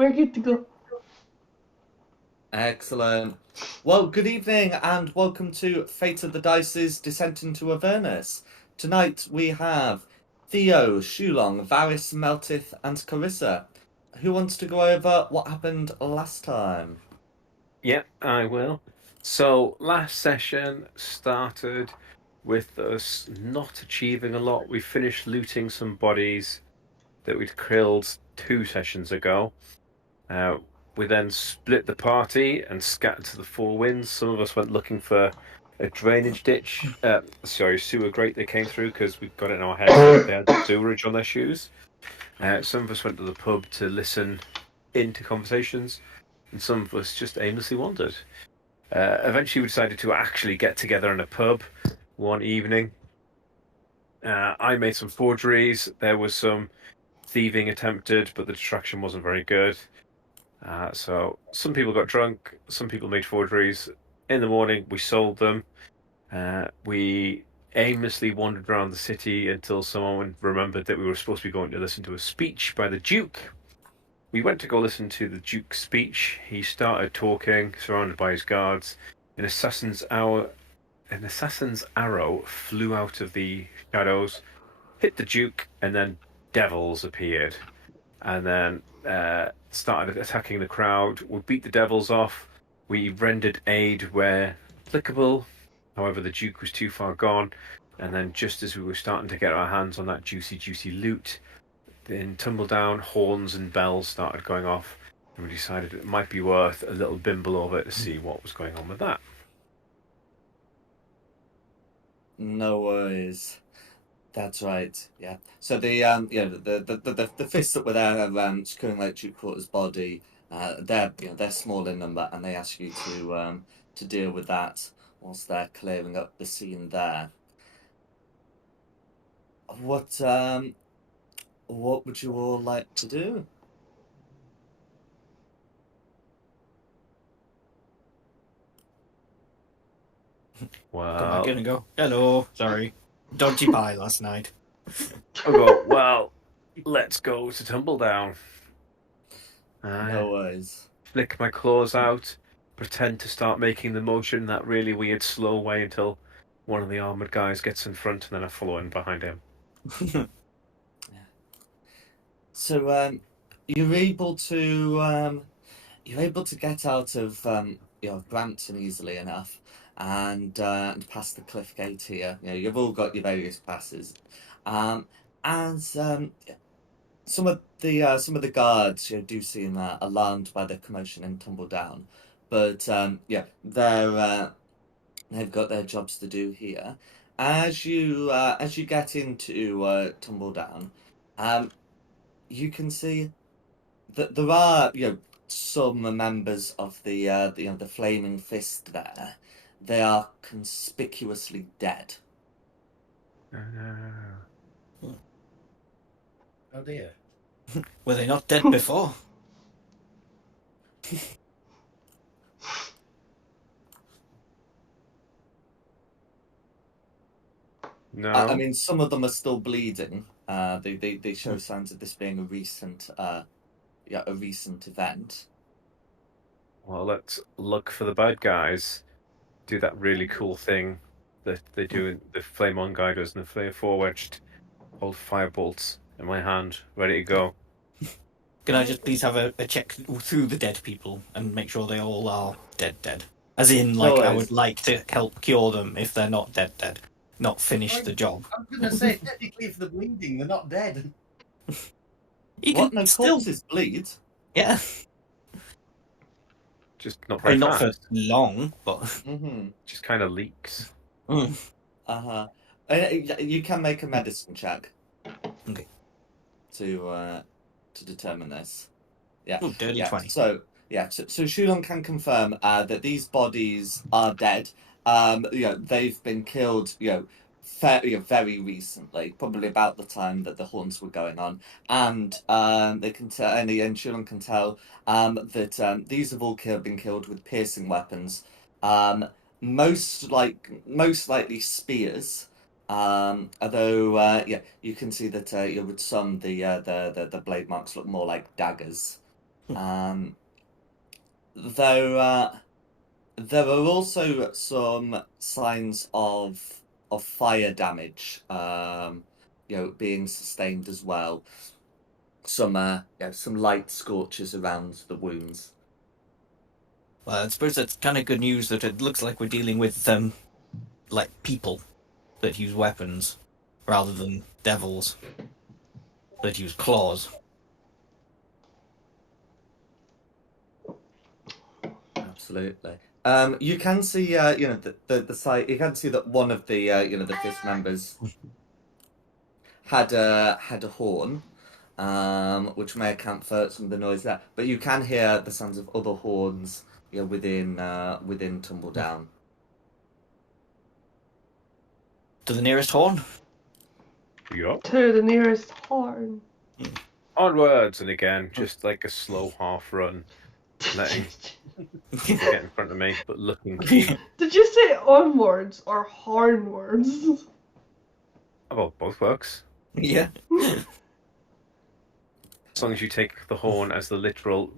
We're good to go. Excellent. Well, good evening and welcome to Fate of the Dice's Descent into Avernus. Tonight we have Theo, Shulong, Varys, Meltith, and Carissa. Who wants to go over what happened last time? Yeah, I will. So last session started with us not achieving a lot. We finished looting some bodies that we'd killed 2 sessions ago. We then split the party and scattered to the four winds. Some of us went looking for a drainage ditch, sewer grate they came through because we got it in our heads that they had sewerage on their shoes. Some of us went to the pub to listen into conversations, and some of us just aimlessly wandered. Eventually, we decided to actually get together in a pub one evening. I made some forgeries. There was some thieving attempted, but the distraction wasn't very good. So some people got drunk, some people made forgeries. In the morning, we sold them. We aimlessly wandered around the city until someone remembered that we were supposed to be going to listen to a speech by the Duke. We went to go listen to the Duke's speech. He started talking, surrounded by his guards. An assassin's arrow flew out of the shadows, hit the Duke, and then devils appeared. And then started attacking the crowd. We beat the devils off. We rendered aid where applicable. However, the Duke was too far gone. And then just as we were starting to get our hands on that juicy loot, in Tumbledown, horns and bells started going off, and we decided it might be worth a little bimble over to see what was going on with that. No worries. That's right. Yeah. So the the fists that were there securing like Duke Quarter's body, they're small in number, and they ask you to deal with that whilst they're clearing up the scene there. What would you all like to do? I'm gonna go. Hello, sorry. Dodgy pie last night. Well, let's go to Tumbledown. No worries. Flick my claws out, pretend to start making the motion that really weird slow way until one of the armored guys gets in front, and then I follow in behind him. So you're able to get out of Brampton easily enough, and past the cliff gate here. You've all got your various passes, and some of the guards do seem alarmed by the commotion in Tumbledown, but they've got their jobs to do here. As you get into Tumbledown, you can see that there are some members of the Flaming Fist there. They are conspicuously dead. Oh dear. Were they not dead before? No. I mean, some of them are still bleeding. They show signs of this being a recent event. Well, let's look for the bad guys. Do that really cool thing that they do in the Flame On Guiders and the Flame Forwedged. Hold firebolts in my hand, ready to go. Can I just please have a check through the dead people and make sure they all are dead? As in, like, I would like to help cure them if they're not dead. Not finish the job. I'm gonna say technically if they're bleeding, they're not dead. You What? can No, still, corpses bleed. yeah. Just not I very mean, not fast. for long, but Just kind of leaks. Uh-huh. You can make a medicine check. Okay. To determine this. Yeah. Ooh, dirty 20. So Shulon can confirm that these bodies are dead. They've been killed, very recently, probably about the time that the haunts were going on, and they can tell, and Shulon can tell that these have all been killed with piercing weapons, most likely spears. Although you can see that with some the blade marks look more like daggers. Um, though there are also some signs of fire damage, being sustained as well. Some light scorches around the wounds. Well, I suppose that's kind of good news that it looks like we're dealing with like people that use weapons rather than devils that use claws. Absolutely. You can see, the site. You can see that one of the, the fist members had a horn, which may account for some of the noise there. But you can hear the sounds of other horns, within Tumbledown. To the nearest horn? Yup. To the nearest horn. Onwards, and again, just like a slow half run, letting people get in front of me, but looking keen. Did you say onwards or hornwards? Oh, both works. Yeah. As long as you take the horn as the literal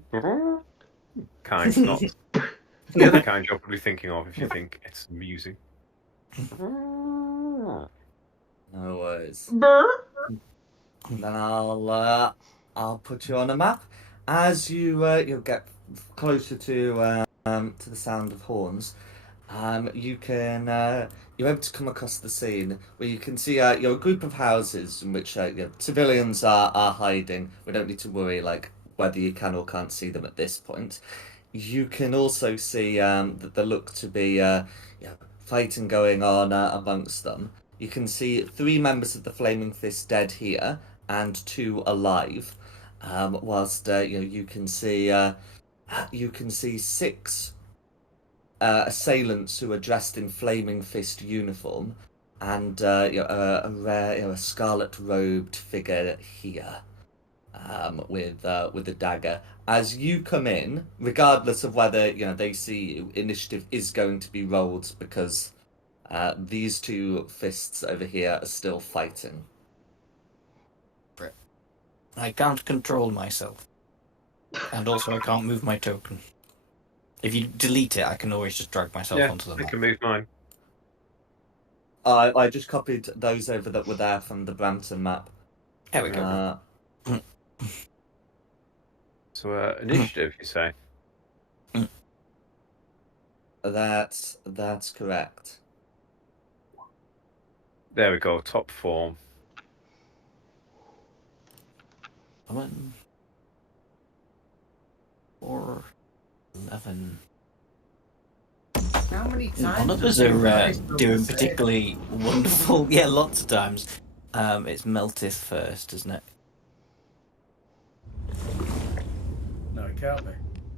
kind, not the other kind you're probably thinking of if you think it's amusing. No worries. Brr. Then I'll put you on a map as you'll get closer to the sound of horns. You're able to come across the scene where you can see a group of houses in which civilians are hiding. We don't need to worry whether you can or can't see them at this point. You can also see that there look to be fighting going on amongst them. You can see 3 members of the Flaming Fist dead here and 2 alive. Whilst you can see 6 assailants who are dressed in Flaming Fist uniform, and a rare, a scarlet-robed figure here, with a dagger. As you come in, regardless of whether they see you, initiative is going to be rolled because these 2 fists over here are still fighting. I can't control myself. And also I can't move my token. If you delete it, I can always just drag myself onto the I map. can move mine. I just copied those over that were there from the Brampton map. There we go. So, initiative, you say? That's correct. There we go, top form. 1, 4, 11. How many times? None of us are doing particularly wonderful. Yeah, lots of times. It's Meltith first, isn't it? No, it can't be.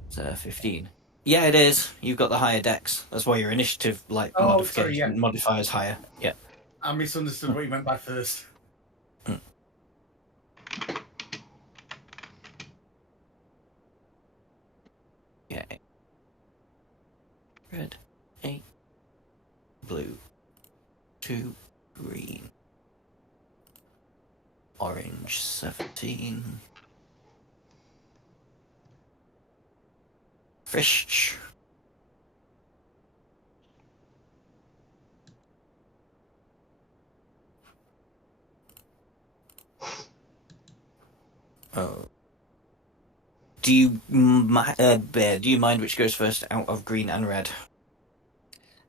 It's 15. Yeah, it is. You've got the higher dex. That's why your initiative modification modifier is higher. Yeah. I misunderstood what you meant by first. Yeah. Red, 8. Blue, 2. Green. Orange, 17. Fish. Oh. Do you mind which goes first out of green and red?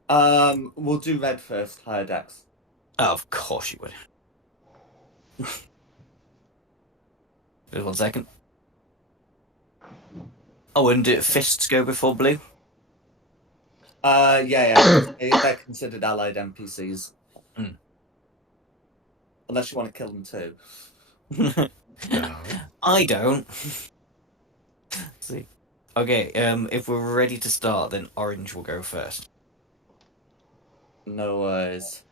We'll do red first, higher dex. Oh, of course you would. Just 1 second. Oh, and fists go before blue? Yeah. They're considered allied NPCs. Mm. Unless you want to kill them too. No. I don't. See. Okay, if we're ready to start, then orange will go first. No worries.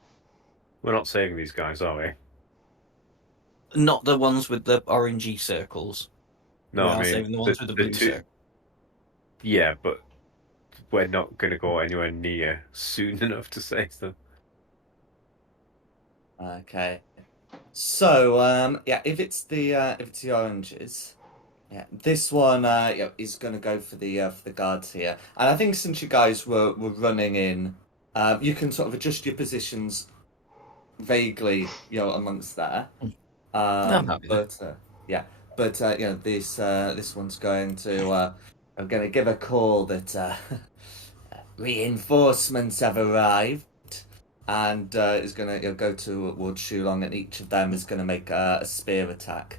We're not saving these guys, are we? Not the ones with the orangey circles. No, We I are mean, saving the ones with the blue circle. Yeah, but we're not going to go anywhere near soon enough to save them. Okay. So, if it's the oranges, Yeah, this one is going to go for the guards here, and I think since you guys were running in, you can sort of adjust your positions vaguely, amongst there. I'm happy with Yeah, but this one's going to I'm going to give a call that reinforcements have arrived, and is going to go towards Shulong, and each of them is going to make a spear attack.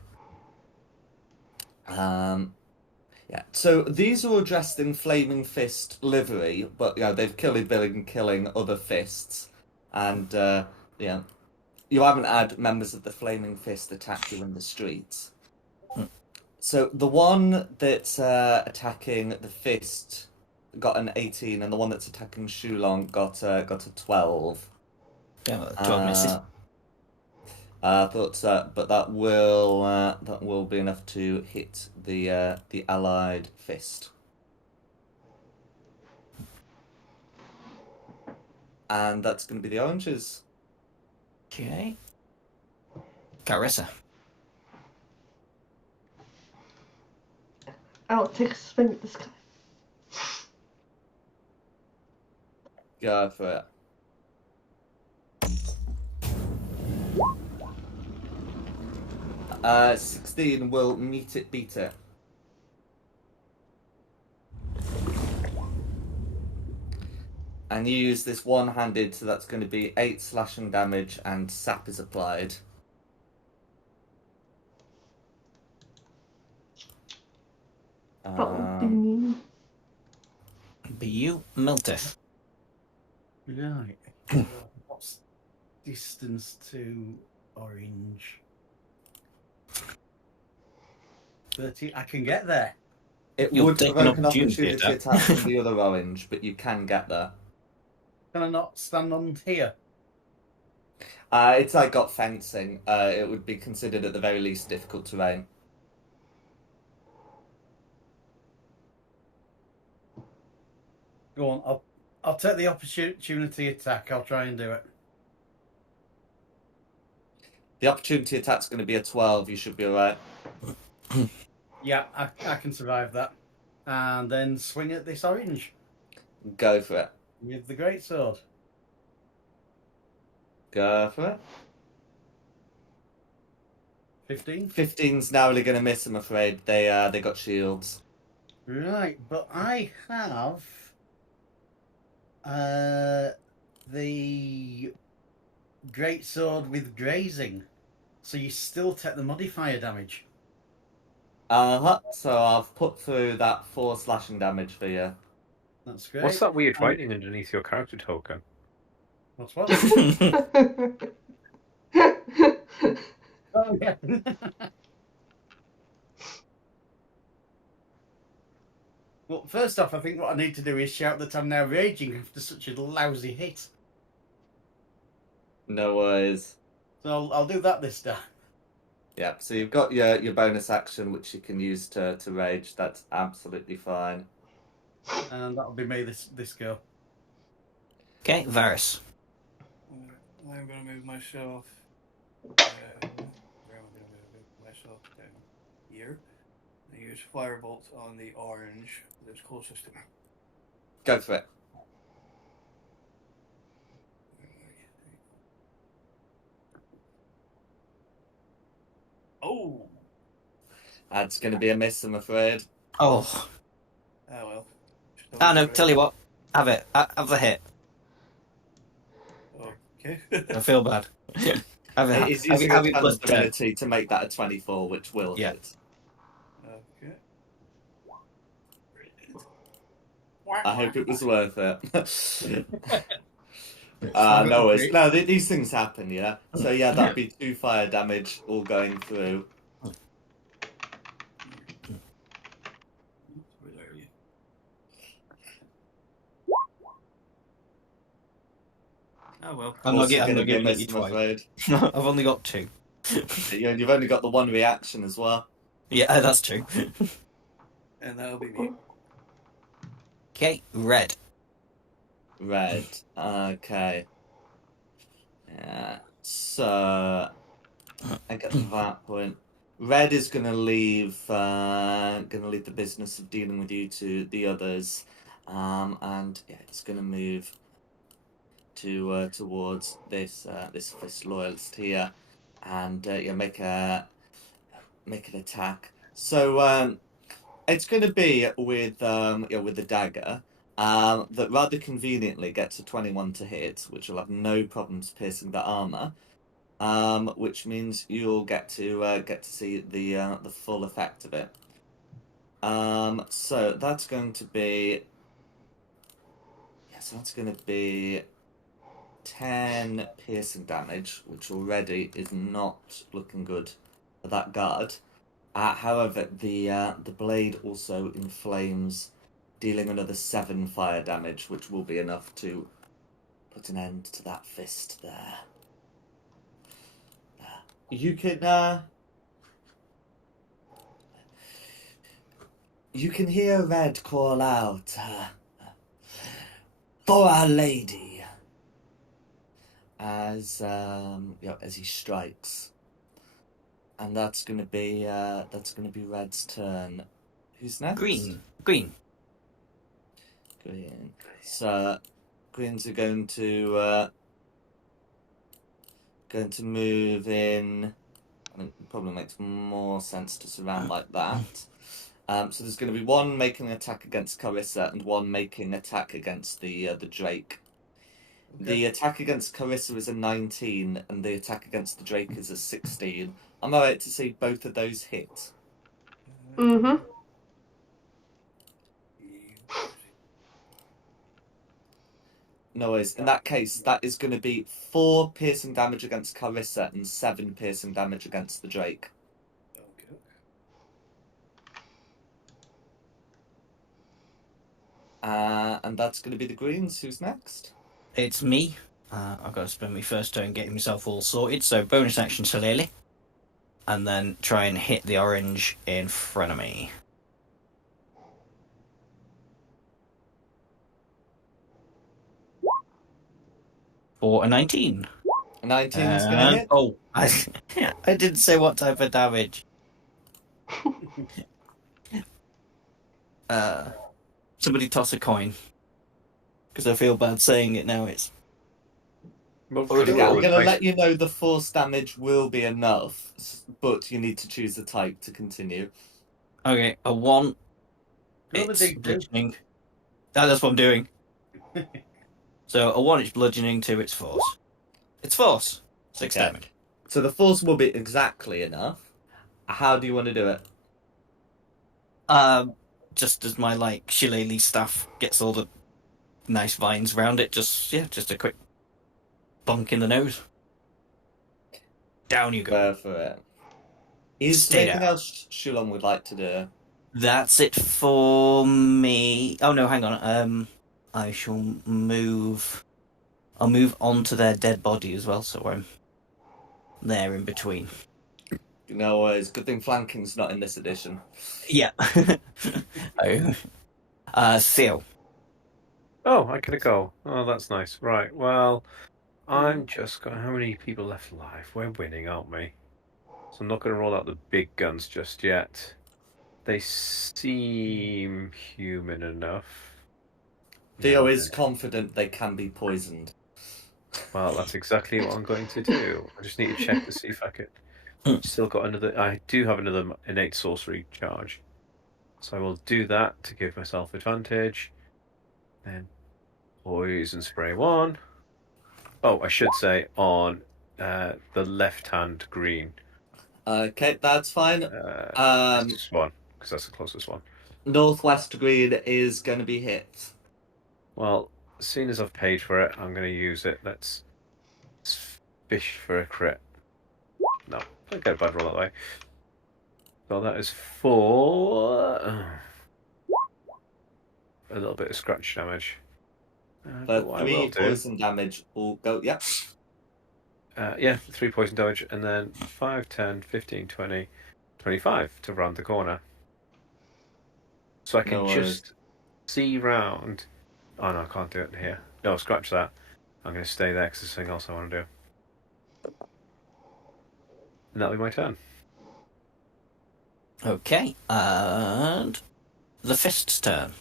Yeah, so these are all dressed in Flaming Fist livery, but they've been killing other fists, and you haven't had members of the Flaming Fist attack you in the streets. So the one that's attacking the fist got an 18, and the one that's attacking Shulong got a 12. Yeah, 12 misses. But that will be enough to hit the allied fist. And that's going to be the oranges. Okay. Carissa. I'll take a swing at this guy. Go for it. Uh, 16 will beat it. And you use this one-handed, so that's going to be 8 slashing damage, and sap is applied. What do you mean? Be you, Milter. Right. What's distance to orange? 30. I can get there. It You'll would take provoke an an opportunity opportunity attack. attack from the other orange, but you can get there. Can I not stand on here? It's like got fencing. It would be considered at the very least difficult terrain. Go on. I'll take the opportunity attack. I'll try and do it. The opportunity attack's going to be a 12. You should be alright. Yeah, I can survive that. And then swing at this orange Go for it. with the greatsword. Go for it. 15. 15's narrowly going to miss, I'm afraid. They got shields. Right, but I have the greatsword with grazing, so you still take the modifier damage. So I've put through that 4 slashing damage for you. That's great. What's that weird writing underneath your character token? What's what? Oh, yeah. Well, first off, I think what I need to do is shout that I'm now raging after such a lousy hit. No worries. So I'll do that this time. Yeah, so you've got your bonus action, which you can use to rage. That's absolutely fine. And that'll be me this go. Okay, Varus. I'm going to move myself. Where am I going to move myself? Down here. And use Firebolt on the orange that's closest to me. Go for it. Oh! That's going to be a miss, I'm afraid. Oh. Oh well. Ah, no, tell you what. Have it. Have the hit. Okay. I feel bad. Have it. It's Have using it a plus 10. ability to make that a 24, which will Yeah. hit. Okay. I hope it was worth it. No worries. No, these things happen, yeah? So, yeah, that'd be 2 fire damage all going through. Where are you? Oh well. I'm not Also gonna gonna be a give it miss, you I'm twice. afraid. I've only got 2. You've only got the 1 reaction as well. Yeah, that's true. And that'll be me. Okay, red. Red. Okay. Yeah. So I get to that point. Red is gonna leave the business of dealing with you to the others, and yeah, it's gonna move to towards this fist loyalist here, and yeah, make an attack. So it's gonna be with with the dagger. That rather conveniently gets a 21 to hit, which will have no problems piercing the armor. Which means you'll get to see the full effect of it. So that's going to be so that's going to be 10 piercing damage, which already is not looking good for that guard. However, the blade also inflames, dealing another 7 fire damage, which will be enough to put an end to that fist there. You can hear Red call out, "For Our Lady," as as he strikes, and that's gonna be Red's turn. Who's next? Green. Green. So Greens are going to move in. I think it probably makes more sense to surround like that. So there's going to be one making an attack against Carissa and one making an attack against the Drake. Okay. The attack against Carissa is a 19, and the attack against the Drake is a 16. Am I right to see both of those hit? Mm-hmm. No worries. In that case, that is going to be 4 piercing damage against Carissa and 7 piercing damage against the Drake. Okay. And that's going to be the Greens. Who's next? It's me. I've got to spend my first turn getting myself all sorted, so bonus action Shillelagh. And then try and hit the orange in front of me. For a 19. A 19 is going to hit? Oh, I didn't say what type of damage. Somebody toss a coin. Because I feel bad saying it now. It's Okay, I'm going to let you know the force damage will be enough, but you need to choose a type to continue. okay. A 1. Roll the It's D2. bludgeoning. That's what I'm doing. So a 1 it's bludgeoning, 2 it's force. It's force. 6 Okay. damage. So the force will be exactly enough. How do you want to do it? Just as my shillelagh staff gets all the nice vines around it, just a quick bonk in the nose. Down you go. Go for it. Is there Stay anything down. else Shulon would like to do? That's it for me. Oh no, hang on. I shall move. I'll move on to their dead body as well, so I'm there in between. No, it's good thing flanking's not in this edition. Yeah. Theo. Oh, I can go. Oh, that's nice. Right. Well, I'm just got how many people left alive? We're winning, aren't we? So I'm not going to roll out the big guns just yet. They seem human enough. Theo No, is they're- confident they can be poisoned. Well, that's exactly what I'm going to do. I just need to check to see if I could. Still got another. I do have another innate sorcery charge, so I will do that to give myself advantage. Then poison spray 1. Oh, I should say on the left-hand green. Okay, that's fine. This one, because that's the closest one. Northwest green is going to be hit. Well, as soon as I've paid for it, I'm going to use it. Let's fish for a crit. No, don't get a bad roll that way. So that is 4. A little bit of scratch damage. But what I 3 will do, poison damage will go. Yep. yeah, 3 poison damage, and then 5, 10, 15, 20, 25 to round the corner. So I can No worries. just see round. Oh no, I can't do it here. No, scratch that. I'm going to stay there because there's something else I want to do. And that'll be my turn. Okay, and the fist's turn.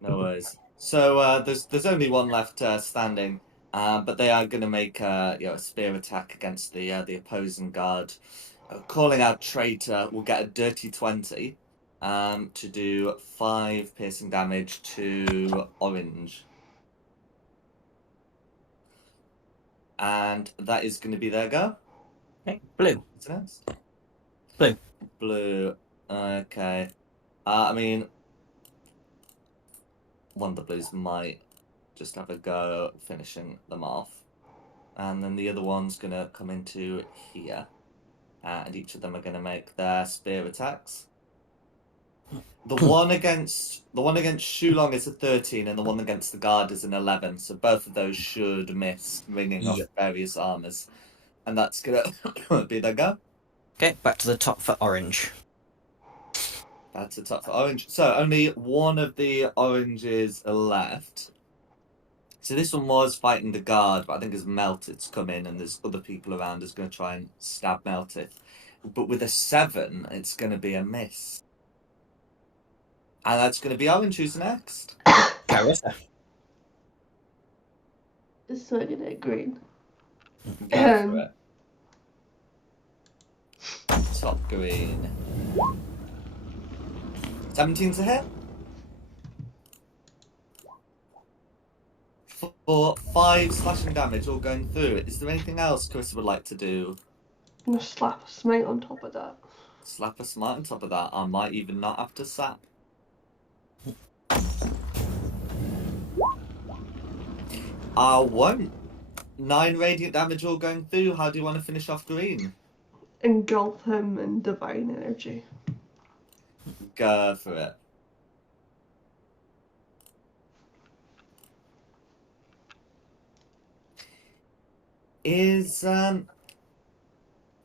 No worries. So there's only one left standing, but they are going to make a spear attack against the opposing guard. Calling out traitor will get a dirty 20 to do 5 piercing damage to Orange. And that is going to be their go. Okay, Blue. What's next? Blue. Blue. Okay. I mean, one of the blues might just have a go finishing them off. And then the other one's going to come into here. And each of them are going to make their spear attacks. The one against Shulong is a 13, and the one against the guard is an 11. So both of those should miss, ringing off various armors, and that's gonna be their go. Okay, back to the top for Orange. That's the top for Orange. So only one of the oranges are left. So this one was fighting the guard, but I think as Melted's come in and there's other people around, is going to try and stab Melted. But with a 7, it's going to be a miss. And that's going to be Orange. Who's next? Carissa. So I'm gonna green. Go for it. Top green. 17 to hit. For 5 slashing damage, all going through it. Is there anything else Carissa would like to do? I'm gonna slap a smite on top of that. Slap a smite on top of that. I might even not have to sap. I won't. 9 radiant damage all going through. How do you want to finish off green? Engulf him in divine energy. Go for it. Is there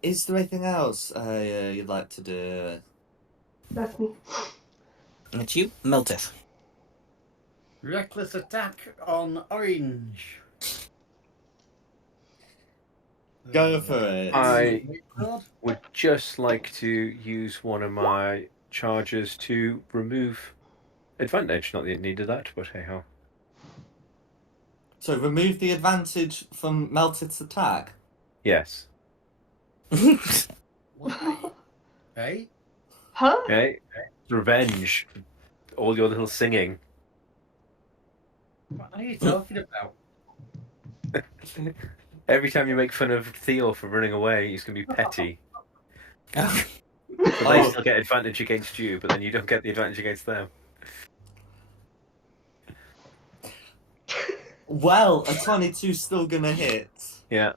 anything else you'd like to do? That's me. It's you, Meltith. Reckless attack on Orange. Go for it. I would just like to use one of my charges to remove advantage. Not that it needed that, but hey ho. So remove the advantage from Melted's attack. Yes. Why? Hey? Huh? Okay. Revenge. All your little singing. What are you talking about? Every time you make fun of Theo for running away, he's going to be petty. But they still get advantage against you, but then you don't get the advantage against them. Well, a 22 still gonna hit. Yeah.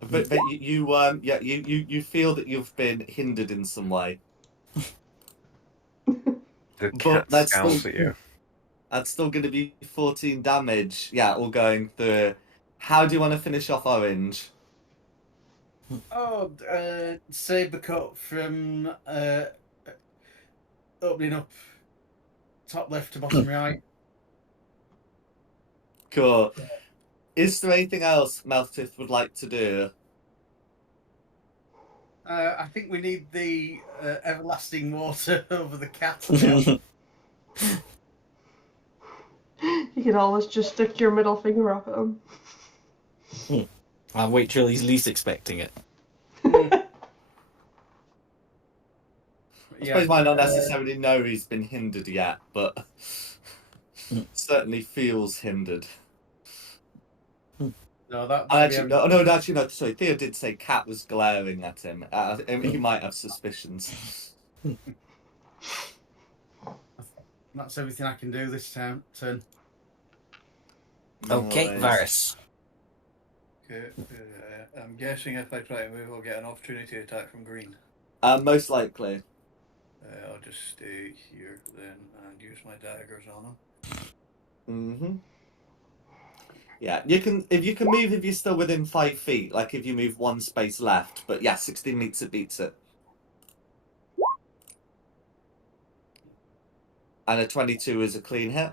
But you feel that you've been hindered in some way. The cat that's scowls still- at you. That's still gonna be 14 damage. Yeah, all going through. How do you want to finish off Orange? Oh, saber cut from opening up top left to bottom right. Cool. Is there anything else Meltith would like to do? I think we need the everlasting water over the cat now. You can always just stick your middle finger up at him. I'll wait till he's least expecting it. I suppose might not necessarily know he's been hindered yet, but certainly feels hindered. No, that Actually, no. Sorry, Theo did say Cat was glaring at him. He might have suspicions. That's everything I can do this turn. Okay, Nice. Varys. Okay, I'm guessing if I try to move, I'll get an opportunity attack from green. Most likely. I'll just stay here then and use my daggers on him. Mm-hmm. Yeah, you can if you can move if you're still within 5 feet, like if you move 1 space left. But yeah, 16 meets it, beats it. And a 22 is a clean hit.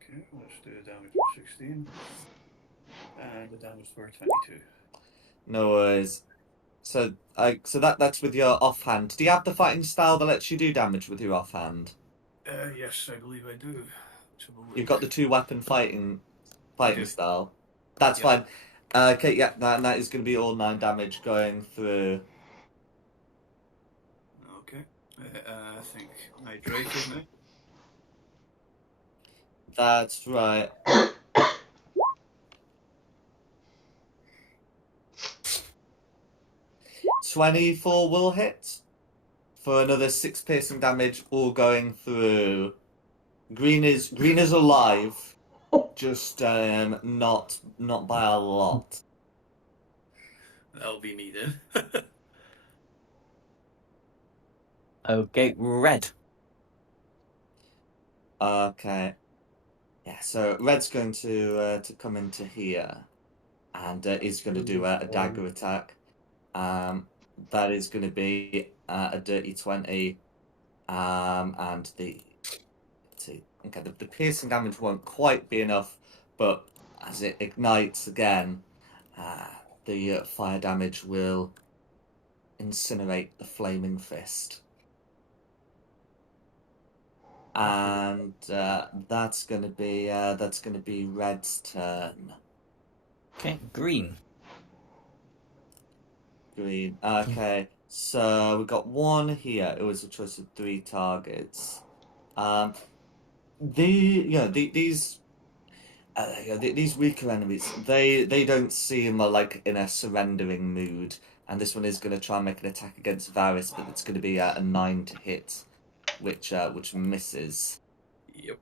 Okay, let's do the damage for 16. And the damage for 22. No worries. So that's with your offhand. Do you have the fighting style that lets you do damage with your offhand? Yes, I believe I do. Let's have a look. You've got the 2-weapon fighting do. style. That's Yeah. fine. Okay, yeah, that is going to be all 9 damage going through. Okay. I think my Drake is now. That's right. 24 will hit for another 6 piercing damage, all going through. Green is alive, just not by a lot. That'll be me then. Okay, red. Okay. Yeah, so Red's going to come into here, and is going to do a dagger attack. That is going to be a dirty 20, and the piercing damage won't quite be enough, but as it ignites again, the fire damage will incinerate the flaming fist. And that's gonna be Red's turn. Okay, green. Green. Okay, so we got one here. It was a choice of 3 targets. These weaker enemies, they don't seem like in a surrendering mood. And this one is going to try and make an attack against Varys, but it's going to be a 9 to hit, which misses. Yep.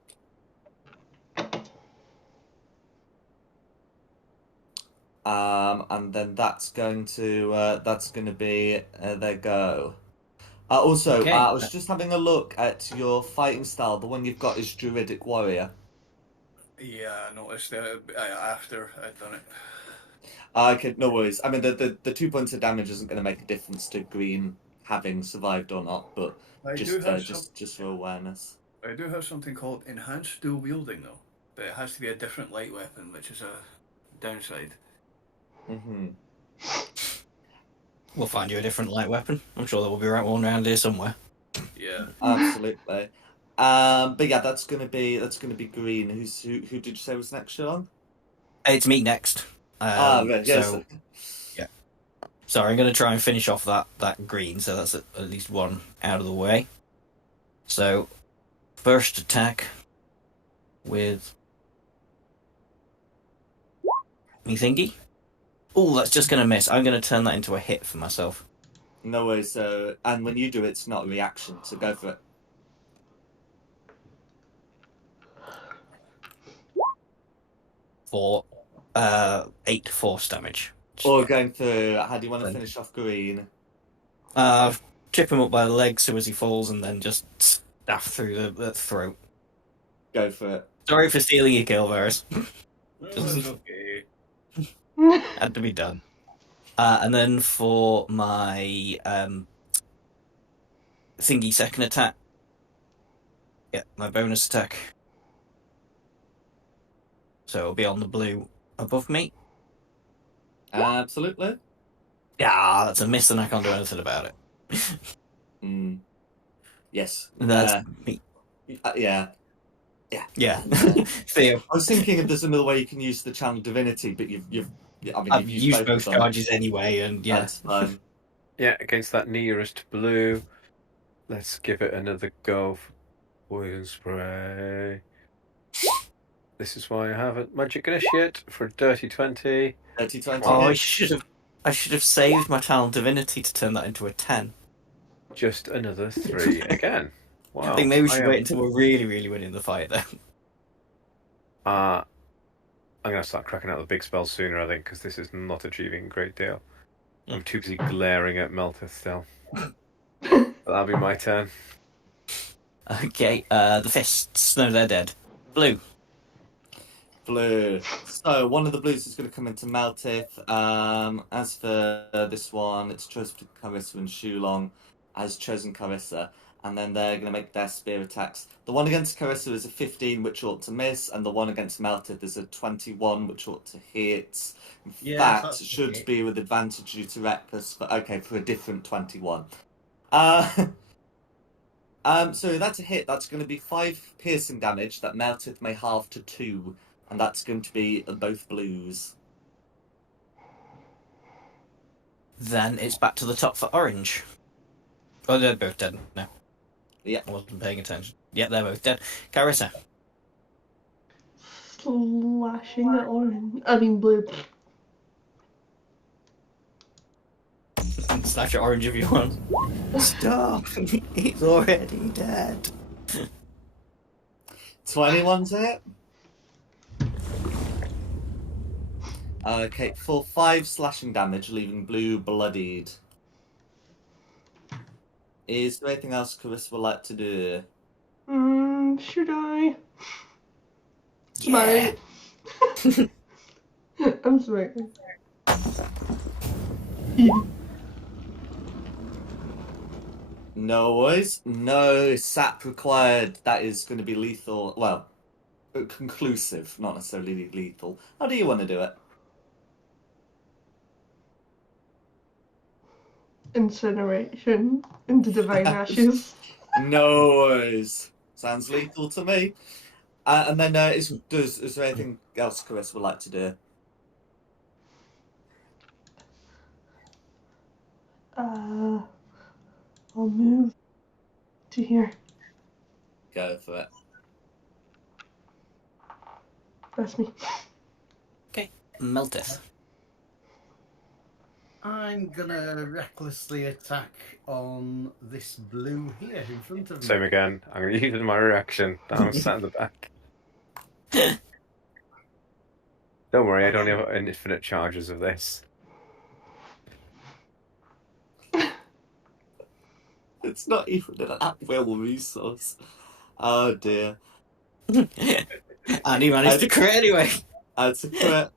And then that's going to be their go. Also, Okay. I was just having a look at your fighting style. The one you've got is Druidic Warrior. Yeah, I noticed that after I'd done it. Okay, no worries. I mean, the 2 points of damage isn't going to make a difference to Green having survived or not, but just for awareness. I do have something called enhanced dual wielding though, but it has to be a different light weapon, which is a downside. Mm-hmm. We'll find you a different light weapon. I'm sure there will be one around here somewhere. Yeah. Absolutely. But yeah, that's gonna be Green. Who did you say was next, Sean? It's me next. Right, yes. So, yeah. Sorry, I'm going to try and finish off that green, so that's at least one out of the way. So, first attack with me thingy. Oh, that's just going to miss. I'm going to turn that into a hit for myself. No worries. So, and when you do it, it's not a reaction. So go for it. For 8 force damage. Or going through. How do you want to finish off Green? Chip him up by the legs so as he falls, and then just staff through the throat. Go for it. Sorry for stealing your kill, Varys. It's okay. Had to be done. And then for my thingy second attack. Yeah, my bonus attack. So it'll be on the blue above me. Absolutely. Yeah, that's a miss and I can't do anything about it. Yes. And that's me. Yeah. Yeah. Theo. I was thinking if there's another way you can use the channel divinity, but I've used both charges anyway, and yeah. That's fine. Yeah, against that nearest blue. Let's give it another go for poison spray. This is why I have a magic initiate for a dirty 20. Dirty 20. Oh, I should have saved my talent divinity to turn that into a 10. Just another 3 again. Wow. I think maybe we should wait until we're really, really winning the fight then. I'm going to start cracking out the big spells sooner, I think, because this is not achieving a great deal. I'm too busy glaring at Meltith still. That'll be my turn. Okay, the fists. No, they're dead. Blue. Blue. So one of the blues is going to come into Meltith. As for this one, it's chosen between Carissa and Shulong. Has chosen Carissa. And then they're going to make their spear attacks. The one against Carissa is a 15, which ought to miss, and the one against Meltith is a 21, which ought to hit. In Yes, fact, that's it should okay. be with advantage due to Reckless, for a different 21. So that's a hit. That's going to be 5 piercing damage that Meltith may halve to 2, and that's going to be both blues. Then it's back to the top for orange. Oh, they're both dead. No. Yeah. I wasn't paying attention. Yeah, they're both dead. Carissa. Slashing at orange. I mean blue. Slash at orange if you want. Stop! He's already dead. 21's hit. Okay, for 5 slashing damage, leaving blue bloodied. Is there anything else Carissa would like to do? Should I? Yeah. Smite. I'm smiting. No worries. No sap required. That is going to be lethal. Well, conclusive, not necessarily lethal. How do you want to do it? Incineration into divine ashes. No worries. Sounds lethal to me. And then, is there anything else Carissa would like to do? I'll move to here. Go for it. That's me. Meltith. I'm gonna recklessly attack on this blue here in front of me. Same again. I'm going to use my reaction. I'm sat in the back. Don't worry, I don't have infinite charges of this. It's not even an at-will resource. Oh dear. And he managed to crit anyway. That's a crit.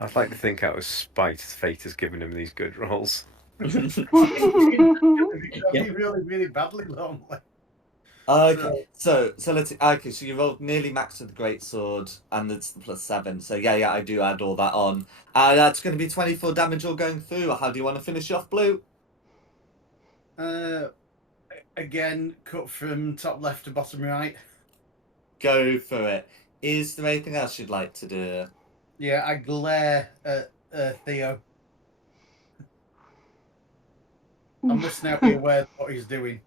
I'd like to think out of spite fate has given him these good rolls. That'd be really, really badly lonely. Okay, so let's. Okay, so you rolled nearly max with the greatsword, and it's the +7. So yeah, I do add all that on. That's going to be 24 damage all going through. How do you want to finish off, Blue? Again, cut from top left to bottom right. Go for it. Is there anything else you'd like to do? Yeah, I glare at Theo. I must now be aware of what he's doing.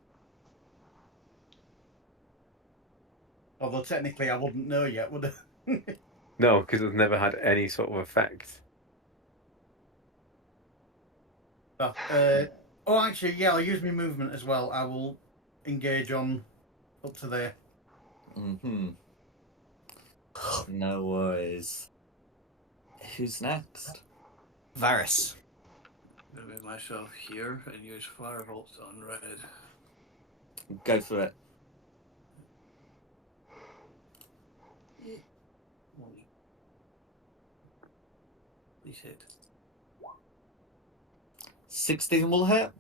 Although technically I wouldn't know yet, would I? No, because it's never had any sort of effect. Oh, actually, yeah, I'll use my movement as well. I will engage on up to there. No worries. Who's next? Varys. I'm going to move myself here and use Firebolt on red. Go for it. Please hit. 16 will hit.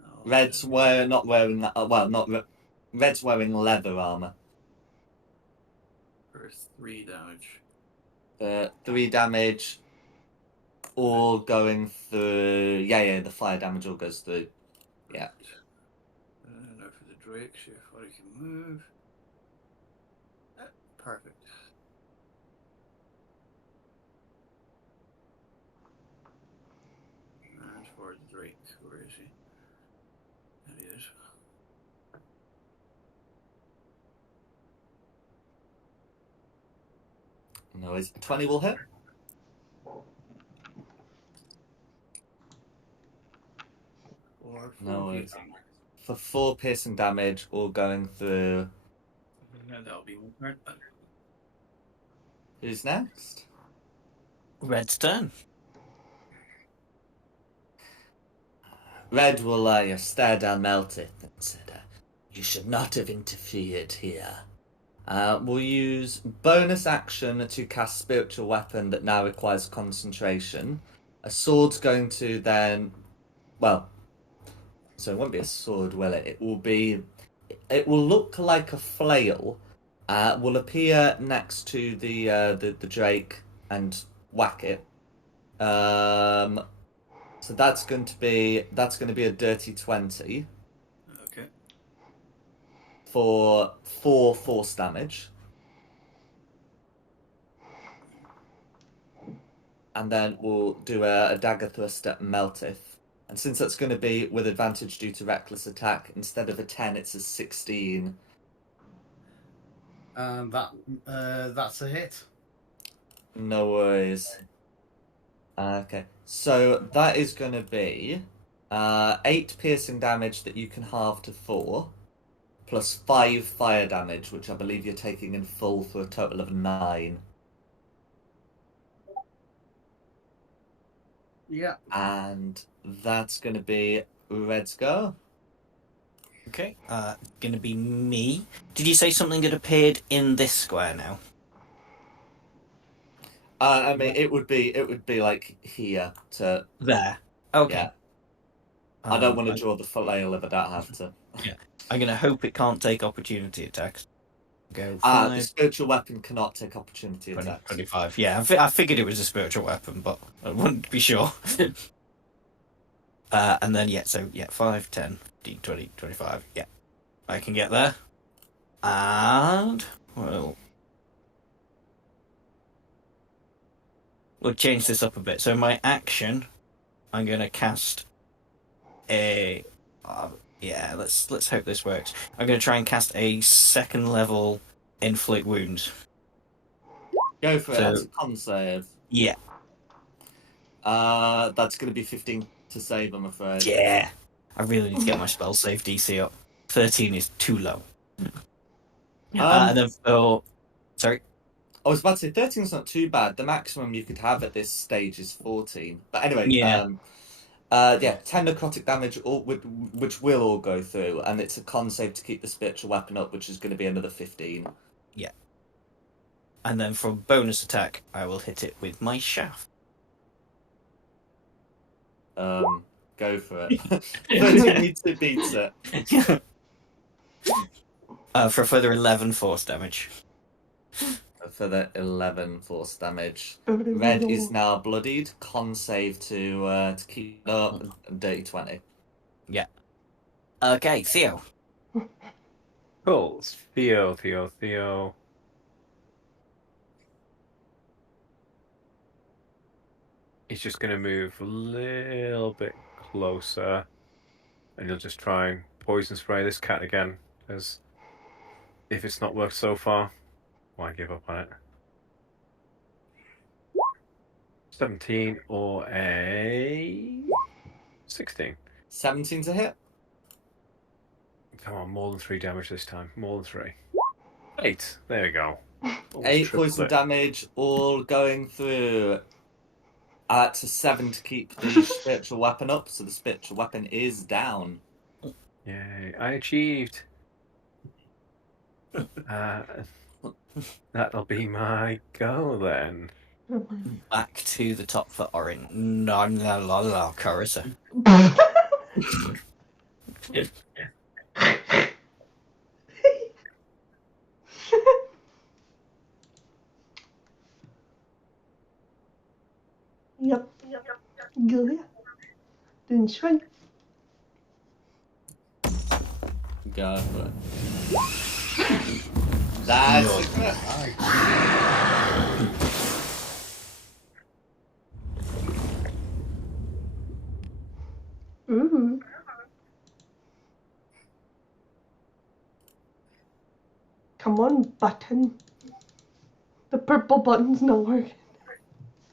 No, Red's not wearing that. Red's wearing leather armor. for 3 damage. 3 damage. All going through. Yeah, the fire damage all goes through. Yeah. Now for the Drake, see if I can move. Perfect. And for the Drake, where is he? There he is. No, is 20 will hit. Or No 4 worries. piercing. For 4 piercing damage, all going through. And that'll be 1 turn. Who's next? Red's turn. Red will stare down Meltith and said, "You should not have interfered here." We'll use bonus action to cast spiritual weapon that now requires concentration. A sword's going to then, well, so it won't be a sword, will it? It will look like a flail. Will appear next to the Drake and whack it. So that's going to be a dirty 20 Okay. for 4 force damage. And then we'll do a dagger thrust at Meltith. And since that's going to be with advantage due to reckless attack, instead of a 10, it's a 16. That's a hit. No worries. Okay, so that is going to be 8 piercing damage that you can halve to 4, plus 5 fire damage, which I believe you're taking in full for a total of 9. Yeah. And that's going to be Red's go. Okay. Gonna be me. Did you say something had appeared in this square now? I mean, it would be like here to. There. Okay. Yeah. I don't want to draw the flail if I don't have to. Yeah. I'm gonna hope it can't take opportunity attacks. Go The 5, spiritual weapon cannot take opportunity 20, attacks. 25. Yeah, I figured it was a spiritual weapon, but I wouldn't be sure. And then, 5, 10, 15, 20, 25. Yeah, I can get there. And, we'll change this up a bit. So my action, I'm going to cast a... let's hope this works. I'm going to try and cast a 2nd level Inflict Wounds. Go for it. So- That's a con save. Yeah. That's going to be 15 to save, I'm afraid. Yeah. I really need to get my spell save DC up. 13 is too low. And then sorry. I was about to say 13 is not too bad. The maximum you could have at this stage is 14. But anyway, Yeah. 10 necrotic damage, which will all go through, and it's a con save to keep the spiritual weapon up, which is going to be another 15. Yeah. And then for bonus attack, I will hit it with my shaft. Go for it. 13 beats it. For a further 11 force damage. For the 11 force damage. Red is now bloodied. Con save to keep it up. Dirty 20. Yeah. Okay, Theo. Cool. Theo. He's just going to move a little bit closer, and he'll just try and poison spray this cat again, because if it's not worked so far, why give up on it? 17 or a 16. 17 to hit. Come on, more than 3 damage this time. More than 3. 8. There we go. Almost 8 tripled poison it. damage, all going through. To 7 to keep the spiritual weapon up, so the spiritual weapon is down. Yay, I achieved. That'll be my go then. Back to the top for Orin. No, Carissa. Yep. Good. Den schön. Go for it. That's a crit. Ooh. Come on, button. The purple button's not working.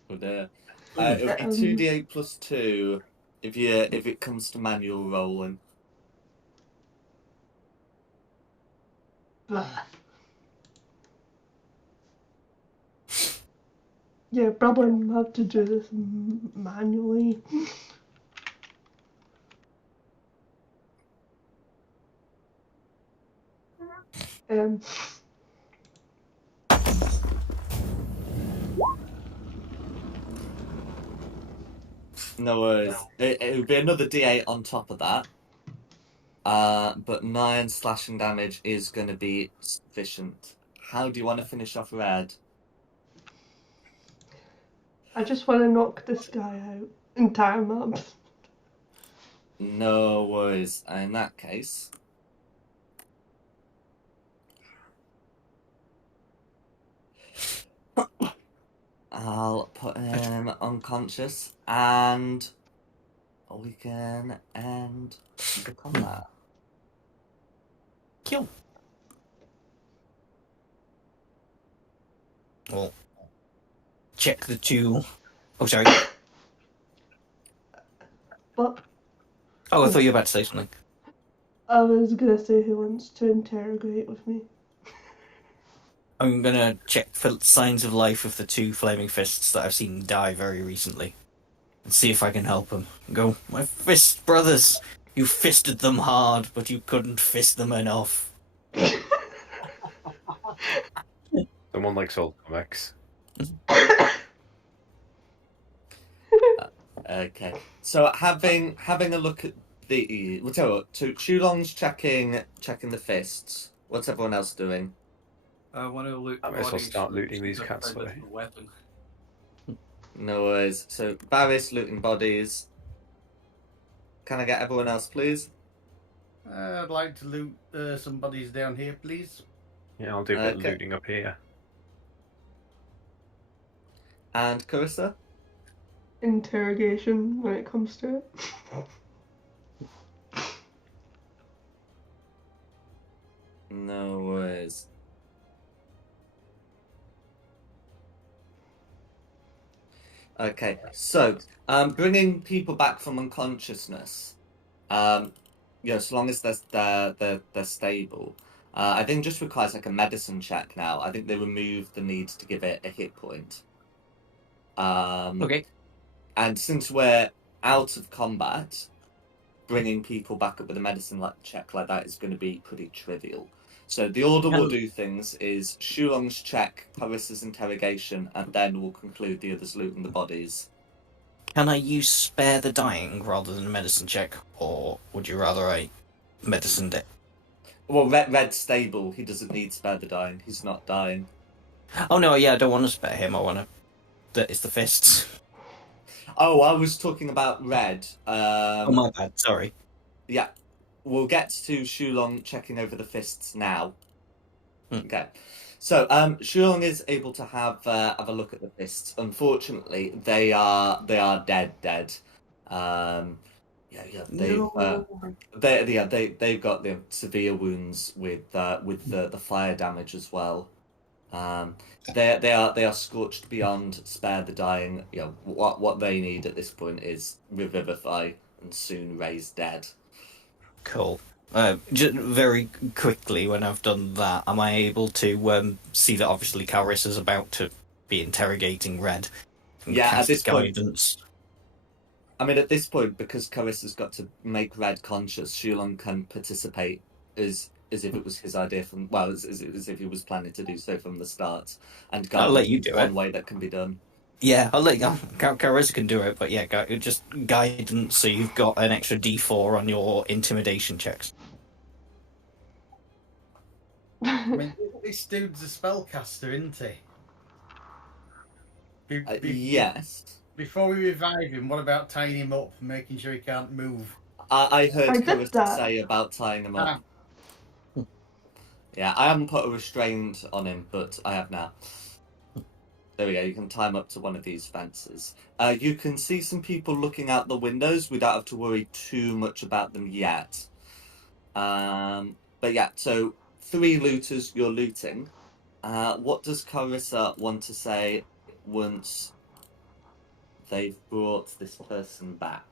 Oh dear. It'll be 2d8 plus 2 if it comes to manual rolling. Ugh. Yeah, probably have to do this manually. Um. No worries. It would be another D8 on top of that. But 9 slashing damage is going to be sufficient. How do you want to finish off Red? I just want to knock this guy out and tie him up. No worries. In that case, I'll put him unconscious and we can end the combat. Kill. Well, check the two. Oh, sorry. But Oh, I thought you were about to say something. I was gonna say who wants to interrogate with me. I'm gonna check for signs of life of the two flaming fists that I've seen die very recently, and see if I can help them. Go, my fist brothers. You fisted them hard, but you couldn't fist them enough. Someone likes old comics. Okay. So having a look at the we'll tell you what, so Shulong's checking the fists. What's everyone else doing? I want to loot. I might as well bodies start to looting these see if I cats find a away. weapon. No worries. So Barris looting bodies. Can I get everyone else, please? I'd like to loot some bodies down here, please. Yeah, I'll do a bit of Okay. looting up here. And Carissa? Interrogation when it comes to it. No worries. Okay, so bringing people back from unconsciousness, so long as they're stable, I think just requires like a medicine check now. I think they removed the need to give it a hit point. Okay. And since we're out of combat, bringing people back up with a medicine check like that is going to be pretty trivial. So the order we'll do things is Shulong's check, Carissa's interrogation, and then we'll conclude the others looting the bodies. Can I use spare the dying rather than a medicine check, or would you rather I medicine it? Well, Red's stable. He doesn't need spare the dying. He's not dying. Oh no, yeah, I don't want to spare him. I want to. That is the fists. Oh, I was talking about Red. Oh my bad. Sorry. Yeah, we'll get to Shulong checking over the fists now. Okay, so Shulong is able to have a look at the fists. Unfortunately, they are dead. They've got the severe wounds with the fire damage as well. They are scorched beyond spare the dying. You know what they need at this point is revivify and soon raise dead. Cool. Just very quickly, when I've done that, am I able to see that obviously Carissa's about to be interrogating Red? And Yeah, at cast this point- guidance. I mean, at this point, because Carissa's got to make Red conscious, Shulong can participate as if it was his idea as if he was planning to do so from the start. And I'll let you do one it. way that can be done. Yeah, I'll let Carissa can do it, but yeah, just guidance so you've got an extra D4 on your intimidation checks. I mean, this dude's a spellcaster, isn't he? Yes. Before we revive him, what about tying him up and making sure he can't move? I heard I did Carissa that. say about tying him up. Yeah, I haven't put a restraint on him, but I have now. There we go, you can tie him up to one of these fences. You can see some people looking out the windows. We don't have to worry too much about them yet. But yeah, so 3 looters you're looting. What does Carissa want to say once they've brought this person back?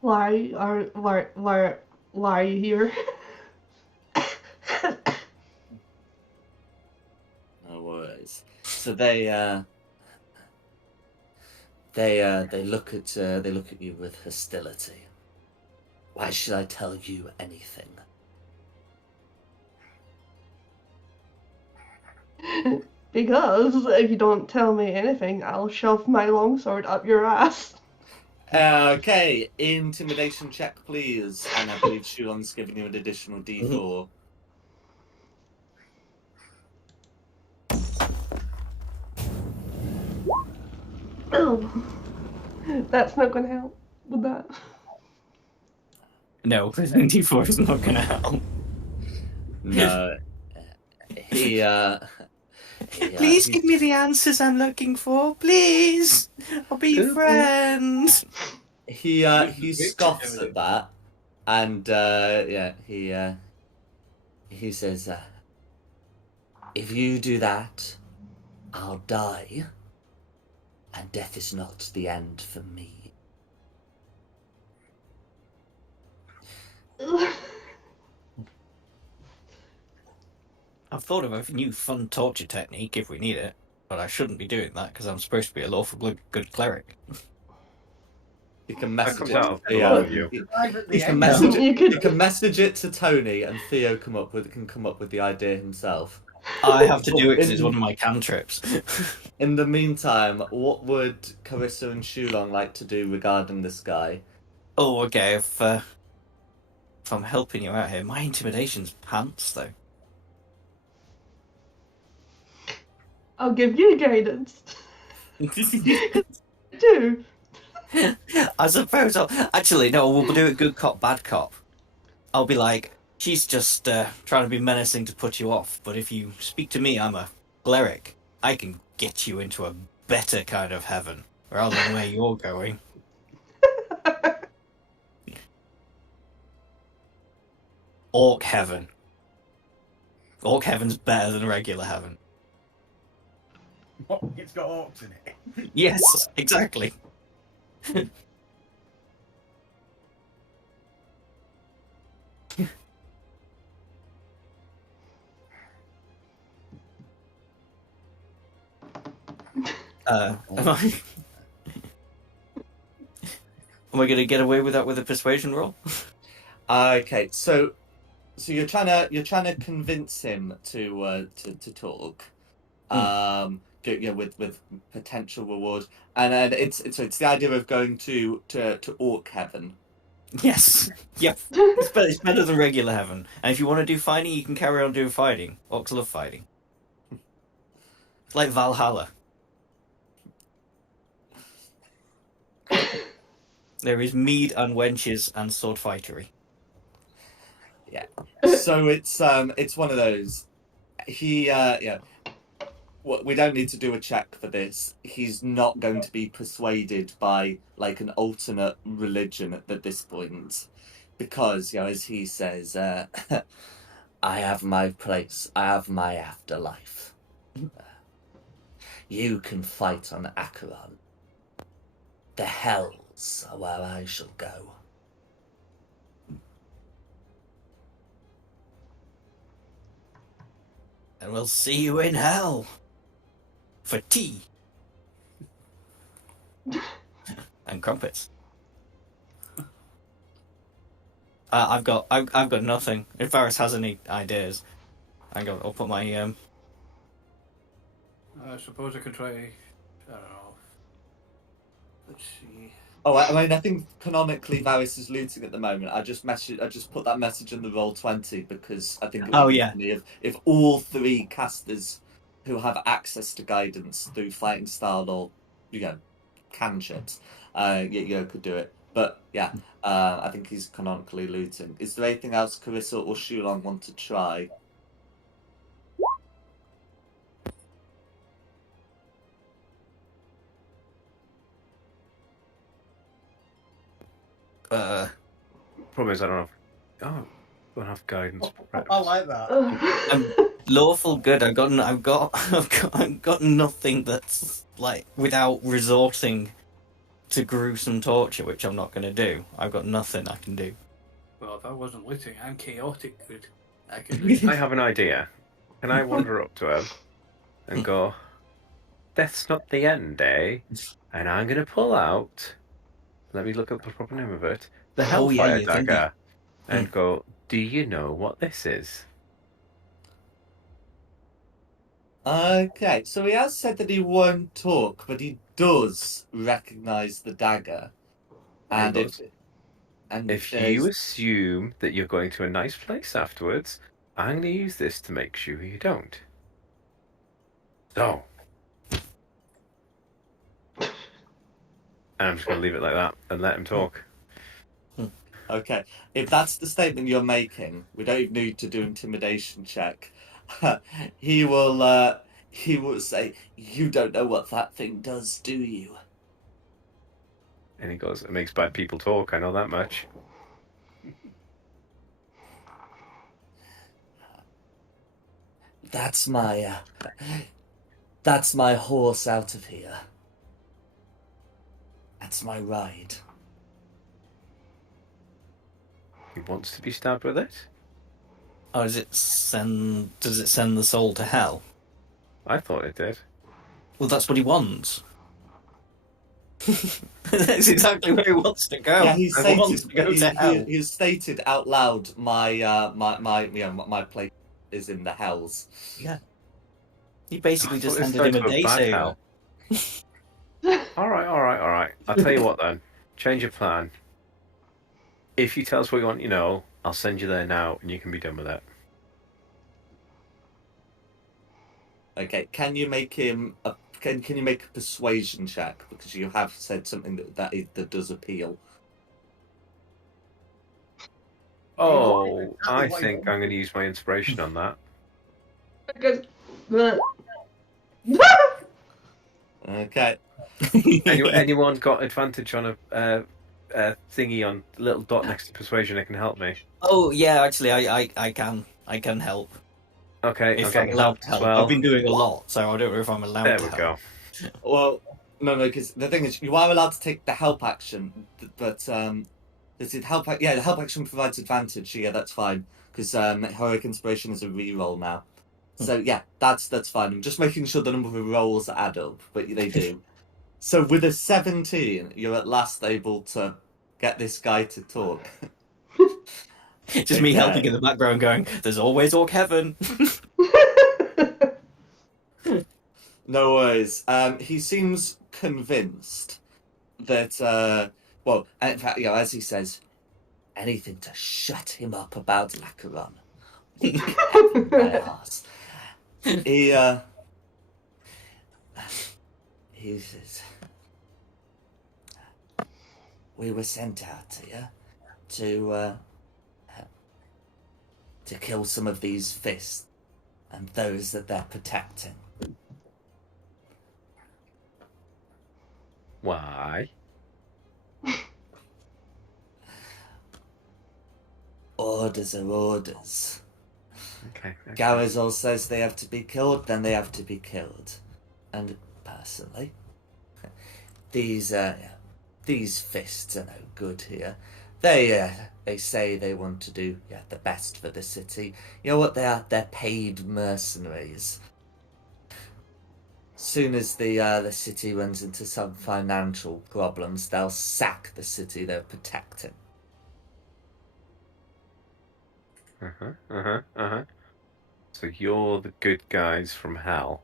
Why are you here? No worries. So they look at you with hostility. Why should I tell you anything? Because if you don't tell me anything, I'll shove my longsword up your ass. Okay, intimidation check, please. And I believe Shulon's giving you an additional D4. Oh, that's not gonna help with that. No, D4 is not going to help. No. He, Please he- give me the answers I'm looking for, please. I'll be your friend. he scoffs at that, and he says, "If you do that, I'll die, and death is not the end for me." I've thought of a new fun torture technique if we need it, but I shouldn't be doing that because I'm supposed to be a lawful good cleric. You can That message comes it. out of to- all of you. Arrive at the You can end. message You it. could- You can message it to Tony, and Theo can come up with the idea himself. I have to do it because it's one of my cantrips. In the meantime, what would Carissa and Shulong like to do regarding this guy? Oh, okay. If I'm helping you out here, my intimidation's pants though. I'll give you guidance. Do. I suppose actually no. We'll do it good cop, bad cop. I'll be like, she's just trying to be menacing to put you off. But if you speak to me, I'm a cleric. I can get you into a better kind of heaven rather than where you're going. Orc heaven. Orc heaven's better than regular heaven. What? It's got orcs in it. Yes, exactly. Am I going to get away with that with a persuasion roll? Okay, so you're trying to convince him to talk, with potential reward, and then it's the idea of going to Orc Heaven. Yes. Yep. It's better than regular heaven. And if you want to do fighting, you can carry on doing fighting. Orcs love fighting. It's like Valhalla. There is mead and wenches and sword fightery. Yeah. So it's one of those. He we don't need to do a check for this. He's not going to be persuaded by like an alternate religion at this point, because as he says, I have my place. I have my afterlife. You can fight on Acheron. The hells are where I shall go. And we'll see you in hell. For tea. And crumpets. I've got nothing. If Varys has any ideas, I'll put my I suppose I could try. I don't know. Let's see. Oh, I mean, I think canonically Varys is looting at the moment. I just put that message in the Roll20 because I think it would be funny if all three casters who have access to guidance through fighting style or cantrips, could do it. But yeah, I think he's canonically looting. Is there anything else Carissa or Shulong want to try? Problem is, I don't have guidance. I like that. I'm lawful good. I've got nothing that's like without resorting to gruesome torture, which I'm not going to do. I've got nothing I can do. Well, if I wasn't looting, I'm chaotic good. I I have an idea. Can I wander up to him and go, "Death's not the end, eh?" And I'm going to pull out. Let me look up the proper name of it. The Hellfire Dagger. And go, "Do you know what this is?" Okay, so he has said that he won't talk, but he does recognize the dagger. And does. and If there's you assume that you're going to a nice place afterwards, I'm going to use this to make sure you don't. So. And I'm just going to leave it like that and let him talk. okay, if that's the statement you're making, we don't even need to do intimidation check. he will say, "You don't know what that thing does, do you?" And he goes, it makes bad people talk, I know that much. That's my horse out of here. That's my ride. He wants to be stabbed with it? Oh, does it send the soul to hell? I thought it did. Well, that's what he wants. That's exactly where he wants to go. Yeah, He wants to go to hell. he stated out loud, my place is in the hells. Yeah. He basically I just thought this handed him turned a to day bad saver. hell. Alright. I'll tell you what then. Change your plan. If you tell us what you want, I'll send you there now and you can be done with it. Okay, can you make him can you make a persuasion check, because you have said something that does appeal. Oh, Exactly I what he think I'm going to use my inspiration on that. Because Okay. Anyone got advantage on a thingy on the little dot next to persuasion that can help me? Oh yeah, actually, I can help. Okay, If I'll get I'm you allowed help to as help. well. I've been doing a lot, so I don't know if I'm allowed There to we help. go. Well, no, because the thing is, you are allowed to take the help action, but does it help? Yeah, the help action provides advantage. Yeah, that's fine, because heroic inspiration is a reroll now. So yeah, that's fine. I'm just making sure the number of rolls add up, but they do. So with a 17, you're at last able to get this guy to talk. Just me helping in the background, going, "There's always Orc Heaven." No worries. He seems convinced that, well, in fact, as he says, anything to shut him up about Lacaron. My arse. He says, we were sent out here to kill some of these fists and those that they're protecting. Why? Orders are orders. Okay. Garazol says they have to be killed, then they have to be killed. And personally, these fists are no good here. They say they want to do the best for the city. You know what they are? They're paid mercenaries. Soon as the city runs into some financial problems, they'll sack the city they're protecting. So you're the good guys from hell.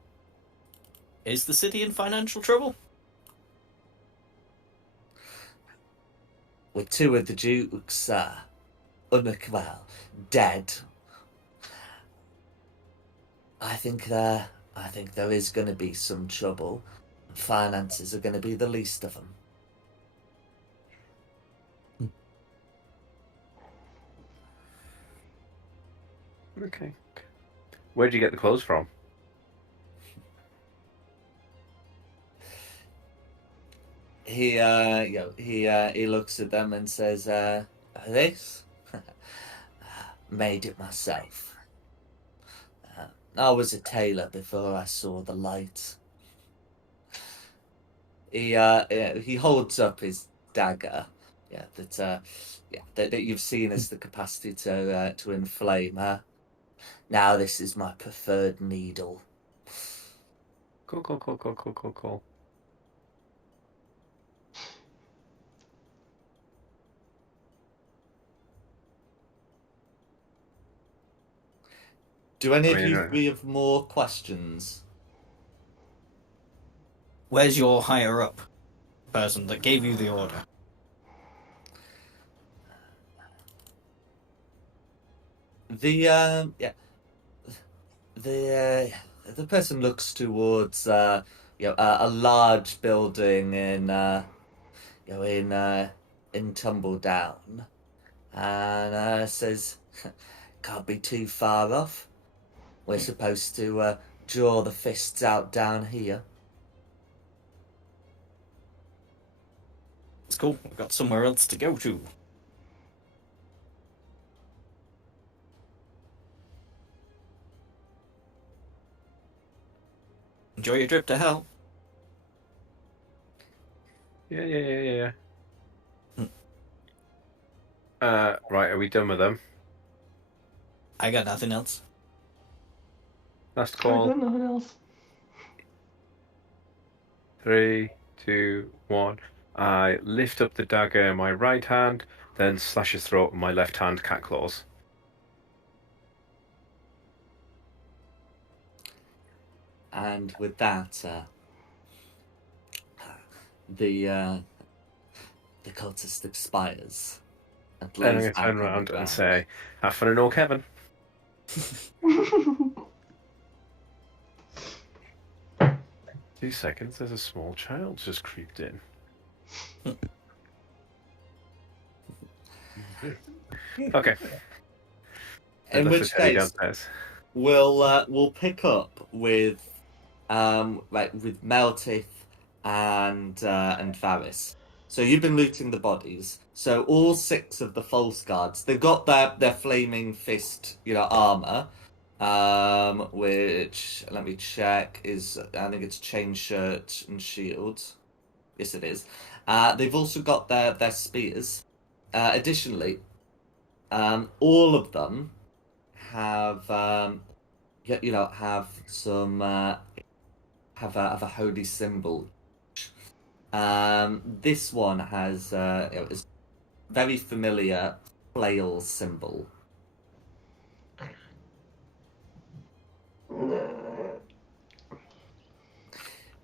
Is the city in financial trouble? With two of the dukes, dead. I think there is going to be some trouble. Finances are going to be the least of them. Okay. Where'd you get the clothes from? He looks at them and says, "This, made it myself. I was a tailor before I saw the light." He holds up his dagger, that you've seen as the capacity to inflame her. Now this is my preferred needle. Cool. Do any of you three have more questions? Where's your higher up person that gave you the order? The the person looks towards a large building in Tumble Down, and says, "Can't be too far off. We're supposed to draw the fists out down here." It's cool. We've got somewhere else to go to. Enjoy your trip to hell. Yeah. Right, are we done with them? I got nothing else. Last I call. got nothing else. 3, 2, 1. I lift up the dagger in my right hand, then slash his throat with my left hand, cat claws. And with that, the cultist expires. And And I'm lays going to back turn on the around and ground. say, "Have fun and all, Kevin." 2 seconds, there's a small child just creeped in. Okay. In Let's which just head case, downstairs. we'll pick up with with Meltith and Varys. So you've been looting the bodies. So all 6 of the false guards, they've got their flaming fist, armor, which, let me check, I think it's chain shirt and shield. Yes, it is. They've also got their spears. Additionally, all of them have have some have a holy symbol. This one has is very familiar flail symbol.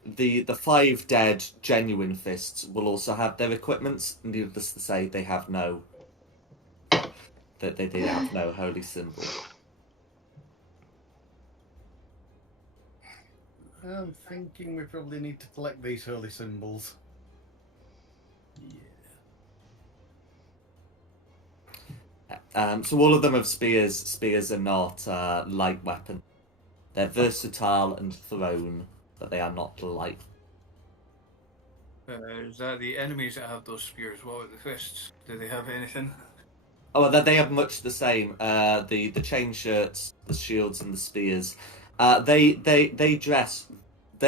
The 5 dead genuine fists will also have their equipments. Needless to say, they have no they have no holy symbol. I'm thinking we probably need to collect these holy symbols. So all of them have spears. Spears are not light weapons. They're versatile and thrown, but they are not light. Is that the enemies that have those spears? What about the fists? Do they have anything? Oh, they have much the same. The chain shirts, the shields, and the spears. They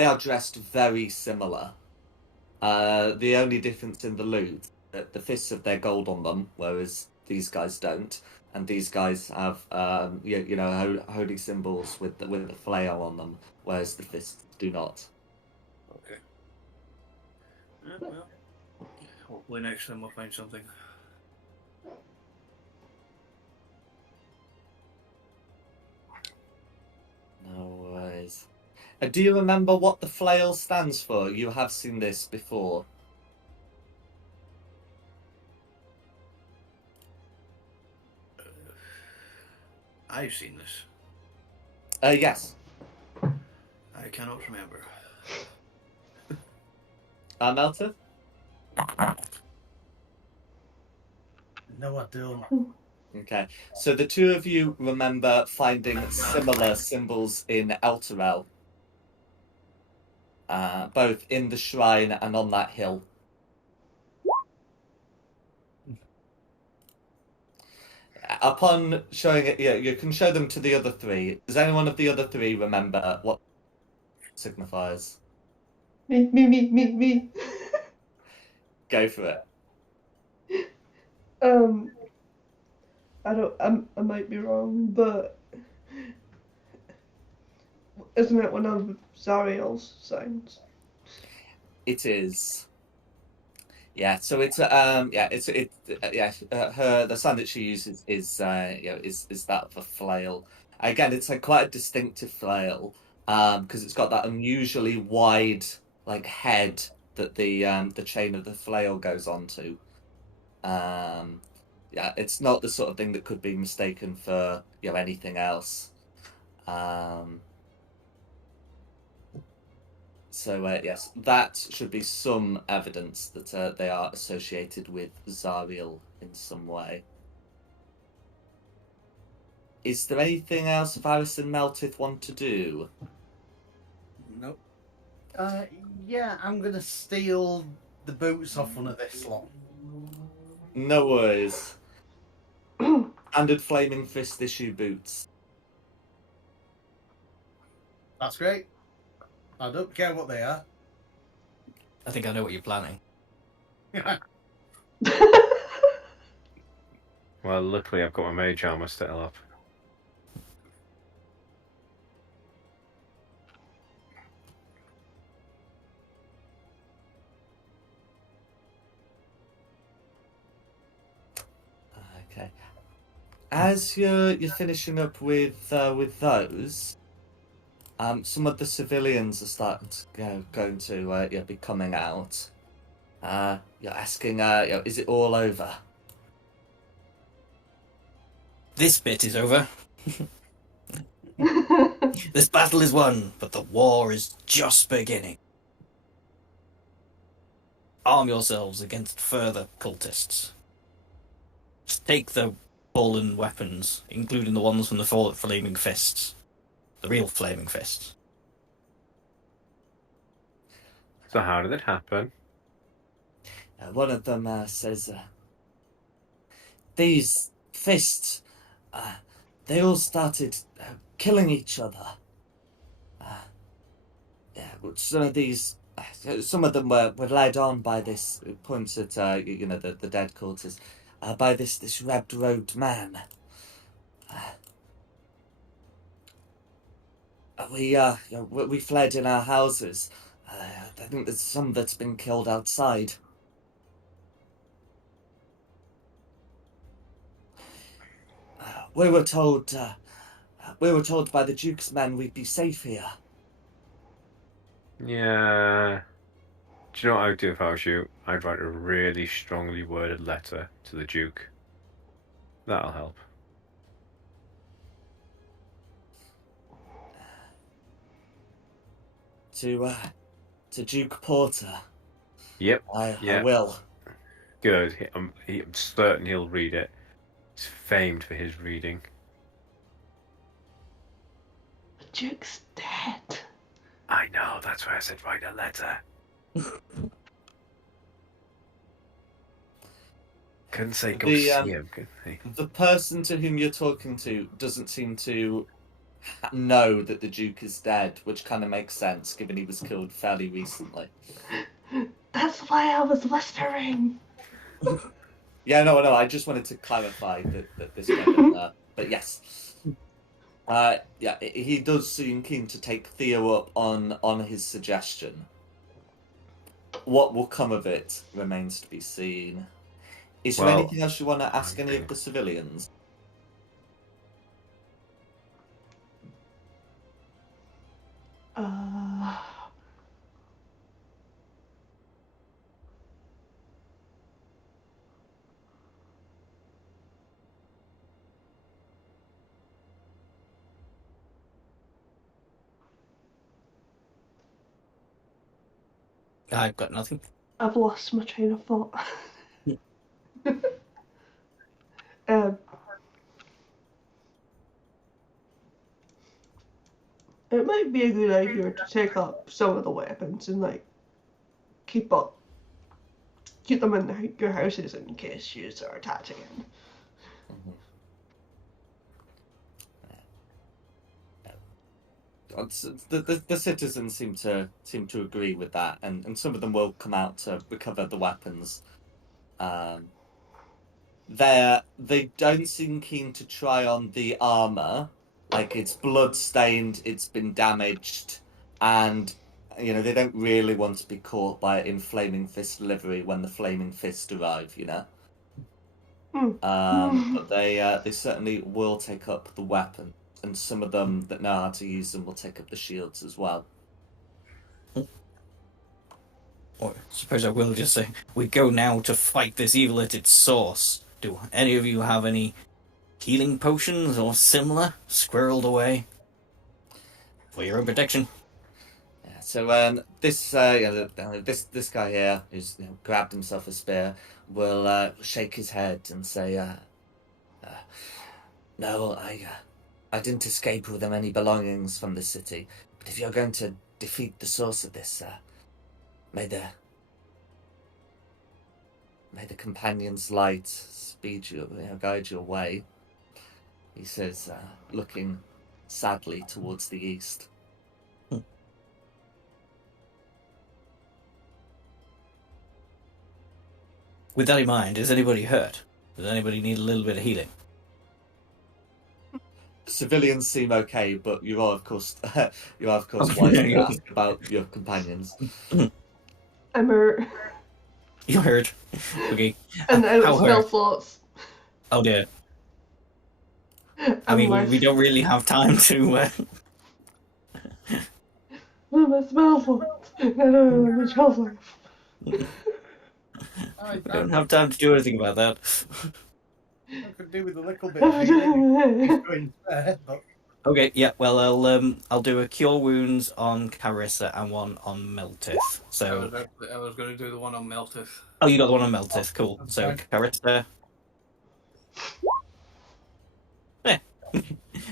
are dressed very similar. The only difference in the loot, the fists have their gold on them, whereas these guys don't, and these guys have holy symbols with the flail on them, whereas the fists do not. Okay. Well, hopefully next time we'll find something. No worries. Do you remember what the flail stands for? You have seen this before. I've seen this. Yes. I cannot remember. Melted? No, I don't. Okay. So the 2 of you remember finding similar symbols in Elturel. Both in the shrine and on that hill. Upon showing it, you can show them to the other 3. Does anyone of the other 3 remember what signifies? Me. Go for it. I might be wrong, but isn't it one of Zariel's signs? It is. Yeah, so it's the sign that she uses is that of a flail. Again, it's quite a distinctive flail, because it's got that unusually wide like head that the chain of the flail goes onto. Yeah, it's not the sort of thing that could be mistaken for anything else. So yes, that should be some evidence that they are associated with Zariel in some way. Is there anything else Varys and Meltith want to do? Nope. Yeah, I'm gonna steal the boots off one of this lot. No worries. Standard Flaming Fist issue boots. That's great. I don't care what they are. I think I know what you're planning. Well, luckily I've got my mage armor still up. Okay. As you're finishing up with those, some of the civilians are starting to going to be coming out. You're asking, is it all over? This bit is over. This battle is won, but the war is just beginning. Arm yourselves against further cultists. Just take the fallen weapons, including the ones from the flaming fists. The real flaming fists. So how did it happen? One of them says, these fists, they all started killing each other. Some of them were led on by this, points at the dead cultists, by this red-robed man. We fled in our houses. I think there's some that's been killed outside. We were told by the Duke's men we'd be safe here. Yeah. Do you know what I would do if I was you? I'd write a really strongly worded letter to the Duke. That'll help. To Duke Porter. Yep. I will. Good. I'm certain he'll read it. He's famed for his reading. The Duke's dead. I know, that's why I said write a letter. Couldn't say go see him, could he? The person to whom you're talking to doesn't seem to know that the Duke is dead, which kind of makes sense, given he was killed fairly recently. That's why I was whispering. Yeah, no, I just wanted to clarify that this wasn't but yes. He does seem keen to take Theo up on his suggestion. What will come of it remains to be seen. Is there anything else you want to ask any of the civilians? I've got nothing. I've lost my train of thought. It might be a good idea to take up some of the weapons and keep them in your houses in case you are attacked again. The citizens seem to agree with that, and some of them will come out to recover the weapons. They don't seem keen to try on the armor, like it's blood stained, it's been damaged, and they don't really want to be caught by it in Flaming Fist livery when the Flaming Fist arrive. But they certainly will take up the weapon. And some of them that know how to use them will take up the shields as well. Or suppose I will just say, we go now to fight this evil at its source. Do any of you have any healing potions or similar squirreled away for your own protection? Yeah, so this this guy here who's grabbed himself a spear will shake his head and say, "No, I didn't escape with any belongings from the city. But if you're going to defeat the source of this, may the companion's light speed you, guide your way." He says, looking sadly towards the east. With that in mind, is anybody hurt? Does anybody need a little bit of healing? Civilians seem okay, but you are of course wise to ask about your companions. I'm hurt. You heard. Okay. And out How of spell hurt? slots. Oh dear. I mean, we don't really have time to. My spell slots. I don't know my spell slots. We don't have time to do anything about that. I could do with a little bit of healing. Going there, but... Okay, yeah. Well, I'll do a cure wounds on Carissa and one on Meltith. So. I was going to do the one on Meltith. Oh, you got the one on Meltith. Cool. So Carissa.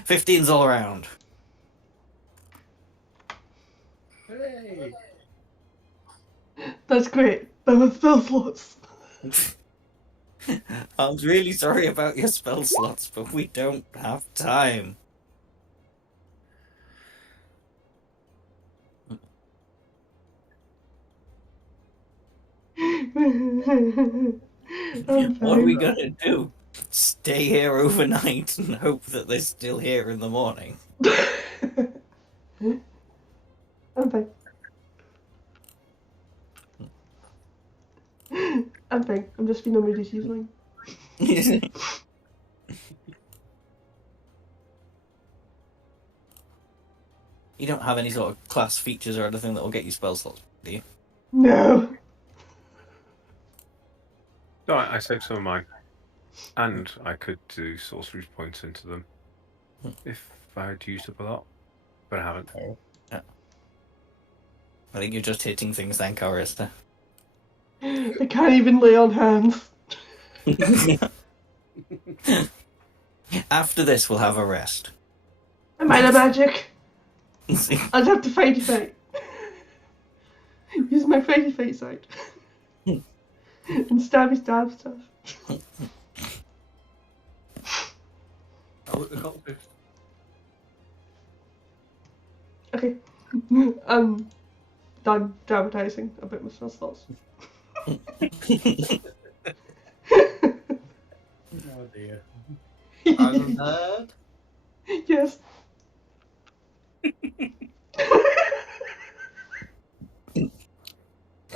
15's all around. Hooray! That's great. But my spell slots. I'm really sorry about your spell slots, but we don't have time. What are we gonna do? Stay here overnight and hope that they're still here in the morning? I'm fine. I'm fine. I'm just being a moody seasoning. You don't have any sort of class features or anything that will get you spell slots, do you? No. No, I saved some of mine. And I could do sorcery points into them if I had used up a lot. But I haven't. Yeah. I think you're just hitting things then, Carissa. I can't even lay on hands. After this, we'll have a rest. I'm out of magic. I'd have to fighty fight. Use my fighty fight side. And stabby stab stuff. I'll look the cultist. Okay. I'm done dramatizing about my spell slots. Oh dear. I'm mad. Yes.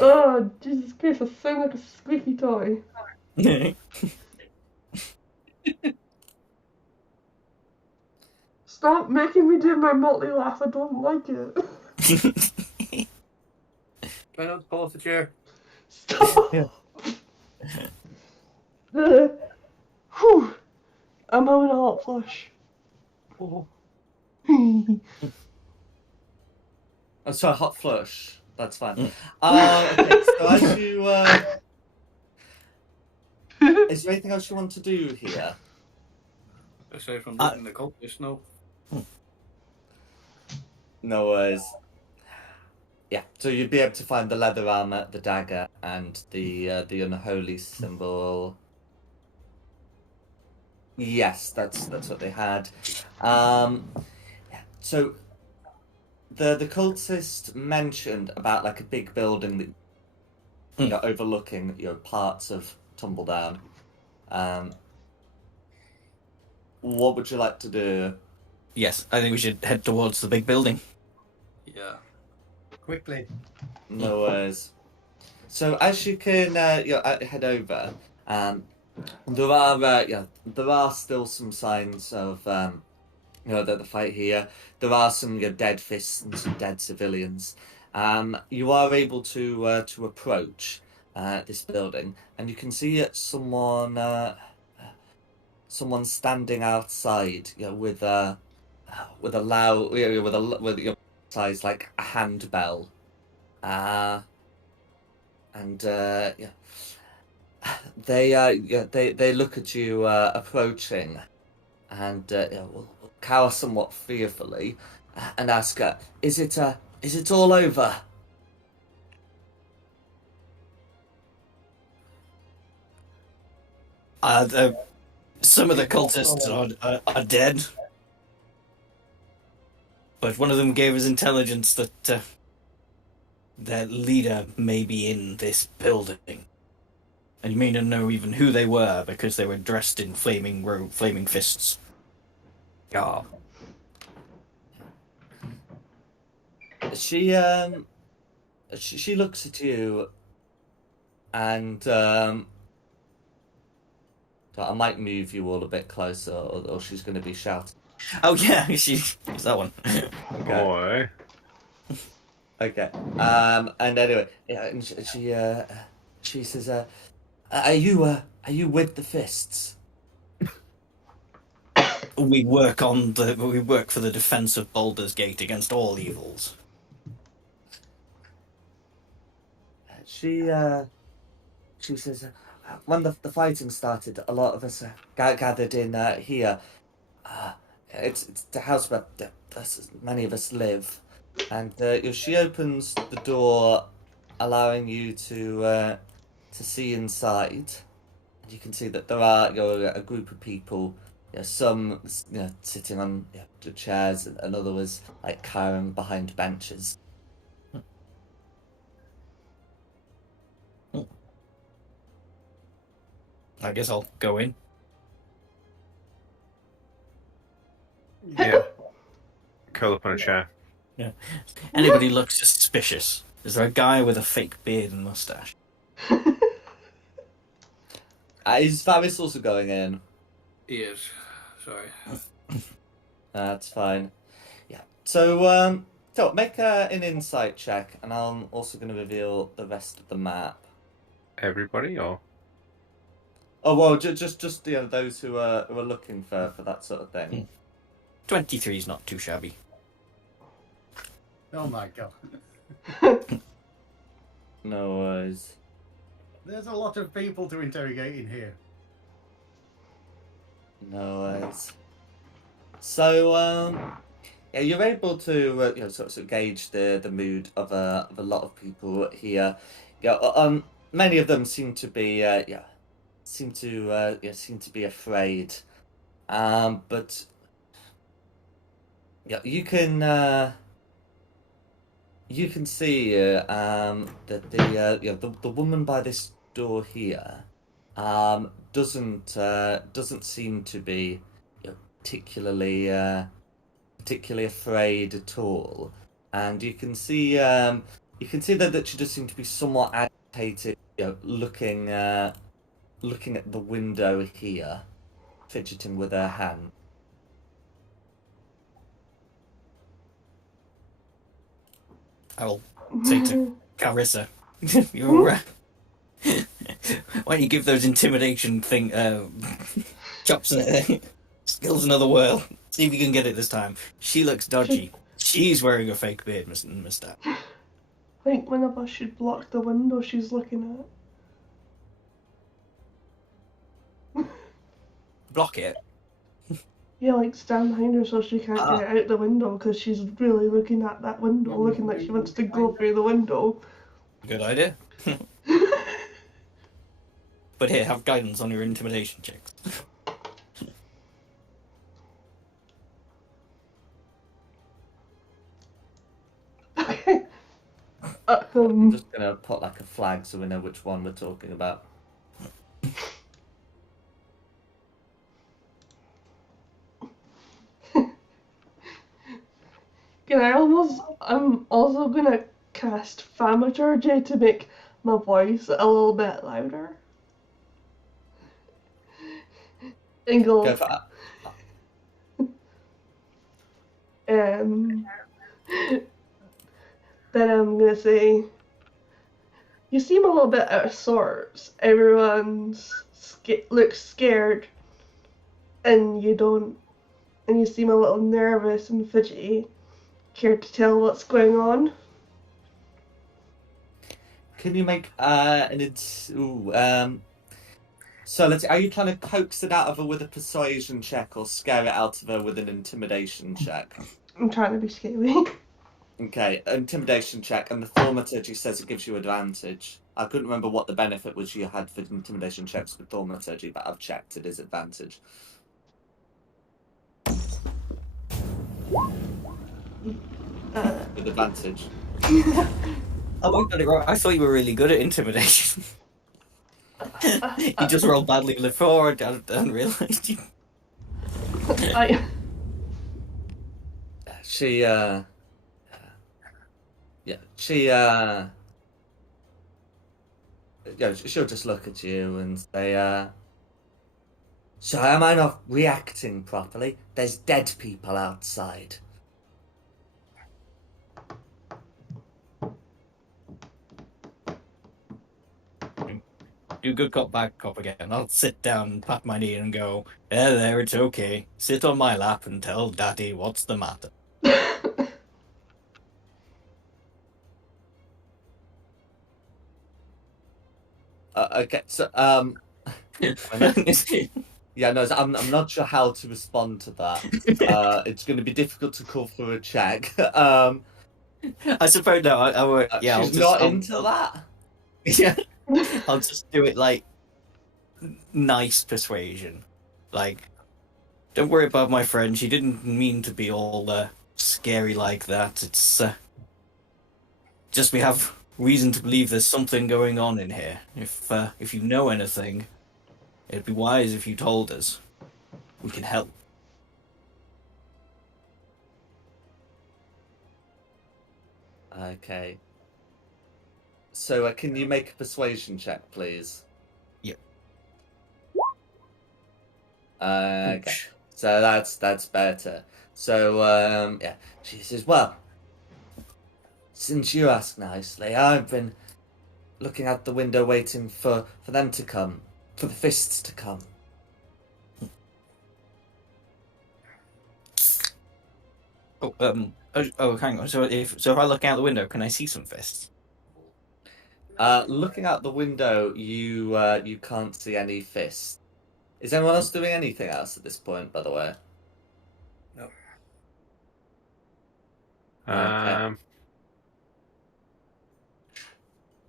Oh, Jesus Christ, I sound like a squeaky toy. Stop making me do my motley laugh, I don't like it. Try not to fall off the chair. Stop! Yeah. Whew. I'm having a hot flush. Oh. Oh, sorry, hot flush. That's fine. Okay, so as you, is there anything else you want to do here? Aside from looking the cultist, no. No worries. Yeah, so you'd be able to find the leather armor, the dagger, and the unholy symbol. Yes, that's what they had. Yeah, so the cultist mentioned about like a big building that overlooking parts of Tumbledown. What would you like to do? Yes, I think we should head towards the big building. Yeah. Quickly. No worries. So as you can head over, there are still some signs of the fight here. There are some dead fists and some dead civilians, You are able to approach this building, and you can see someone standing outside, with a loud, with size like a handbell, and they look at you approaching, and will cower somewhat fearfully, and ask, is it all over? Some of the cultists are dead, but one of them gave us intelligence that their leader may be in this building. And you may not know even who they were because they were dressed in flaming fists. Ah. She looks at you, and I might move you all a bit closer, or she's going to be shouting. Oh yeah, she's that one. Okay. Boy. Okay. And anyway, and she says, "Are you with the fists?" We work for the defense of Baldur's Gate against all evils. She says, when the fighting started, a lot of us gathered in here. It's the house where many of us live, and she opens the door, allowing you to see inside. And you can see that there are a group of people. Some sitting on the chairs, and others like cowering behind benches. I guess I'll go in. Yeah. Curl up on a chair. Yeah. Anybody looks suspicious? Is there a guy with a fake beard and mustache? Is Faris also going in? He is. Sorry. That's fine. Yeah. So make an insight check, and I'm also going to reveal the rest of the map. Everybody, or? Oh well, just those who are looking for that sort of thing. 23 is not too shabby. Oh my god. No worries. There's a lot of people to interrogate in here. No worries. So yeah, you're able to sort of gauge the mood of a lot of people here. Yeah, many of them seem to be seem to be afraid. But yeah, you can see that the woman by this door here doesn't seem to be particularly afraid at all, and you can see that she does seem to be somewhat agitated, looking at the window here, fidgeting with her hand. I'll say to Carissa, you're right. Why don't you give those intimidation chops skills another whirl? See if you can get it this time. She looks dodgy. She's wearing a fake beard, mister. I think one of us should block the window she's looking at. Block it. Yeah, like stand behind her so she can't get out the window because she's really looking at that window, looking like she wants to go through the window. Good idea. But here, have guidance on your intimidation checks. Okay. I'm just gonna put like a flag so we know which one we're talking about. I'm also gonna cast Thaumaturgy to make my voice a little bit louder. And go, Go for that. Then I'm gonna say, you seem a little bit out of sorts. Everyone's looks scared, and you don't, and you seem a little nervous and fidgety. Care to tell what's going on? Can you make so are you trying to coax it out of her with a persuasion check or scare it out of her with an intimidation check? I'm trying to be scary. Okay, intimidation check, and the thaumaturgy says it gives you advantage. I couldn't remember what the benefit was you had for intimidation checks with thaumaturgy, but I've checked it is advantage. With advantage. Oh, I got it wrong. I thought you were really good at intimidation. You just rolled badly with the 4. I didn't realise you. She she'll just look at you and say, so am I not reacting properly? There's dead people outside. Do good cop, bad cop again. I'll sit down and pat my knee and go, there, it's okay. Sit on my lap and tell Daddy what's the matter. Okay, so yeah, no, I'm not sure how to respond to that. It's going to be difficult to call for a check. I suppose no. Yeah, she's not into that. Yeah, I'll just do it like nice persuasion. Like, don't worry about my friend. She didn't mean to be all scary like that. It's just we have reason to believe there's something going on in here. If you know anything, it'd be wise if you told us. We can help. Okay. So can you make a persuasion check, please? Yep. Okay. So that's better. So yeah, she says, well, since you ask nicely, I've been looking out the window waiting for them to come, for the fists to come. Hang on. So if I look out the window, can I see some fists? Looking out the window, you can't see any fists. Is anyone else doing anything else at this point, by the way? No. Okay.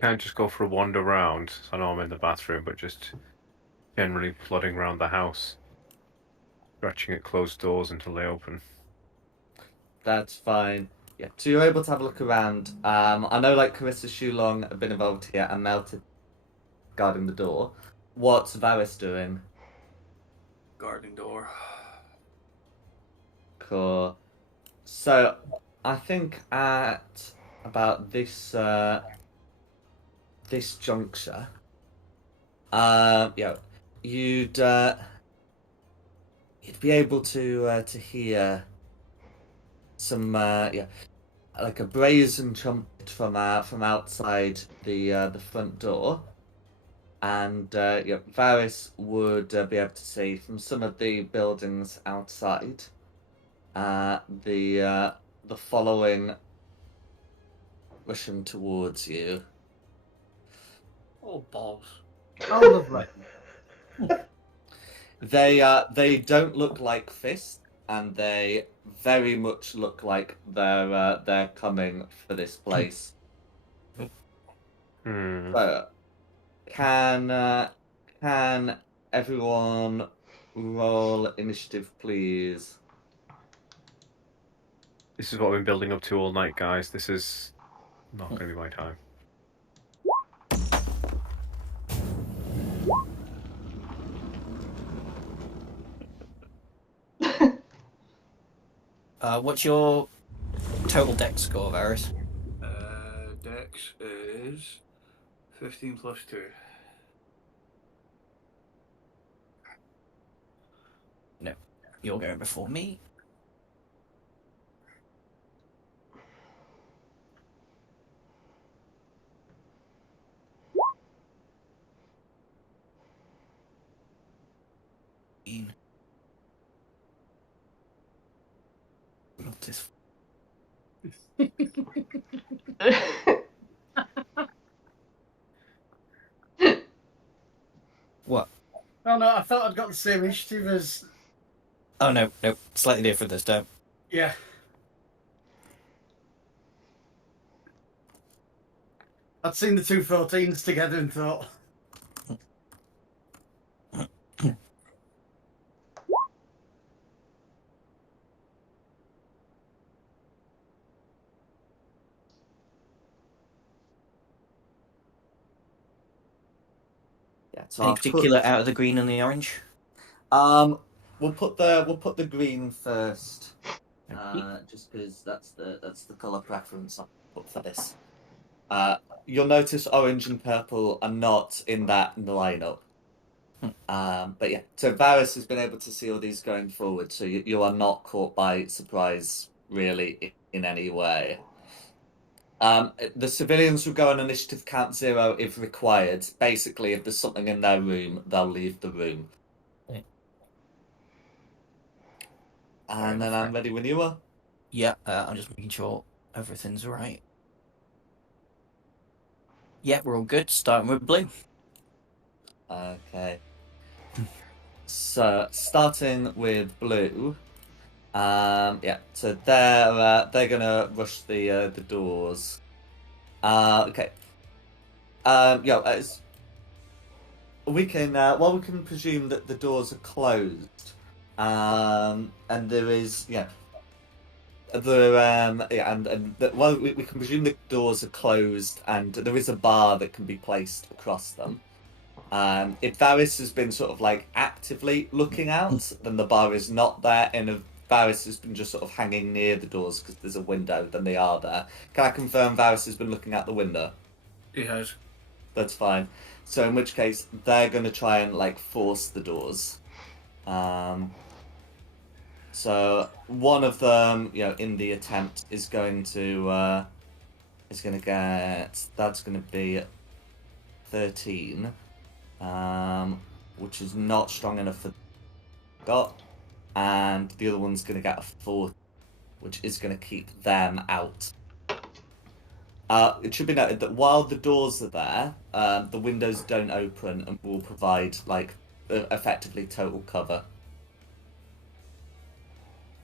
Can't just go for a wander round. I know I'm in the bathroom, but just generally plodding around the house, scratching at closed doors until they open. That's fine. Yeah, so you're able to have a look around. I know like Carissa Shulong have been involved here and Melted guarding the door. What's Varys doing? Guarding door. Cool. So I think at about this this juncture, yeah, you'd be able to hear some like a brazen trumpet from outside the front door, and Varys would be able to see from some of the buildings outside the following rushing towards you. Oh, balls. Oh, lovely. They don't look like fists, and they very much look like they're coming for this place. So, can everyone roll initiative, please? This is what I've been building up to all night, guys. This is not going to be my time. What's your total dex score, Varys? Dex is 15 plus 2. No, you're going before me. 14. Notice. What? Oh no, I thought I'd got the same initiative as. Oh no, slightly different this time. Yeah. I'd seen the two 14s together and thought. Yeah, so Any I'll particular put, out of the green and the orange? we'll put the green first. Okay. Just because that's the color preference I put for this. You'll notice orange and purple are not in that lineup. But yeah, so Varys has been able to see all these going forward, so you are not caught by surprise really in any way. The civilians will go on initiative count 0 if required. Basically, if there's something in their room, they'll leave the room. Okay. And then I'm ready when you are. Yeah, I'm just making sure everything's right. Yeah, we're all good. Starting with blue. Okay. So starting with blue, yeah. So they're gonna rush the doors. Okay. Yeah. We can well, we can presume that the doors are closed. And there is well, we can presume the doors are closed, and there is a bar that can be placed across them. If Varys has been sort of like actively looking out, then the bar is not there. And if Varys has been just sort of hanging near the doors because there's a window, then they are there. Can I confirm Varys has been looking out the window? He has. That's fine. So in which case, they're going to try and like force the doors. So one of them, in the attempt is going to get, that's going to be 13. Which is not strong enough for got, and the other one's going to get a 4, which is going to keep them out. It should be noted that while the doors are there, the windows don't open and will provide effectively total cover.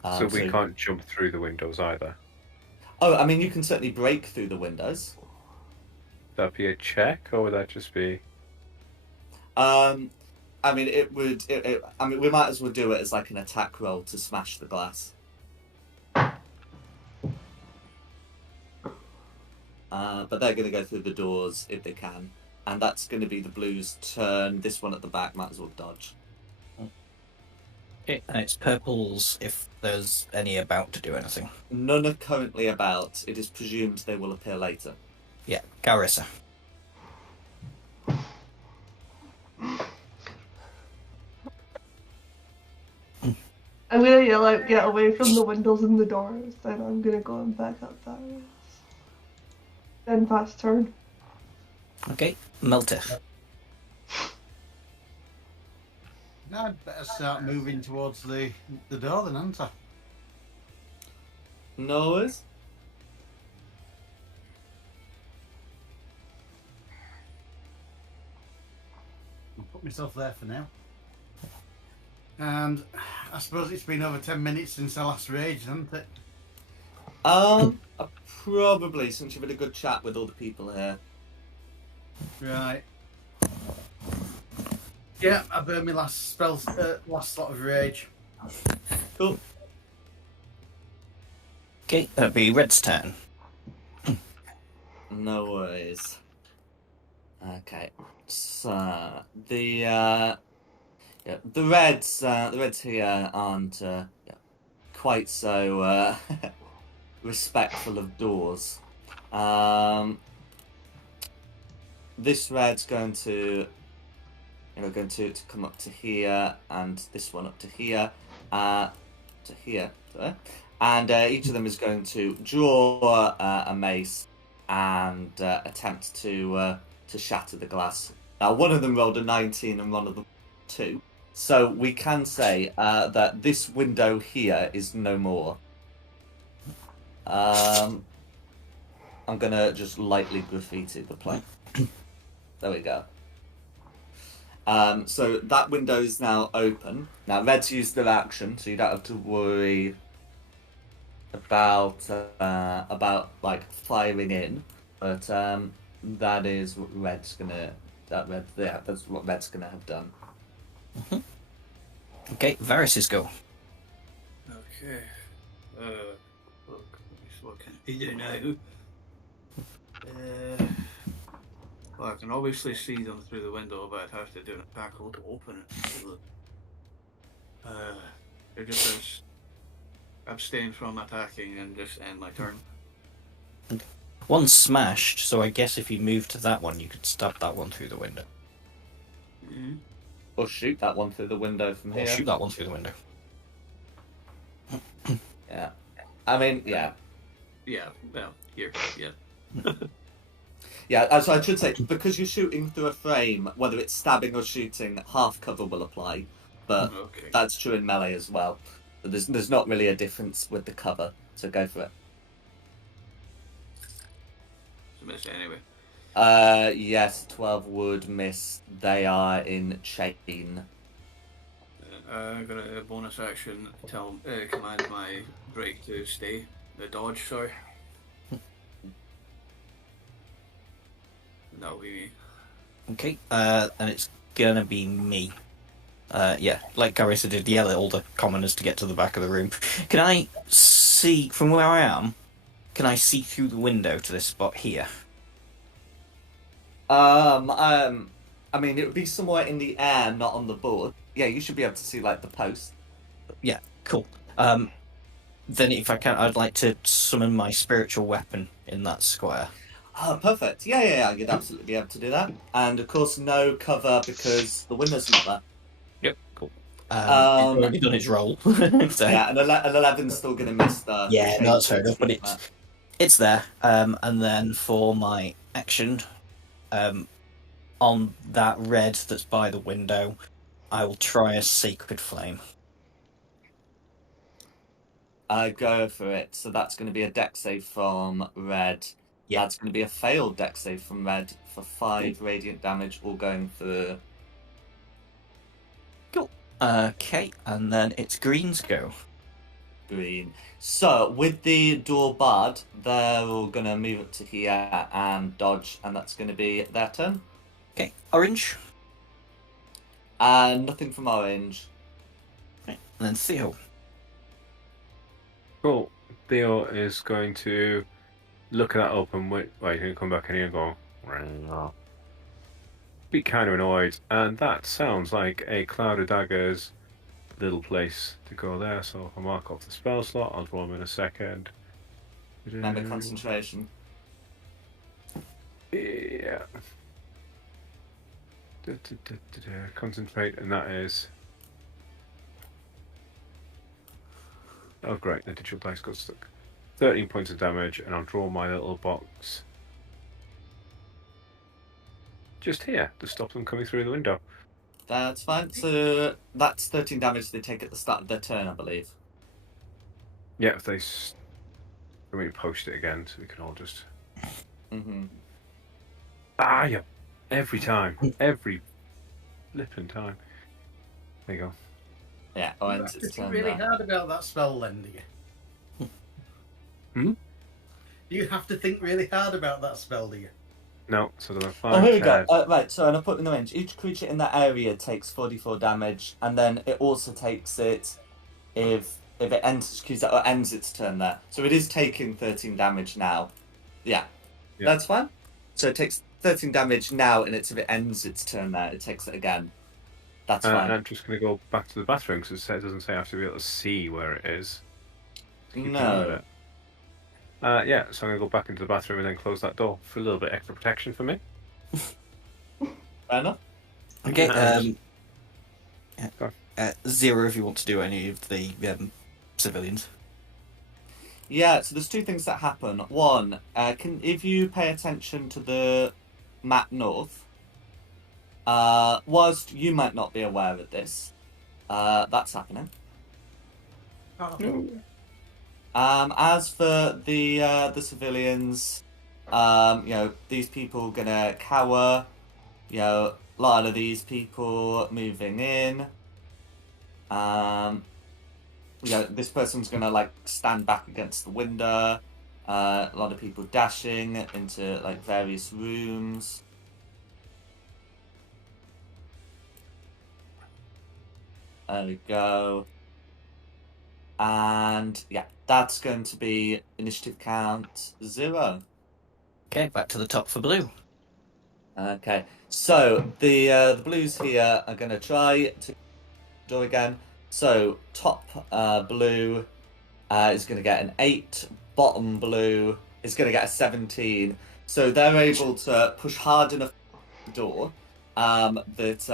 So we can't jump through the windows either. Oh, I mean, you can certainly break through the windows. Would that be a check, or would that just be? I mean, it would. I mean, we might as well do it as like an attack roll to smash the glass. But they're going to go through the doors if they can, and that's going to be the blues' turn. This one at the back might as well dodge. Okay, and it's purples if there's any about to do anything. None are currently about. It is presumed they will appear later. Yeah, Garissa. I'm gonna yell out, get away from the windows and the doors, then I'm gonna go and back up Varys. Then fast turn. Okay, Meltith. No, I'd better start moving towards the door then, hadn't I? No worries. I'll put myself there for now. And I suppose it's been over 10 minutes since I last raged, hasn't it? Probably, since you've had a good chat with all the people here. Right. Yeah, I burned my last spell, last slot of rage. Cool. Okay, that'd be Red's turn. No worries. Okay, so the Reds here aren't quite so respectful of doors. This Red's going to come up to here, and this one up to here, sorry. And each of them is going to draw a mace and attempt to shatter the glass. Now, one of them rolled a 19 and one of them 2, So we can say that this window here is no more. I'm gonna just lightly graffiti the plank. There we go. So that window is now open. Now red's used their action, so you don't have to worry about like firing in. But that is what red's gonna. That's what red's gonna have done. Okay, Varys' go. Okay. Look, what can I do now? Well, I can obviously see them through the window, but I'd have to do an attack roll to open it. They're just abstain from attacking and just end my turn. One's smashed, so I guess if you move to that one, you could stab that one through the window. Mm-hmm. Or shoot that one through the window from Or here. shoot that one through the window. Yeah. I mean, yeah. Yeah, well, here, yeah. Yeah, so I should say, because you're shooting through a frame, whether it's stabbing or shooting, half cover will apply. But Okay. that's true in melee as well. But there's not really a difference with the cover, so go for it. So miss it anyway. Yes, 12 would miss. They are in chain. I'm gonna bonus action command my break to stay. The dodge, sorry. That'll be me. Okay, and it's gonna be me. Yeah, like Carissa did, yell at all the commoners to get to the back of the room. Can I see, from where I am, can I see through the window to this spot here? I mean, it would be somewhere in the air, not on the board. Yeah, you should be able to see, like, the post. Yeah, cool. Then if I can, I'd like to summon my spiritual weapon in that square. Oh, perfect. Yeah, you'd absolutely be able to do that. And, of course, no cover because the window's not there. Yep, cool. He's already done his roll. So, Yeah, and an 11's still going to miss the... yeah, the no, that's fair shade enough, but it's there. And then for my action, on that red that's by the window, I will try a sacred flame. Go for it. So that's going to be a dex save from red. Yeah. That's going to be a failed dex save from red for 5 radiant damage, all going through. Cool. Okay, and then it's green's go. Green. So with the door barred, they're all going to move up to here and dodge, and that's going to be their turn. Okay, orange. Nothing from orange. Right. And then Theo. Cool. Theo is going to look at that open window. Wait, he's going to come back in here and go, "Ring." Be kind of annoyed. And that sounds like a Cloud of Daggers little place to go there. So I'll mark off the spell slot. I'll draw them in a second. Remember concentration. Yeah. Concentrate, and that is. Oh, great, the digital dice got stuck. 13 points of damage, and I'll draw my little box just here to stop them coming through the window. That's fine. So that's 13 damage they take at the start of their turn, I believe. Yeah, if they. Let me post it again so we can all just. Mm-hmm. Ah, yeah. Every time. Every flipping time. There you go. Yeah, You ends have to its think turn really there. hard about that spell then, do you? Hmm? You have to think really hard about that spell, do you? No, so there are 5. Oh, here we go. 10. Right, so and I put in the range. Each creature in that area takes 44 damage, and then it also takes it if it ends its turn there. So it is taking 13 damage now. Yeah. That's fine. So it takes 13 damage now, and if it ends its turn there, it takes it again. That's fine. And I'm just going to go back to the bathroom because it doesn't say I have to be able to see where it is. Keep an eye on No. it. Yeah, so I'm going to go back into the bathroom and then close that door for a little bit extra protection for me. Fair enough. Okay, Go. 0 if you want to do any of the civilians. Yeah, so there's 2 things that happen. One, if you pay attention to the map north, whilst you might not be aware of this, that's happening. Oh, As for the civilians, these people gonna cower. A lot of these people moving in. This person's gonna like stand back against the window. A lot of people dashing into like various rooms. There we go. And yeah, that's going to be initiative count 0. Okay, back to the top for blue. Okay, so the blues here are going to try to do again. So top blue is going to get an 8. Bottom blue is going to get a 17. So they're able to push hard enough the door that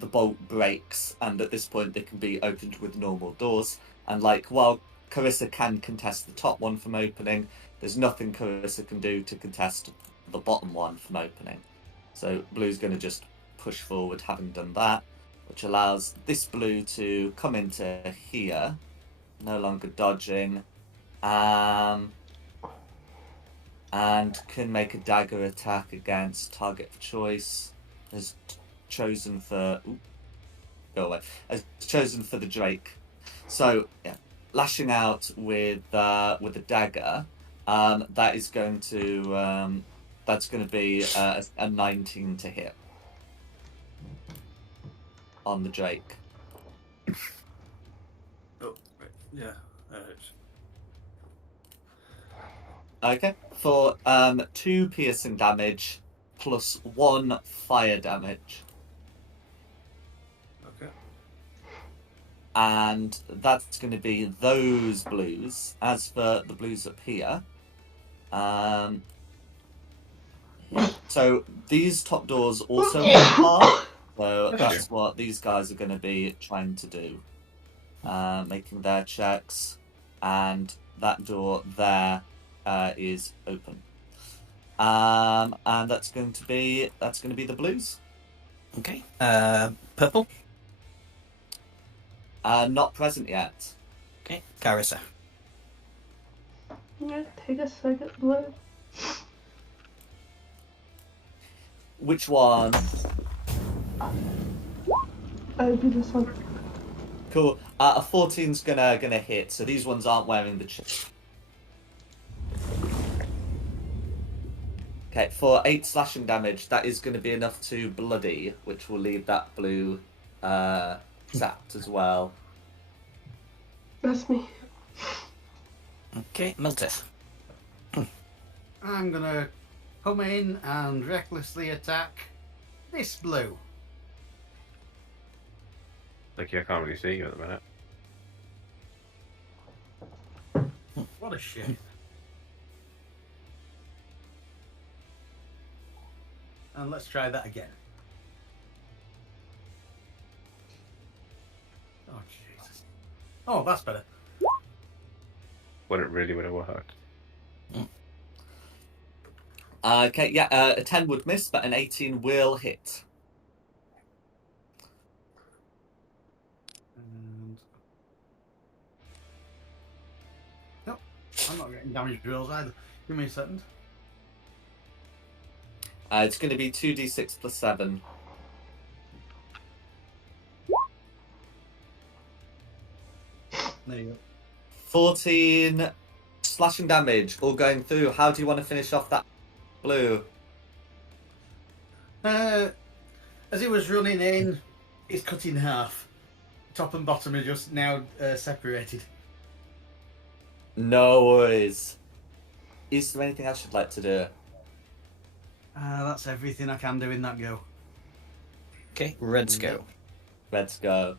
the bolt breaks, and at this point they can be opened with normal doors. And like while Carissa can contest the top one from opening, there's nothing Carissa can do to contest the bottom one from opening. So blue's going to just push forward, having done that, which allows this blue to come into here, no longer dodging, and can make a dagger attack against target of choice. Has chosen for go away. Has chosen for the Drake. So yeah, lashing out with the dagger. That is going to that's going to be a 19 to hit on the Drake. Oh, right. Yeah. Okay, for 2 piercing damage plus 1 fire damage. Okay. And that's going to be those blues. As for the blues up here, so these top doors also are. So that's what these guys are going to be trying to do, making their checks, and that door there is open, and that's going to be the blues. Okay. Purple. Not present yet. Okay. Carissa. I'm gonna take a second look. Which one? I'll do this one. Cool. A 14's gonna hit. So these ones aren't wearing the chip. Okay, for 8 slashing damage, that is going to be enough to bloody, which will leave that blue zapped as well. That's me. Okay. Miltith. I'm gonna come in and recklessly attack this blue. Lucky I can't really see you at the minute. What a shame. And let's try that again. Oh, Jesus. Oh, that's better. When it really would have worked. Okay, yeah, a 10 would miss, but an 18 will hit. And... Nope, I'm not getting damage drills either. Give me a second. It's going to be 2d6 plus 7. There you go. 14 slashing damage, all going through. How do you want to finish off that blue? As it was running in, it's cut in half. Top and bottom are just now separated. No worries. Is there anything else you'd like to do? That's everything I can do in that go. Okay. Reds go. Let's go.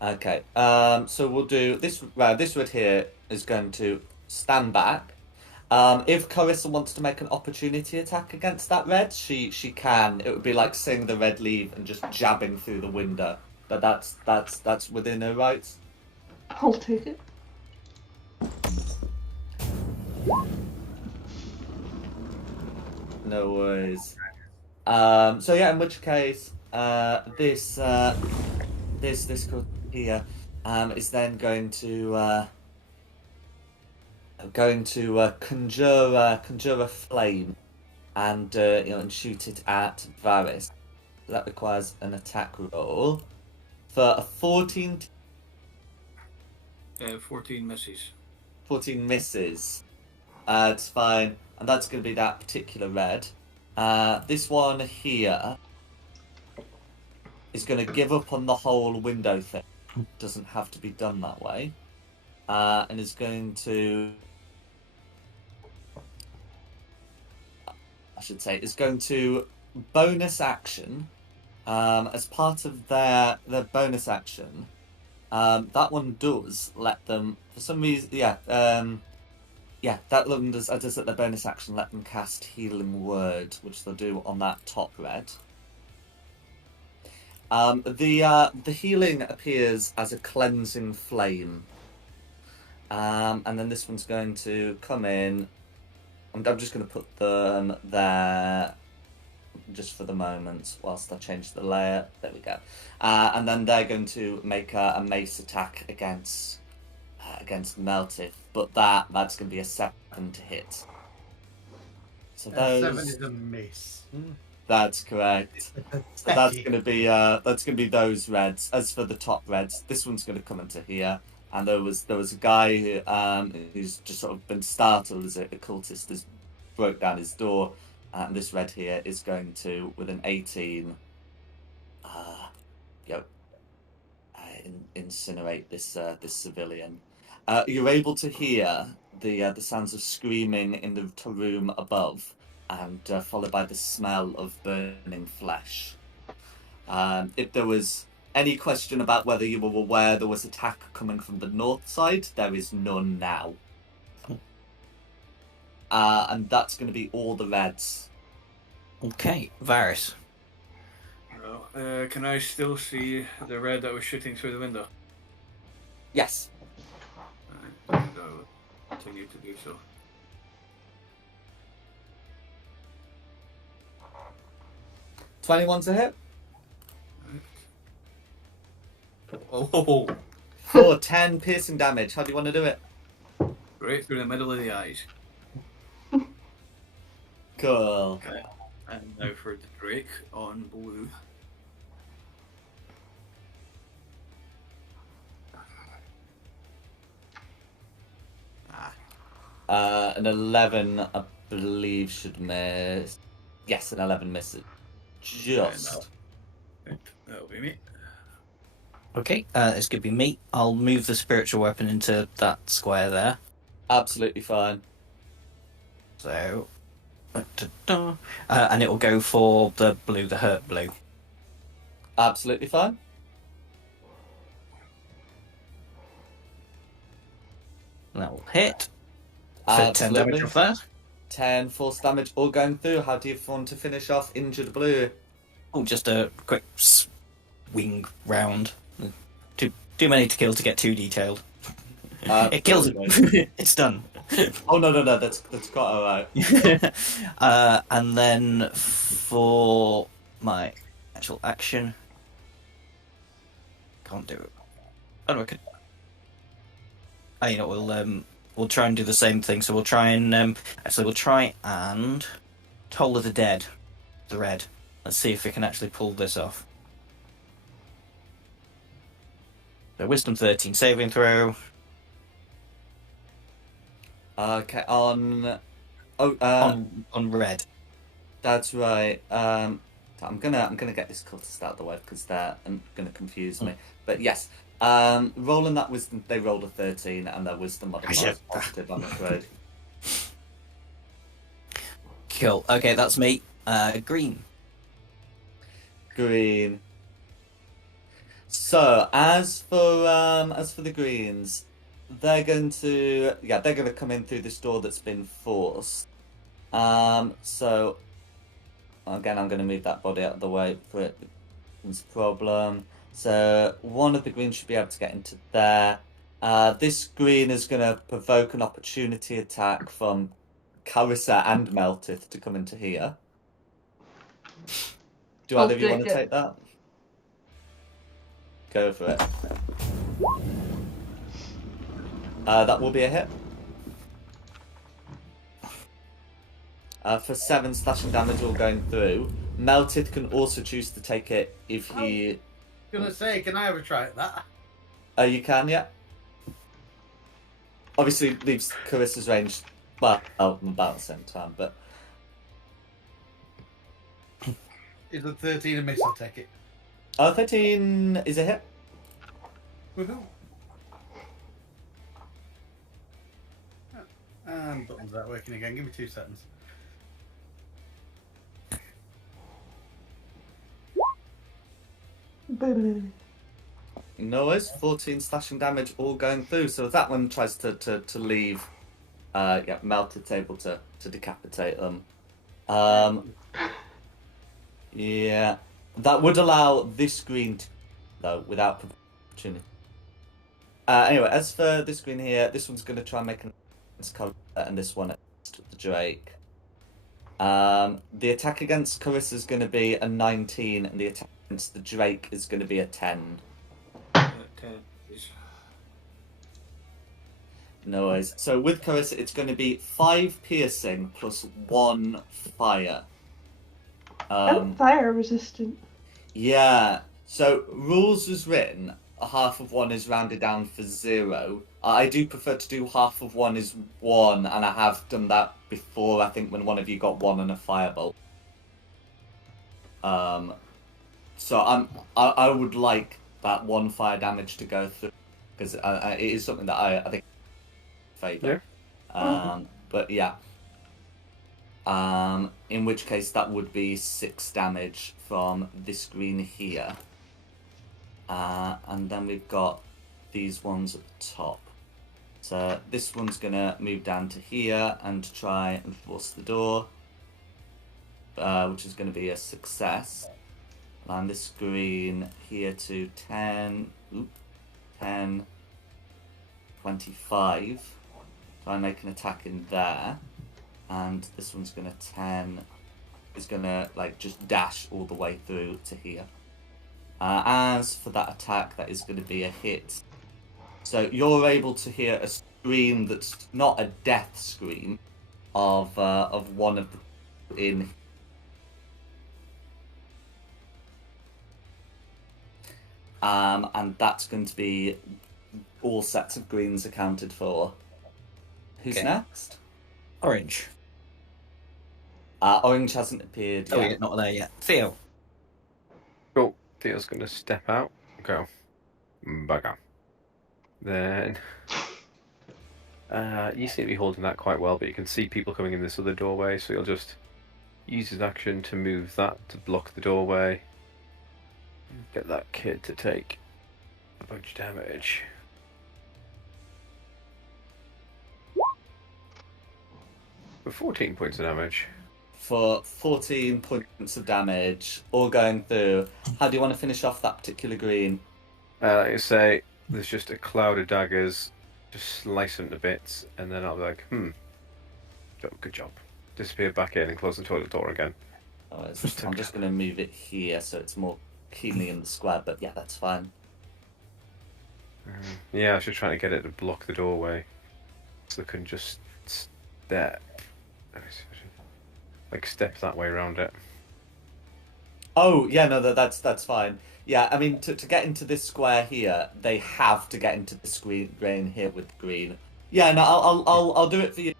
Okay. So we'll do this. This red here is going to stand back. If Carissa wants to make an opportunity attack against that red, she can. It would be like seeing the red leave and just jabbing through the window. But that's within her rights. I'll take it. No worries. So yeah, in which case, this this card here is then going to conjure a flame and and shoot it at Varys. That requires an attack roll for a 14. 14 misses. 14 misses. It's fine, and that's going to be that particular red. This one here is going to give up on the whole window thing. Doesn't have to be done that way, and is going to. I should say is going to bonus action as part of their bonus action. That one does let them, for some reason, that one does at their bonus action let them cast Healing Word, which they'll do on that top red. The healing appears as a cleansing flame, and then this one's going to come in. I'm just going to put them there just for the moment whilst I change the layer. There we go. And then they're going to make a mace attack against Meltith, but that's going to be a 7 to hit. So those 7 is a miss. That's correct. So that's going to be those reds. As for the top reds, this one's going to come into here. And there was a guy who's just sort of been startled as a cultist has broke down his door, and this red here is going to, with an 18, incinerate this civilian. You're able to hear the sounds of screaming in the room above, and followed by the smell of burning flesh. If there was any question about whether you were aware there was attack coming from the north side, there is none now. And that's going to be all the reds. Okay, Varys. Well, can I still see the red that was shooting through the window? Yes. Alright, and I'll continue to do so. $21 a hit. Oh, For 10 piercing damage. How do you want to do it? right through the middle of the eyes. Cool. Okay. And now for the Drake on blue. An 11, I believe, should miss. Yes, an 11 misses. Just. That'll be me. Okay, it's going to be me. I'll move the spiritual weapon into that square there. Absolutely fine. So, and it will go for the blue, the hurt blue. Absolutely fine. That will hit. So 10 damage off that. 10 force damage all going through. How do you want to finish off injured blue? Oh, just a quick swing round. Too many to kill to get too detailed. It kills it. It's done. Oh no, that's quite alright. And then for my actual action, can't do it. Oh, I could. We'll try and do the same thing. So we'll try and we'll try and Toll of the Dead, the red. Let's see if we can actually pull this off. So Wisdom 13 saving throw. Okay, on red. That's right. I'm gonna get this cultist out of the way because they're gonna confuse me. But yes, rolling that wisdom, they rolled a 13, and their wisdom modifier is positive, I'm afraid. Cool. Okay, that's me. Green. Green. So as for the greens, they're going to come in through this door that's been forced. So again, I'm going to move that body out of the way for it. It's a problem. So one of the greens should be able to get into there. This green is going to provoke an opportunity attack from Carissa and Meltith to come into here. Do either of you want to take that? go for it. That will be a hit. For 7 slashing damage all going through. Melted can also choose to take it if he... Gonna say, can I have a try at that? You can, yeah. Obviously leaves Carissa's range, well, about the same time, but... Is a 13 a miss? I'll take it. 13 is a hit. Woohoo! And buttons aren't working again. Give me 2 seconds. No worries, 14 slashing damage all going through. So that one tries to leave Melted's able to decapitate them. Yeah. That would allow this green to, though, without opportunity. Anyway, as for this green here, this one's gonna try and make an cover, and this one against the Drake. The attack against Carissa is going to be a 19, and the attack against the Drake is going to be a 10. No worries. So with Carissa, it's going to be 5 piercing plus 1 fire. I'm fire resistant. Yeah. So rules as written, half of 1 is rounded down for 0. I do prefer to do half of 1 is 1, and I have done that before, I think, when one of you got 1 on a firebolt. So I would like that 1 fire damage to go through, because it is something that I think favour. Yeah. But yeah. In which case that would be 6 damage from this green here. And then we've got these ones at the top. So this one's gonna move down to here and try and force the door, which is gonna be a success. And this green here to 10, 10, 25. Try and make an attack in there. And this one's gonna 10, is gonna like just dash all the way through to here. As for that attack, that is going to be a hit. So you're able to hear a scream that's not a death scream of one of the in. And that's going to be all sets of greens accounted for. Who's Okay. next? Orange. Orange hasn't appeared Oh, yet. yeah, not there yet. Theo. Cool. Theo's going to step out. Go. Bugger. Then... you seem to be holding that quite well, but you can see people coming in this other doorway, so you'll just use his action to move that to block the doorway. Get that kid to take a bunch of damage. For 14 points of damage. For 14 points of damage, all going through. How do you want to finish off that particular green? Like I say, there's just a cloud of daggers, just slice them to bits, and then I'll be like, good job. Disappear back in and close the toilet door again. Oh, I'm just going to move it here so it's more keenly in the square, but yeah, that's fine. Yeah, I was just trying to get it to block the doorway, so they couldn't just step. Like step that way around it. Oh, yeah, no, that's fine. Yeah, I mean, to get into this square here, they have to get into this green here with green. Yeah, no, I'll do it for you.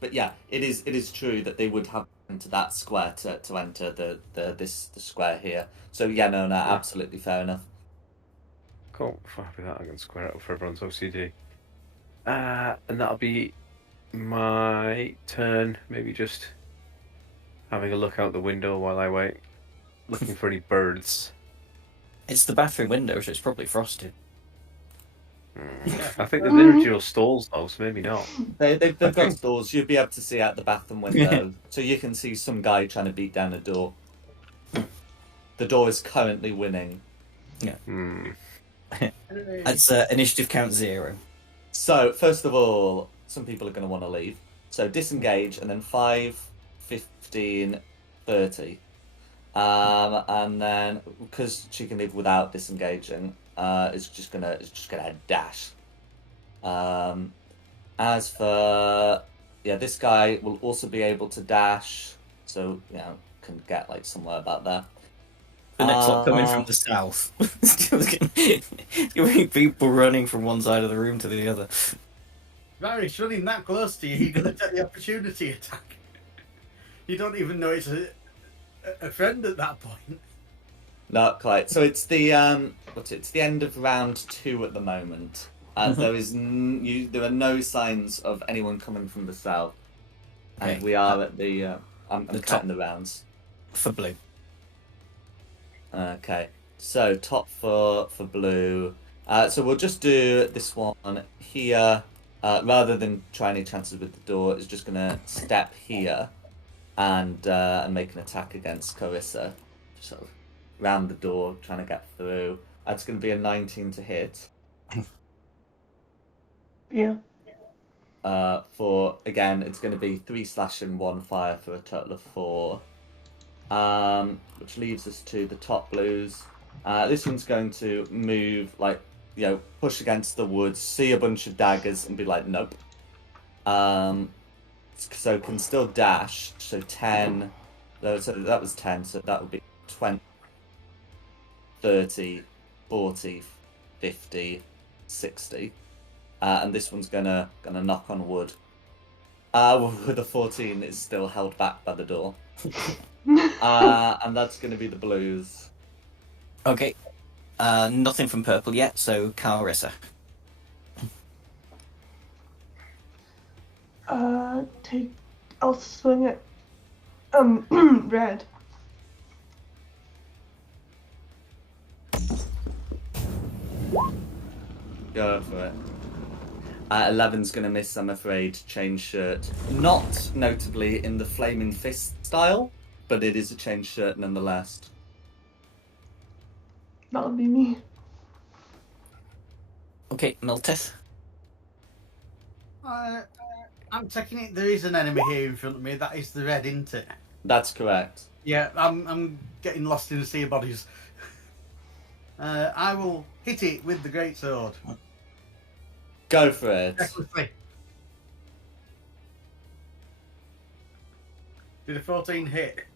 But yeah, it is true that they would have into that square to enter the square here. So yeah, no, absolutely fair enough. Cool. If I'm happy with that, I'm going to square it up for everyone's OCD. And that'll be my turn. Maybe just having a look out the window while I wait. Looking for any birds. It's the bathroom window, so it's probably frosted. I think there's individual stalls though, so maybe not. They've got stalls. You'll be able to see out the bathroom window. So you can see some guy trying to beat down a door. The door is currently winning. Yeah. Hmm. That's initiative count 0. So, first of all, some people are going to want to leave. So disengage, and then 5, 15, 30. And then, because she can leave without disengaging, is just gonna dash. As for this guy will also be able to dash, so can get like somewhere about there. The next lot coming from the south. You'll be people running from one side of the room to the other. Varys running that close to you, you're going to take the opportunity attack. You don't even know it's a friend at that point. Not quite. So it's the it's the end of round 2 at the moment. There is there are no signs of anyone coming from the south, and we are at the. I'm counting the rounds for blue. Okay, so top for blue. So we'll just do this one here. Rather than try any chances with the door, is just gonna step here, and make an attack against Carissa. Sort of round the door, trying to get through. That's gonna be a 19 to hit. Yeah. For again, it's gonna be 3 slash and 1 fire for a total of 4. Which leaves us to the top blues. This one's going to move, like, push against the woods, see a bunch of daggers, and be like, nope. So can still dash. So 10. So that was 10. So that would be 20, 30, 40, 50, 60. And this one's gonna knock on wood. With a 14, it's still held back by the door. And that's going to be the blues. Okay. Nothing from purple yet, so Carissa. I'll swing it. Red. Go for it. 11's going to miss, I'm afraid. Change shirt. Not notably in the flaming fist style, but it is a change shirt nonetheless. That'll be me. Okay, Miltith. I'm taking it there is an enemy here in front of me. That is the red, isn't it? That's correct. Yeah, I'm getting lost in the sea of bodies. I will hit it with the great sword. Go for it. Recklessly. Did a 14 hit?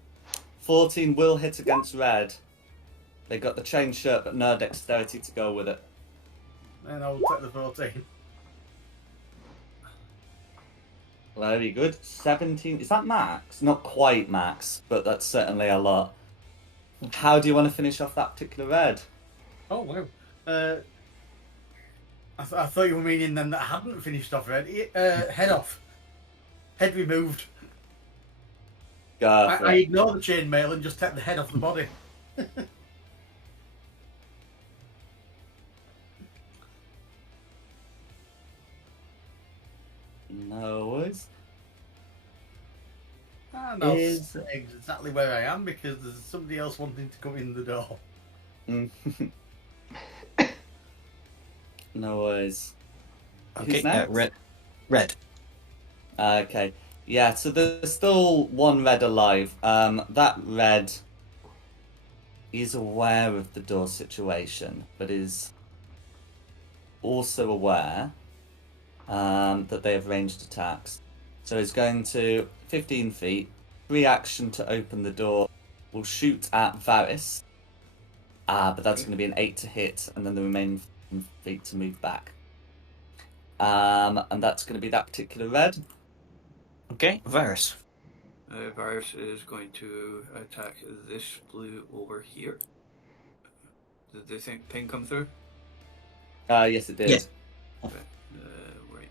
14 will hit against red. They got the chain shirt, but no dexterity to go with it. Then I'll take the 14. Very good. 17. Is that max? Not quite max, but that's certainly a lot. How do you want to finish off that particular red? Oh, wow. I thought you were meaning then that hadn't finished off red. Head off. Head removed. I ignore the chainmail and just take the head off the body. No worries. And I'll say exactly where I am because there's somebody else wanting to come in the door. No worries. Okay, red. Okay. Yeah, so there's still one red alive. That red is aware of the door situation, but is also aware that they have ranged attacks. So he's going to 15 feet, reaction to open the door, will shoot at Varys. But that's going to be an 8 to hit, and then the remaining feet to move back. And that's going to be that particular red. Okay, Varys. Varys is going to attack this blue over here. Did the thing come through? Yes, it did. Yeah. Right.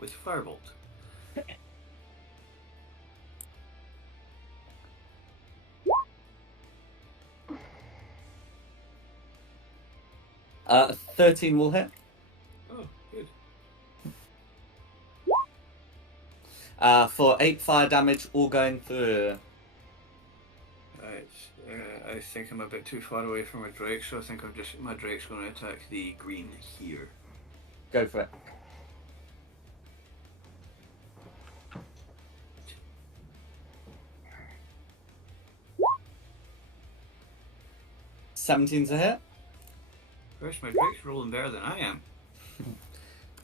With Firebolt. Uh, 13 will hit. Oh, good. For 8 fire damage, all going through. Right. I think I'm a bit too far away from my Drake, so I think my Drake's going to attack the green here. Go for it. $17's a hit. First, my Drake's rolling better than I am.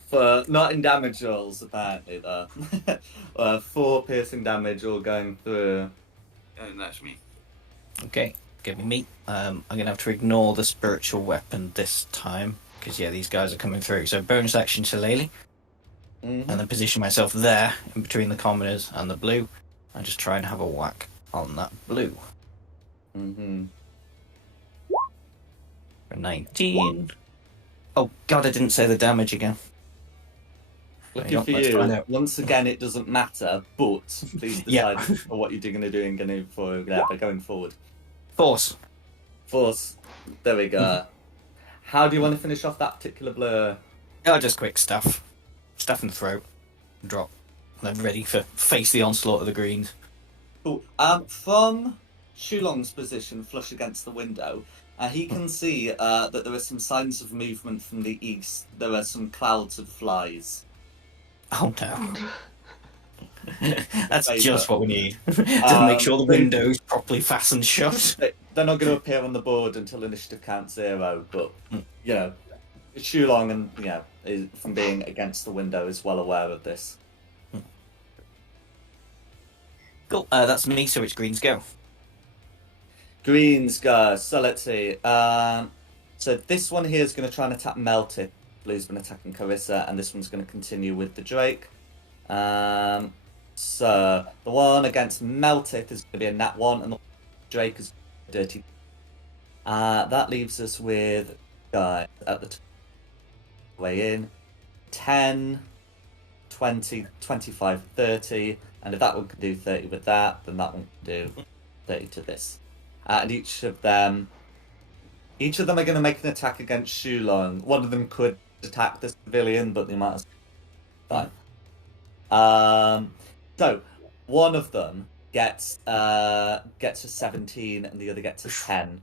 For not in damage rolls, apparently, though. 4 piercing damage all going through. And that's me. Okay, give me meat. I'm going to have to ignore the spiritual weapon this time, because, yeah, these guys are coming through. So, bonus action Shillelagh, and then position myself there, in between the commoners and the blue, and just try and have a whack on that blue. Mm-hmm. For 19. Oh, God, I didn't say the damage again. Lucky for you, once again, it doesn't matter, but please decide for what you're going to do and going forward. Force. There we go. How do you want to finish off that particular blur? Oh, just quick stuff. Stuff in the throat. Drop. And then ready for face the onslaught of the greens. Cool. From Shulong's position, flush against the window, he can see that there are some signs of movement from the east. There are some clouds of flies. Oh no. That's just what we need. To make sure the window's properly fastened shut. They're not going to appear on the board until initiative count 0, but, you know, Shulong and, you know, is, from being against the window, is well aware of this. Cool. That's me, so it's greens go. Greens go. So let's see. So this one here is going to try and attack Melted. Blue's been attacking Carissa, and this one's going to continue with the Drake. So the one against Melted is going to be a nat 1, and the Drake is dirty. That leaves us with guys at the way in 10, 20, 25, 30, and if that one can do 30 with that, then that one can do 30 to this. And each of them are going to make an attack against Shulong. One of them could attack the civilian, but they might as well. Fine. So one of them gets a 17 and the other gets a 10.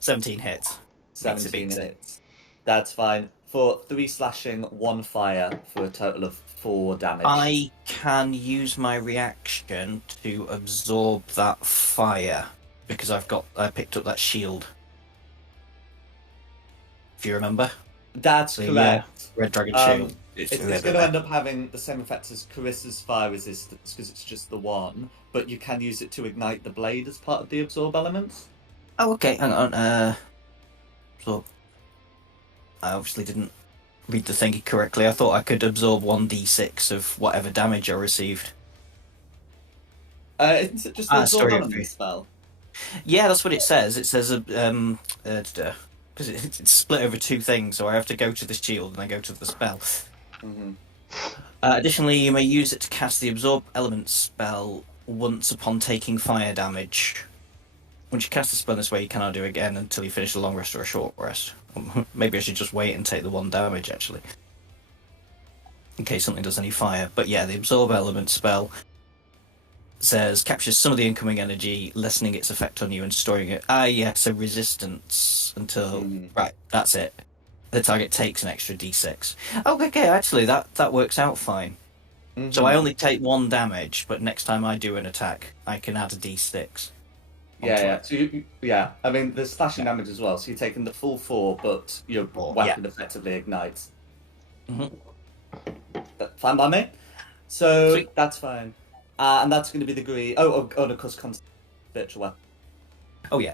17 hits. 17 hits. That's fine. For 3 slashing, 1 fire for a total of 4 damage. I can use my reaction to absorb that fire because I picked up that shield. If you remember. That's correct. Yeah, Red Dragon Shield. It's going to end up having the same effect as Carissa's fire resistance because it's just the one, but you can use it to ignite the blade as part of the absorb elements. Oh, okay. Hang on. So I obviously didn't read the thingy correctly. I thought I could absorb 1d6 of whatever damage I received. Isn't it just the absorb element spell? Yeah, that's what it says. It says because it's split over 2 things, so I have to go to the shield and then go to the spell. Mm-hmm. Additionally, you may use it to cast the absorb element spell once upon taking fire damage. Once you cast the spell this way, you cannot do it again until you finish a long rest or a short rest. Maybe I should just wait and take the 1 damage, actually. In case something does any fire. But yeah, the absorb element spell says captures some of the incoming energy, lessening its effect on you and storing it. So resistance until... Right, that's it. The target takes an extra d6. Oh, okay, actually, that works out fine. Mm-hmm. So I only take 1 damage, but next time I do an attack, I can add a d6. Yeah. So I mean, there's slashing damage as well, so you're taking the full 4, but your weapon effectively ignites. Mm-hmm. Fine by me. So Sweet. That's fine. And that's going to be the degree. Oh, and of course, virtual weapon. Oh yeah.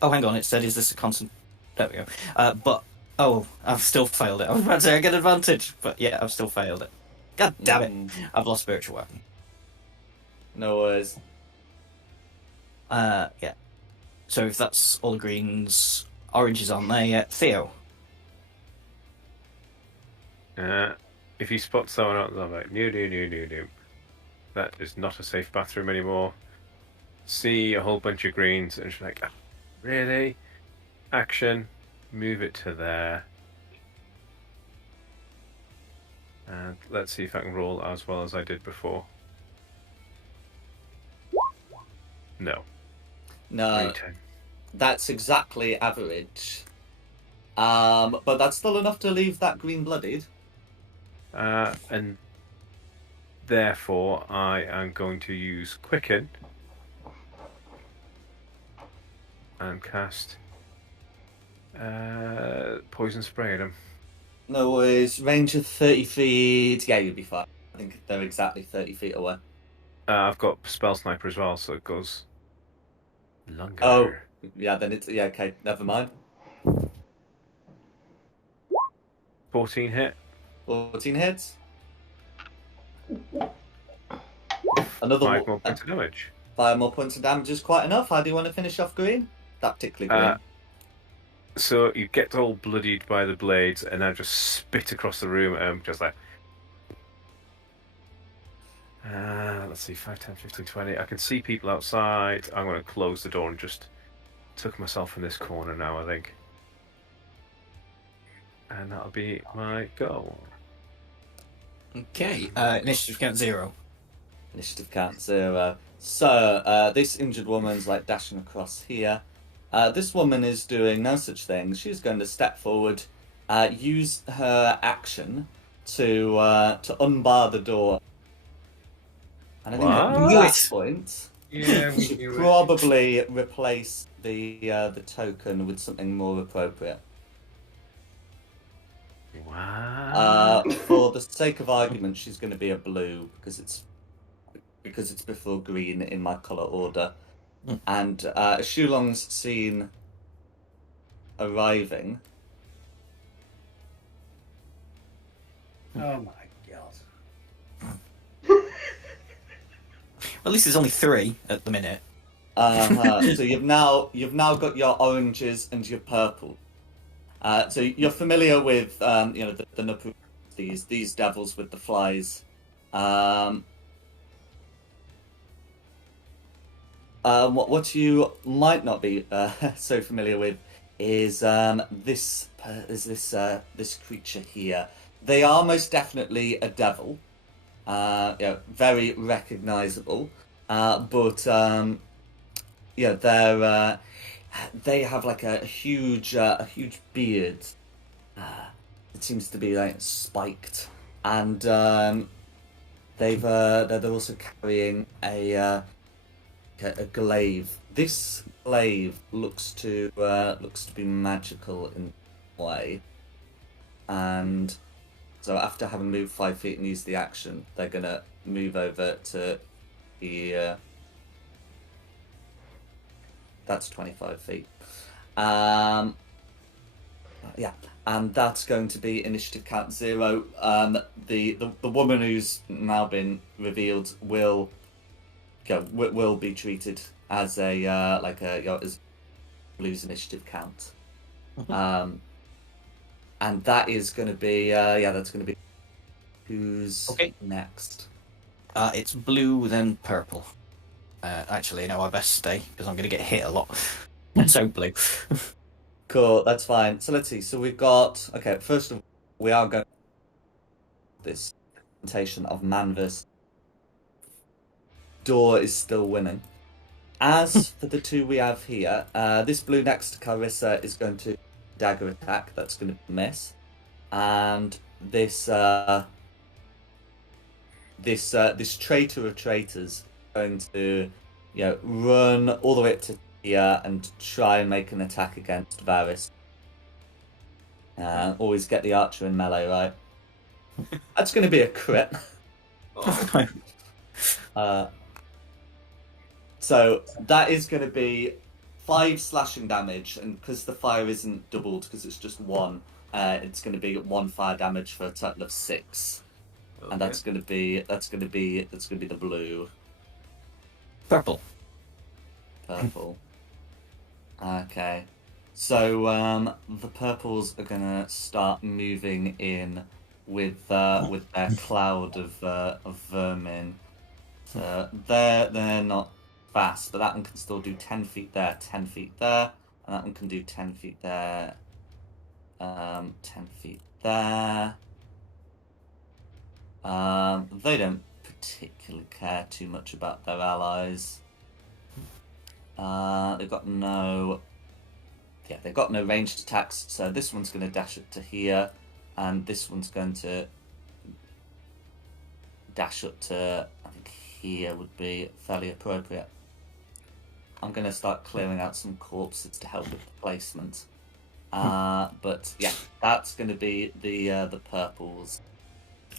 Oh, hang on. It said, "Is this a constant?" There we go. I've still failed it. I was about to say I get advantage, but yeah, I've still failed it. God damn it! I've lost spiritual weapon. No worries. Yeah. So if that's all the greens, oranges aren't there yet. Theo. If you spot someone else, I'm like, no. That is not a safe bathroom anymore. See a whole bunch of greens, and she's like, oh, really? Action. Move it to there. And let's see if I can roll as well as I did before. No. That's exactly average. But that's still enough to leave that green bloodied. And therefore, I am going to use Quicken and cast Poison Spray at him. No worries. Range of 30 feet. Yeah, you'll be fine. I think they're exactly 30 feet away. I've got Spell Sniper as well, so it goes longer. Oh, yeah, then it's... Yeah, okay, never mind. 14 hit. 14 hits. Another 5 more points of damage. 5 more points of damage is quite enough. How do you want to finish off Green? That particularly Green. So you get all bloodied by the blades, and I just spit across the room, just like... let's see, 5, 10, 15, 20. I can see people outside. I'm going to close the door and just tuck myself in this corner now, I think. And that'll be my go. Okay, initiative count 0. Initiative count 0. So, this injured woman's like dashing across here. This woman is doing no such thing. She's going to step forward, use her action to unbar the door. And I think at that point, Yeah, we should knew it. probably replace the token with something more appropriate. Wow. For the sake of argument, she's going to be a blue because it's before green in my color order. And Shulong's seen arriving. Oh my god. At least there's only 3 at the minute. So you've now got your oranges and your purple. So you're familiar with the Napu, these devils with the flies. What you might not be so familiar with is this creature here. They are most definitely a devil. Very recognizable. But they have like a huge beard. It seems to be like spiked, and they're also carrying a glaive. This glaive looks to be magical in a way, and so after having moved 5 feet and used the action, they're gonna move over to the. That's 25 feet. And that's going to be initiative count 0. The woman who's now been revealed will be treated as as blue's initiative count. And that is going to be that's going to be who's next. It's blue then purple. Actually, no, I best stay because I'm going to get hit a lot. So blue. Cool, that's fine. So let's see. So we've got first of all, we are going this presentation of Manvis. Door is still winning. As for the two we have here, this blue next to Carissa is going to dagger attack. That's going to miss, and this traitor of traitors going to run all the way up to here and try and make an attack against Varys. Always get the archer in melee, right? That's going to be a crit. So that is going to be 5 slashing damage, and because the fire isn't doubled, because it's just 1, it's going to be 1 fire damage for a total of 6, and that's going to be the blue. Purple. Okay, so the purples are going to start moving in with their cloud of vermin. So they're not fast, but that one can still do 10 feet there, 10 feet there, and that one can do 10 feet there, 10 feet there. They don't particularly care too much about their allies. They've got no ranged attacks, so this one's going to dash up to here, and this one's going to dash up to, I think here would be fairly appropriate. I'm going to start clearing out some corpses to help with the placement. But yeah, that's going to be the purples.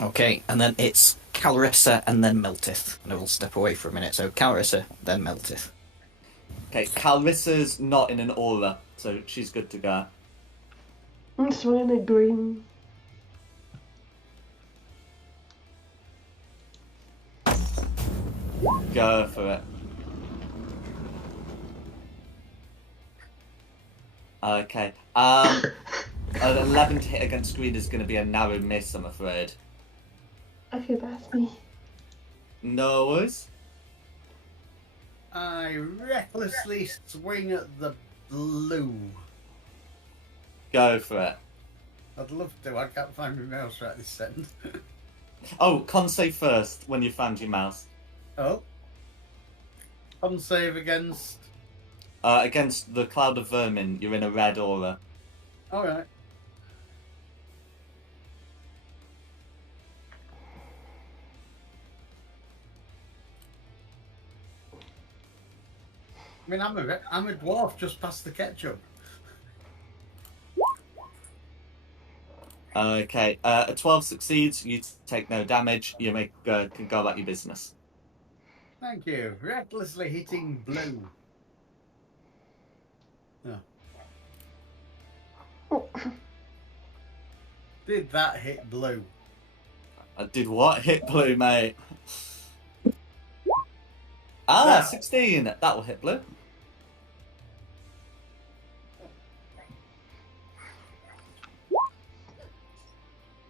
Okay, and then it's Calrissa and then Meltith. And I will step away for a minute. So Calrissa, then Meltith. Okay, Calrissa's not in an aura, so she's good to go. I'm swinging a green. Go for it. Okay. An 11 to hit against green is going to be a narrow miss, I'm afraid. Okay, that's me. No worries. I recklessly swing at the blue. Go for it. I'd love to. I can't find my mouse right this second. Oh, con save first when you found your mouse. Oh. Con save against. Against the cloud of vermin, you're in a red aura. Alright. I mean, I'm a dwarf just past the ketchup. Okay, a 12 succeeds, you take no damage, you can go about your business. Thank you. Recklessly hitting blue. Oh. Did that hit blue? I did what? Hit blue, mate. Ah, Wow. 16! That will hit blue.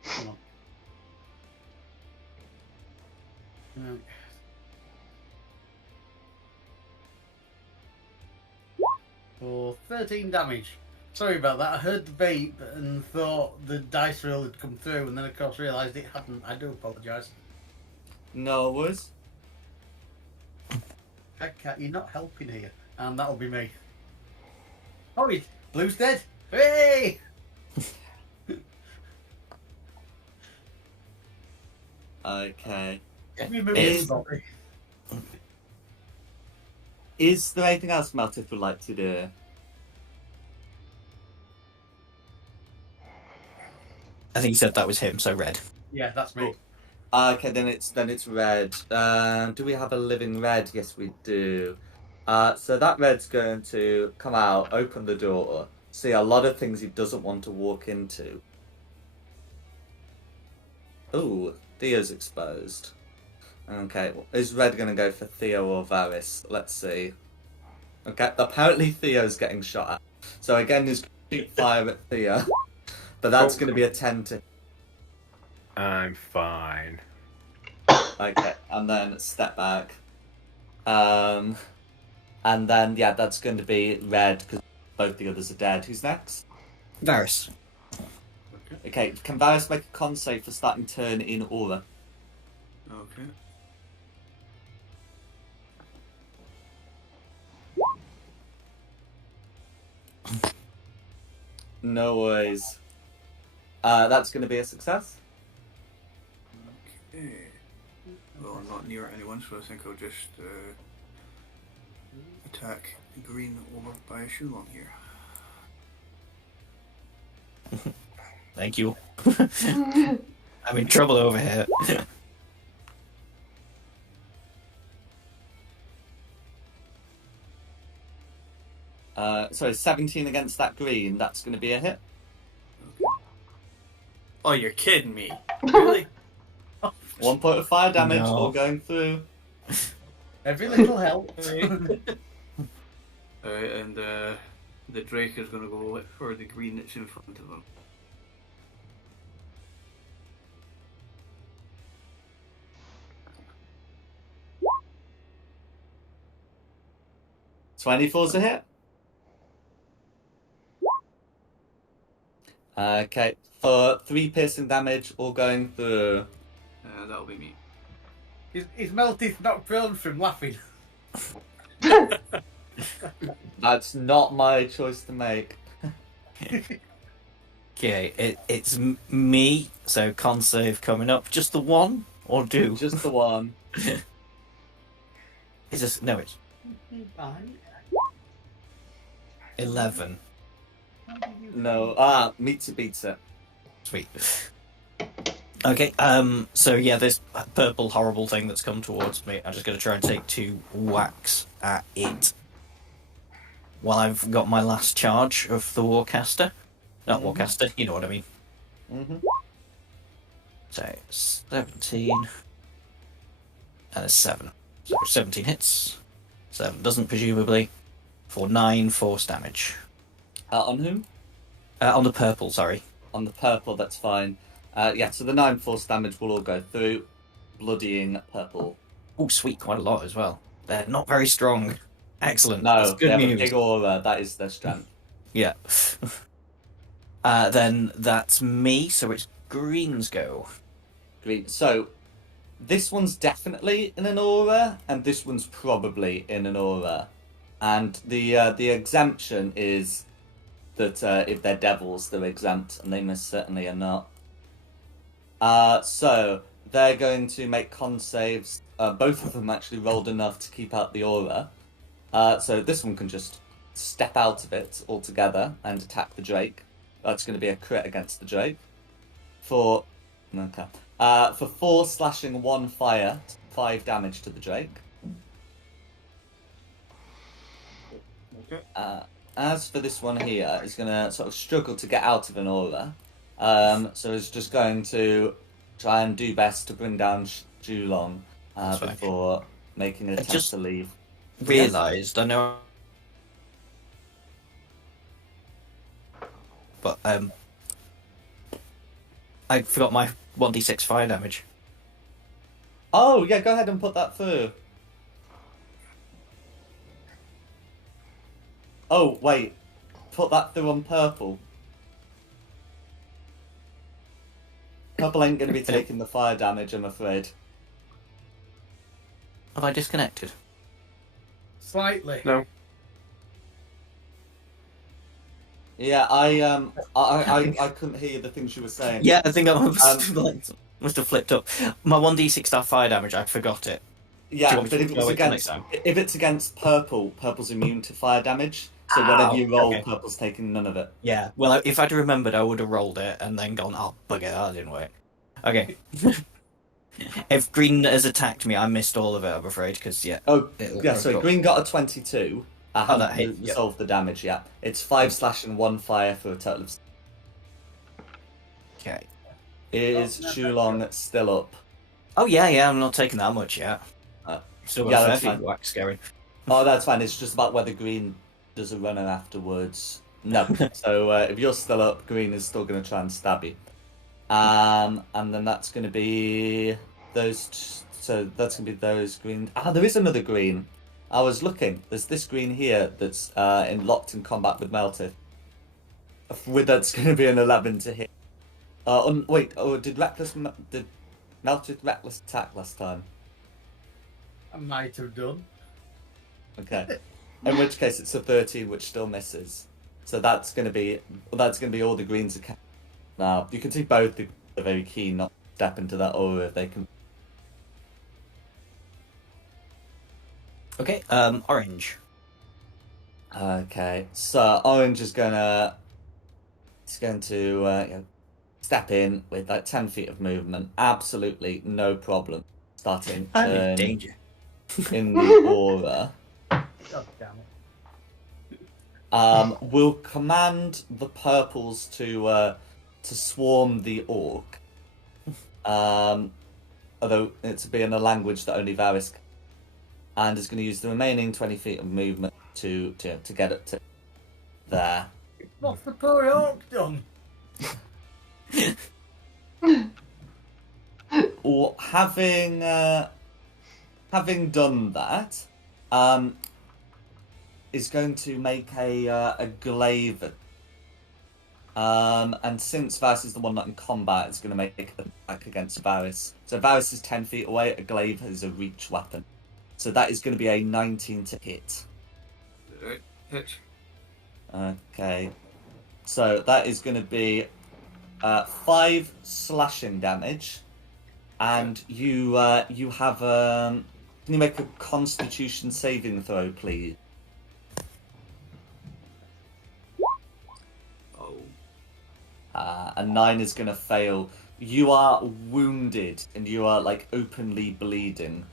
Come on. No. For 13 damage. Sorry about that. I heard the beep and thought the dice roll had come through, and then of course realised it hadn't. I do apologise. No worries. Cat, you're not helping here, and that'll be me. Oh, blue's dead. Hey! Okay. We move Is- Bobby. Is there anything else Meltith would like to do? I think he said that was him, so red. Yeah, that's me. Okay, then it's red. Do we have a living red? Yes, we do. So that red's going to come out, open the door, see a lot of things he doesn't want to walk into. Ooh, Theo's exposed. Okay, is red going to go for Theo or Varys? Let's see. Okay, apparently Theo's getting shot at. So again, he's shoot fire at Theo. But that's going to be a 10 to... I'm fine. Okay, and then step back. And then, yeah, that's going to be red, because both the others are dead. Who's next? Varys. Okay, can Varys make a con save for starting turn in aura? Okay. No worries. That's going to be a success. Okay. Well, I'm not near anyone, so I think I'll just attack green over by a shoe on here. Thank you. I'm in trouble over here. Sorry, 17 against that green. That's going to be a hit. Oh, you're kidding me. Really? 1 point of fire damage, No. all going through. Every little helps. Alright, and the Drake is going to go for the green that's in front of him. $24's a hit. Okay, for 3 piercing damage, all going through. That'll be me. His Meltith not prone from laughing. That's not my choice to make. Okay, it's me, so con save coming up. Just the one, Or do. Just the one. It's just no. It's 11. No. Meets it beats it. Sweet. Okay. So yeah, this purple horrible thing that's come towards me. I'm just going to try and take 2 whacks at it. While I've got my last charge of the Warcaster. Not Warcaster. You know what I mean. Mm-hmm. So 17 and a 7. So 17 hits. 7 doesn't, presumably, for 9 force damage. On whom? On the purple, sorry. On the purple, that's fine. Yeah, so the 9 force damage will all go through, bloodying purple. Oh, sweet, quite a lot as well. They're not very strong. Excellent. No, That's good they have news. a big aura. That is their strength. Yeah. Then that's me, so it's Green's go. Green. So this one's definitely in an aura, and this one's probably in an aura. And the exemption is that if they're devils, they're exempt, and they most certainly are not. So they're going to make con saves. Both of them actually rolled enough to keep out the aura. So this one can just step out of it altogether and attack the Drake. That's going to be a crit against the Drake. For 4 slashing, 1 fire, 5 damage to the Drake. Okay. As for this one here, it's going to sort of struggle to get out of an aura. So it's just going to try and do best to bring down Julong before making an attempt just to leave. Realised, I know... But, I forgot my 1d6 fire damage. Oh, yeah, go ahead and put that through. Oh, wait. Put that through on purple. Purple ain't going to be taking the fire damage, I'm afraid. Have I disconnected? Slightly. No. Yeah, I couldn't hear the things you were saying. Yeah, I think I must have flipped up. My 1d6 star fire damage, I forgot it. Yeah, want but me to go next time? if it's against purple, purple's immune to fire damage. So whenever you roll, okay. purple's taking none of it. Yeah, well, if I'd remembered, I would have rolled it and then gone, oh, bugger, that didn't work. Okay. If green has attacked me, I missed all of it, I'm afraid, because, yeah. Oh, yeah, sorry, green got a 22. I haven't that hit, resolved the damage yet. It's 5 slashing, 1 fire for a total of... Okay. Is Shulong still up? Oh, yeah, I'm not taking that much yet. Still got yeah, a fair that's few fine. whacks going. Oh, that's fine. It's just about whether green does a runner afterwards. No. So if you're still up, green is still going to try and stab you. And then that's going to be those. So that's going to be those green. There is another green. I was looking. There's this green here that's locked in combat with Melted. That's going to be an 11 to hit. Did Melted Reckless attack last time? I might have done. Okay. In which case it's a 13, which still misses. So that's going to be all the greens. Now you can see both are very keen not to step into that aura if they can. Okay, orange. Okay, so orange is going to step in with like 10 feet of movement. Absolutely no problem. Starting I'm in danger. in the aura. God damn it. We'll command the purples to swarm the orc. Although it's be in a language that only Varys can. And is going to use the remaining 20 feet of movement to get it to there. What's the poor orc done? Or having done that, is going to make a glaive. And since Varys is the one not in combat, it's going to make an attack against Varys. So Varys is 10 feet away. A glaive is a reach weapon. So that is going to be a 19 to hit. Hit. Okay. So that is going to be 5 slashing damage and you have can you make a Constitution saving throw, please? Oh. A 9 is going to fail. You are wounded and you are like openly bleeding,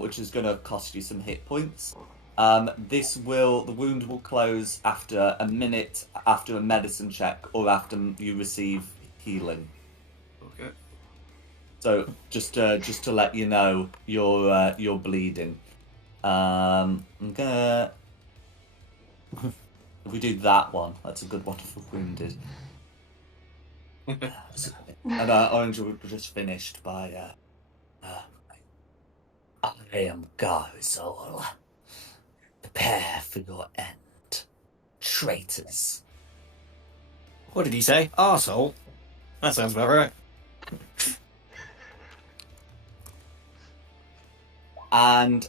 which is going to cost you some hit points. The wound will close after a minute after a medicine check or after you receive healing. Okay. So just to let you know, you're bleeding. I'm gonna. If we do that one, that's a good one for wounded. And Orange was just finished by. I am Garzol. Prepare for your end, traitors. What did he say? Arsehole? That sounds about right. And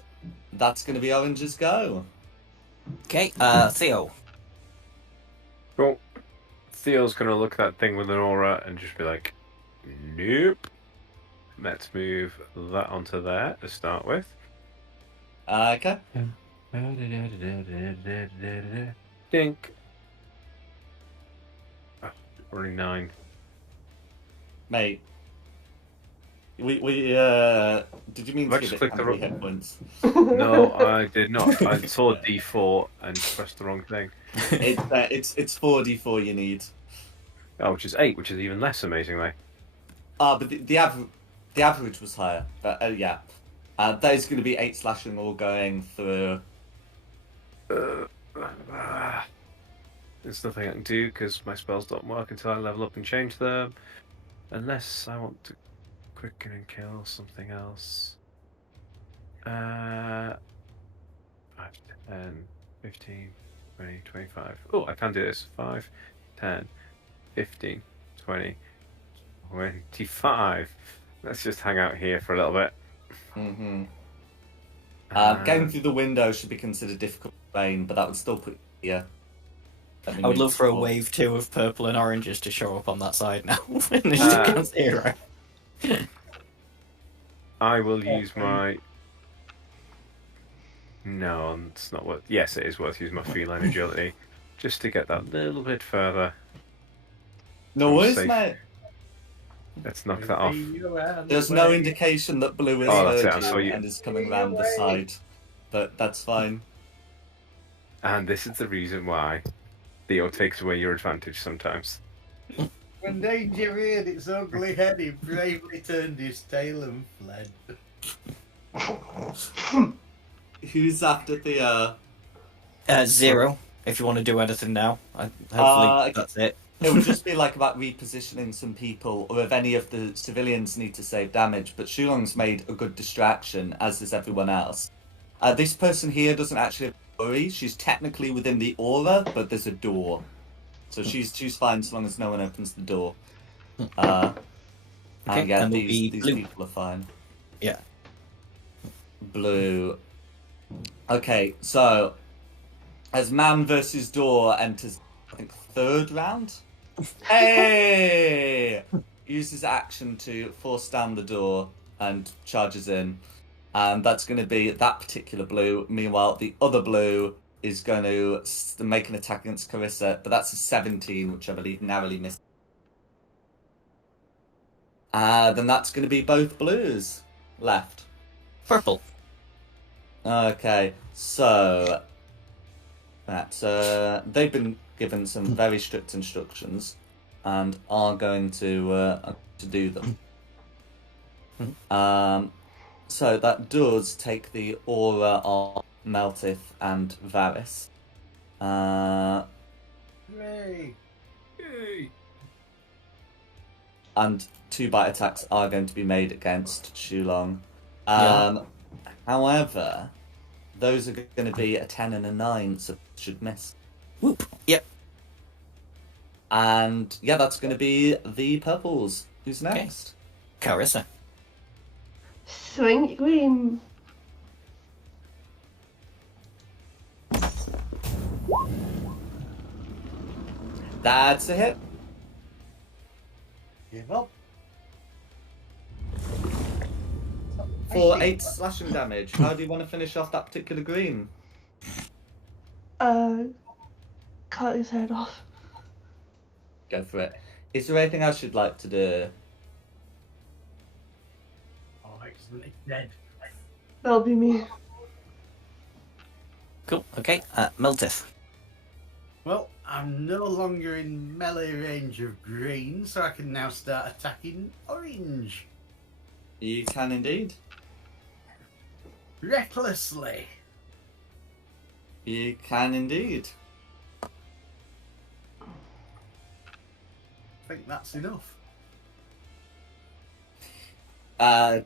that's going to be Orange's go. Okay, Theo. Cool. Theo's gonna look at that thing with an aura and just be like, nope. Let's move that onto there to start with. Okay. Dink. Oh, only 9. Mate. We did you mean to Let's give it click the angry hit points? No, I did not. I saw D4 and pressed the wrong thing. It's 4d4 you need. Oh, which is 8, which is even less amazingly. But the average was higher. But yeah, that is going to be 8 slashing all going through. There's nothing I can do because my spells don't work until I level up and change them. Unless I want to quicken and kill something else. 5, 10, 15, 20, 25. Oh, I can do this. 5, 10, 15, 20, 25. Let's just hang out here for a little bit. Mm-hmm. Going through the window should be considered difficult terrain, but that would still put you here. I would love for a wave 2 of purple and oranges to show up on that side now. Initiative 0. I will use my... No, it's not worth... Yes, it is worth using my feline agility. Just to get that little bit further. No worries, mate. Let's knock that off. There's no indication that blue is that's heard it, you and is coming round the side. But that's fine. And this is the reason why Theo takes away your advantage sometimes. When danger reared its ugly head, he bravely turned his tail and fled. Who's after the 0, if you want to do anything now. Hopefully that's it. It would just be like about repositioning some people, or if any of the civilians need to save damage. But Shulong's made a good distraction, as is everyone else. This person here doesn't actually have a worry. She's technically within the aura, but there's a door, so she's fine so long as no one opens the door. Okay, and yeah, and these blue. people are fine. Yeah. Blue. Okay, so as man versus door enters, I think, 3rd round. Hey! Uses action to force down the door and charges in. And that's going to be that particular blue. Meanwhile, the other blue is going to make an attack against Carissa, but that's a 17, which I believe narrowly missed. Then that's going to be both blues left. Purple. Okay, so they've been given some very strict instructions and are going to do them. So that does take the aura of Meltith and Varys. Hooray! Yay! And 2 bite attacks are going to be made against Shulong. However, those are going to be a 10 and a 9, so should miss. Whoop. Yep. And yeah, that's going to be the purples. Who's next? Carissa. Swing green. That's a hit. Give up. For 8 slashing damage, how do you want to finish off that particular green? Cut his head off. Go for it. Is there anything else you'd like to do? Oh, excellent. It's dead. That'll be me. Cool. Okay. Meltith. Well, I'm no longer in melee range of green, so I can now start attacking orange. You can indeed. Recklessly. You can indeed. I think that's enough.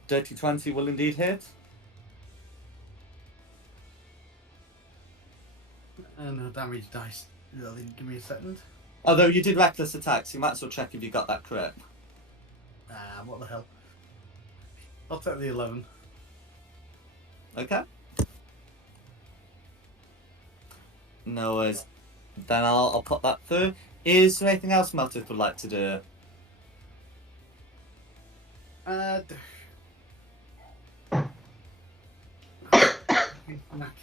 Dirty 20 will indeed hit. No damage dice. Really, give me a second. Although you did reckless attacks, you might as well check if you got that crit. What the hell? I'll take the 11. Okay. No worries. Then I'll put that through. Is there anything else Meltith would like to do? I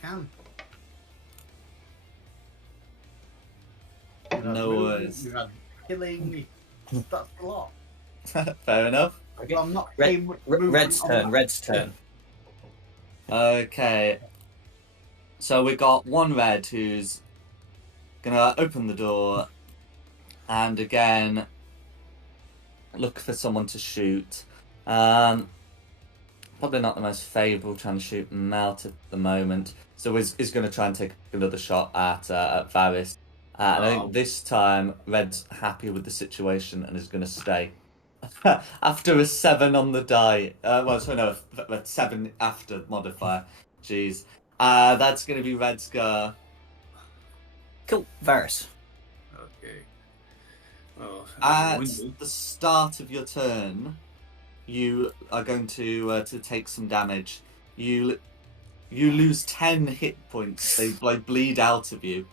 can. No worries. We've had killing. That's a lot. Fair enough. Okay. Well, I'm not Red's turn. Red's turn. Okay. So we got one red who's gonna open the door and again look for someone to shoot. Probably not the most favourable trying to shoot Melt at the moment. So he's going to try and take another shot at Varys. And I think this time Red's happy with the situation and is going to stay. After a 7 on the die. Well, sorry, no, a 7 after modifier. Jeez. That's going to be Red's go. Cool. Varys. Okay. Oh, At the start of your turn, you are going to take some damage. You lose 10 hit points. They bleed out of you.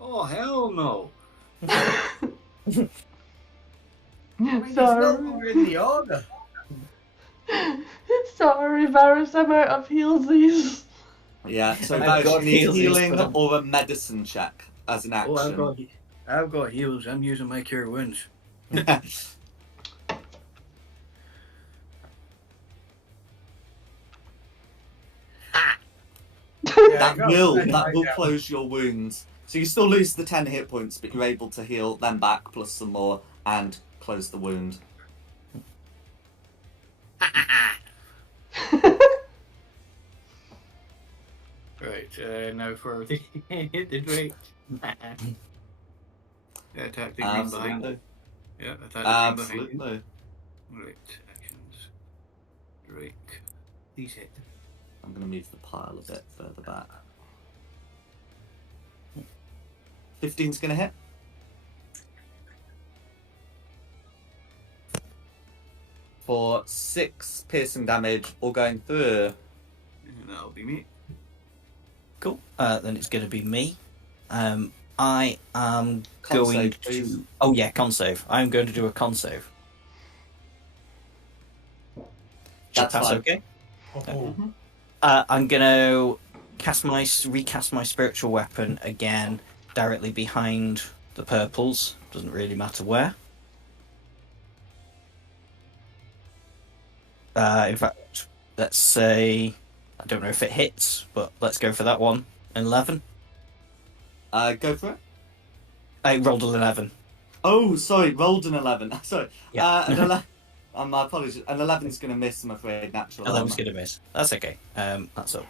oh hell no! I mean, it's no Sorry. longer in the order. Sorry, Varys, I'm out of healsies. Yeah. So I've Varys, got you need heals healing for them. or a medicine check as an Oh, action. I've got heals. I'm using my cure wounds. that will close your wounds. So you still lose the 10 hit points, but you're able to heal them back plus some more and close the wound. Right, now for the right. Attack the green behind. Absolutely. Yeah, attack the green behind. Absolutely. Right, actions. Drake. These hit. I'm going to move the pile a bit further back. 15's going to hit. For 6 piercing damage, all going through. And that'll be me. Cool. Then it's going to be me. I am Con going save, please. to. Oh yeah, con save. I'm going to do a con save. That's That's fine. okay. Oh, I'm going to recast my spiritual weapon again, directly behind the purples. Doesn't really matter where. In fact, let's say, I don't know if it hits, but let's go for that one. 11. Go for it. I rolled an 11. Oh, sorry, rolled an 11. Sorry. Yeah. My apologies. An 11's going to miss, I'm afraid, natural. 11's going to miss. That's okay. That's a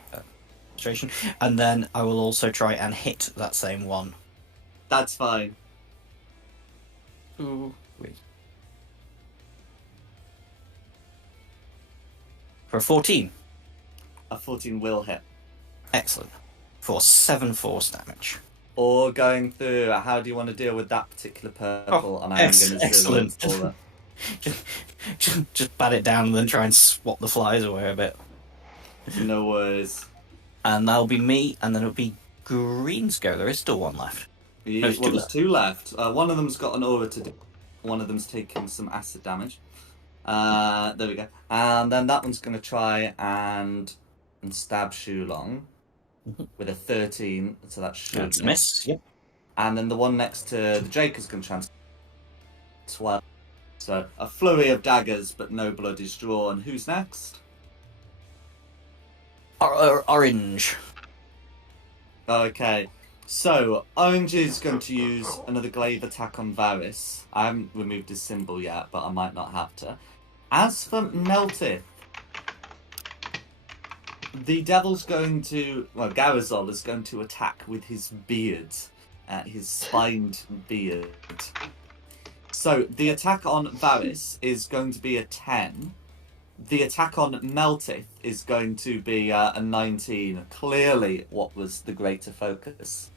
frustration. And then I will also try and hit that same one. That's fine. Ooh, wait. For a 14. A 14 will hit. Excellent. For 7 force damage. Or going through, how do you want to deal with that particular purple? Oh, And I am going to excellent. for Just bat it down and then try and swap the flies away a bit. that. No worries. And that'll be me, and then it'll be Green's go. There is still one left. Well, there's two there's 2 left. One of them's got an aura to do. One of them's taking some acid damage. There we go. And then that one's going to try and stab Shulong with a 13, so that should That's a miss. Yep. And then the one next to the Jake is going to try and 12. So a flurry of daggers, but no blood is drawn. Who's next? Orange. Okay. So, Orange is going to use another glaive attack on Varys. I haven't removed his symbol yet, but I might not have to. As for Meltith, the devil's going to... Well, Garazol is going to attack with his beard. His spined beard. So, the attack on Varys is going to be a 10. The attack on Meltith is going to be a 19. Clearly, what was the greater focus?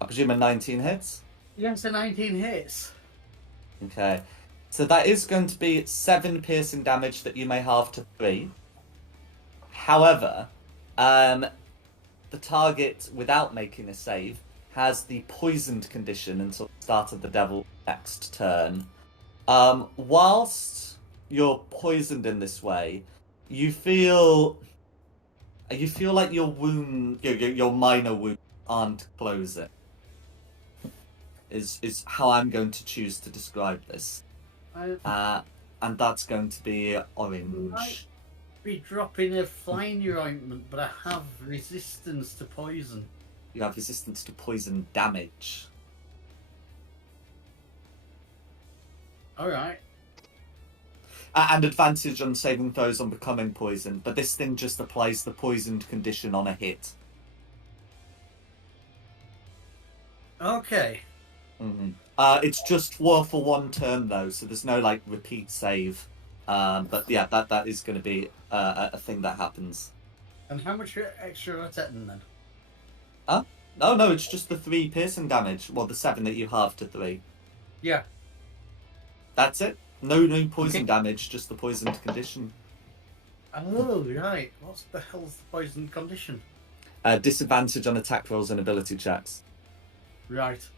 I presume a 19 hits? Yes, a 19 hits. Okay. So that is going to be 7 piercing damage that you may halve to 3. However, the target, without making a save, has the poisoned condition until the start of the devil's next turn. Whilst you're poisoned in this way, you feel like your wound, your minor wounds aren't closing. Is how I'm going to choose to describe this. And that's going to be orange. Might be dropping a fly in your ointment, but I have resistance to poison. You have resistance to poison damage. Alright. And advantage on saving throws on becoming poisoned, but this thing just applies the poisoned condition on a hit. Okay. Mm-hmm. It's just for one turn though, so there's no like repeat save. But yeah, that is going to be a thing that happens. And how much extra attacking then? No, it's just the 3 piercing damage. Well, the 7 that you halve to 3. Yeah. That's it. No poison damage, just the poisoned condition. Oh, right. What the hell's the poison condition? Disadvantage on attack rolls and ability checks. Right.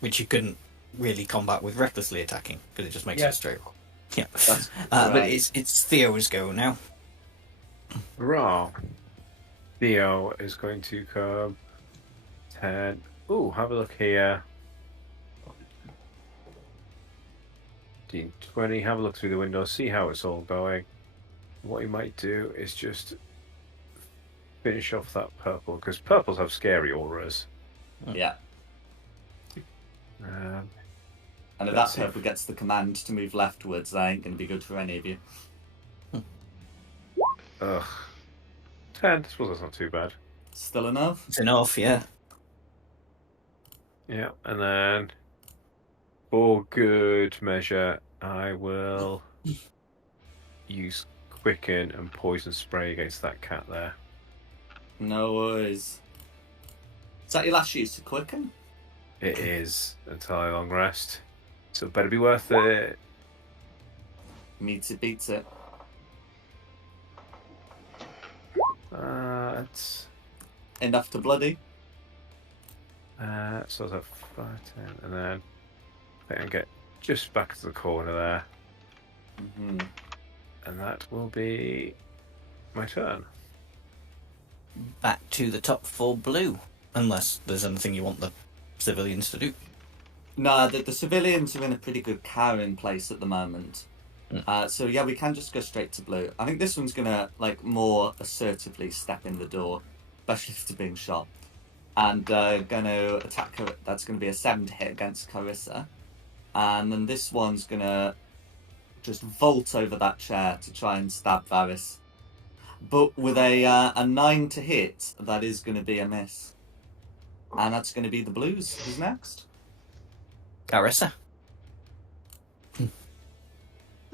Which you couldn't really combat with recklessly attacking, because it just makes it a straight roll. Yeah. That's But right. it's Theo's go now. Raw. Theo is going to come 10. Ooh, have a look here. 15, 20. Have a look through the window, see how it's all going. What you might do is just finish off that purple, because purples have scary auras. Yeah. And if that purple gets the command to move leftwards, that ain't going to be good for any of you. Ugh. 10. I suppose that's not too bad. Still enough? It's enough, yeah. Yeah, and then for good measure, I will use Quicken and Poison Spray against that cat there. No worries. Is that your last use to Quicken? It is until I long rest, so it better be worth it. Meets it, beats it. It's Enough to bloody? so that's 5, 10, and then I think I get just back to the corner there, Mm-hmm. and that will be my turn. Back to the top for blue, unless there's anything you want the civilians to do. No, the civilians are in a pretty good carrying place at the moment. So yeah, we can just go straight to blue. I think this one's gonna like more assertively step in the door, especially if it's being shot, and gonna attack. That's gonna be a 7 to hit against Carissa, and then this one's gonna just vault over that chair to try and stab Varys, but with a 9 to hit, that is gonna be a miss, and that's gonna be the blues. Who's next? Carissa.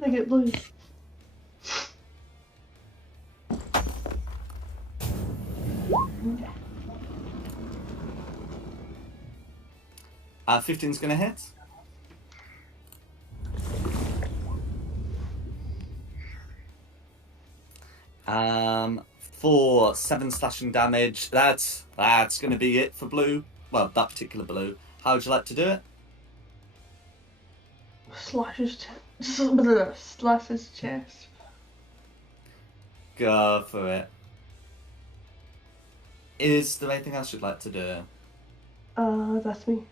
I get blue. Uh, 15's gonna hit. For 7 slashing damage. That's gonna be it for blue. Well, that particular blue. How would you like to do it? Slashes Just slash his chest. Go for it. Is there anything else you'd like to do? That's me.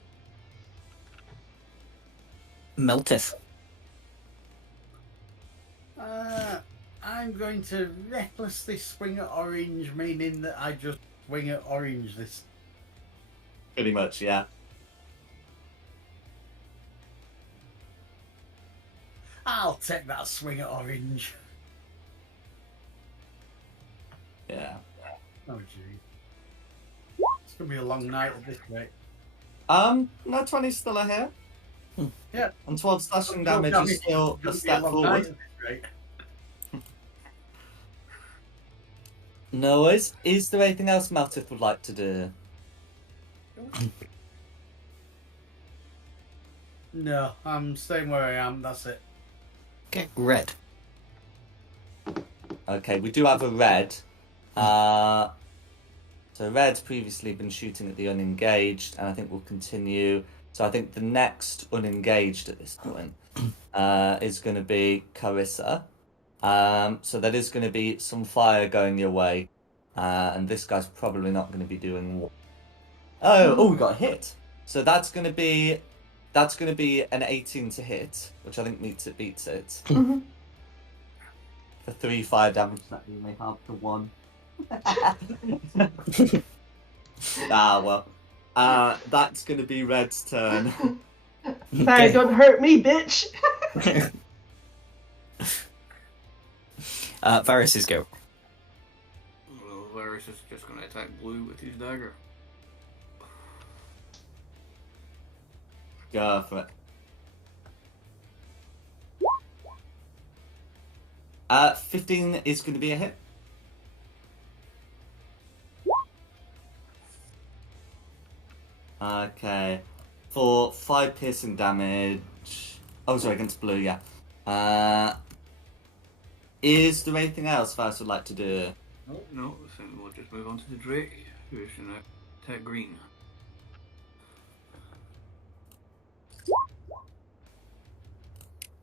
Melteth. I'm going to recklessly swing at orange, meaning that I just swing at orange this. Pretty much, yeah. I'll take that swing at orange. Yeah. Oh, gee. It's going to be a long night at this rate. No, 20's still a hit. Yeah. And 12 slashing damage is still a It's step gonna be a long night forward. at this rate. No worries. Is there anything else Meltith would like to do? No, I'm staying where I am. That's it. Okay, red. Okay, we do have a red. So red's previously been shooting at the unengaged, and I think we'll continue. So I think the next unengaged at this point is going to be Carissa. So there is going to be some fire going your way, and this guy's probably not going to be doing. Oh, we got a hit. So that's going to be an 18 to hit, which I think beats it. Mhm. For 3 fire damage that you may have to 1. Well. That's going to be Red's turn. Fire, Okay. don't hurt me, bitch. Varys' go. Well, Varys is just going to attack blue with his dagger. Go for it. 15 is going to be a hit. Okay. For 5 piercing damage. Oh, sorry, against blue, yeah. Is there anything else Faust would like to do? No, so we'll just move on to the Drake, who is going to attack green.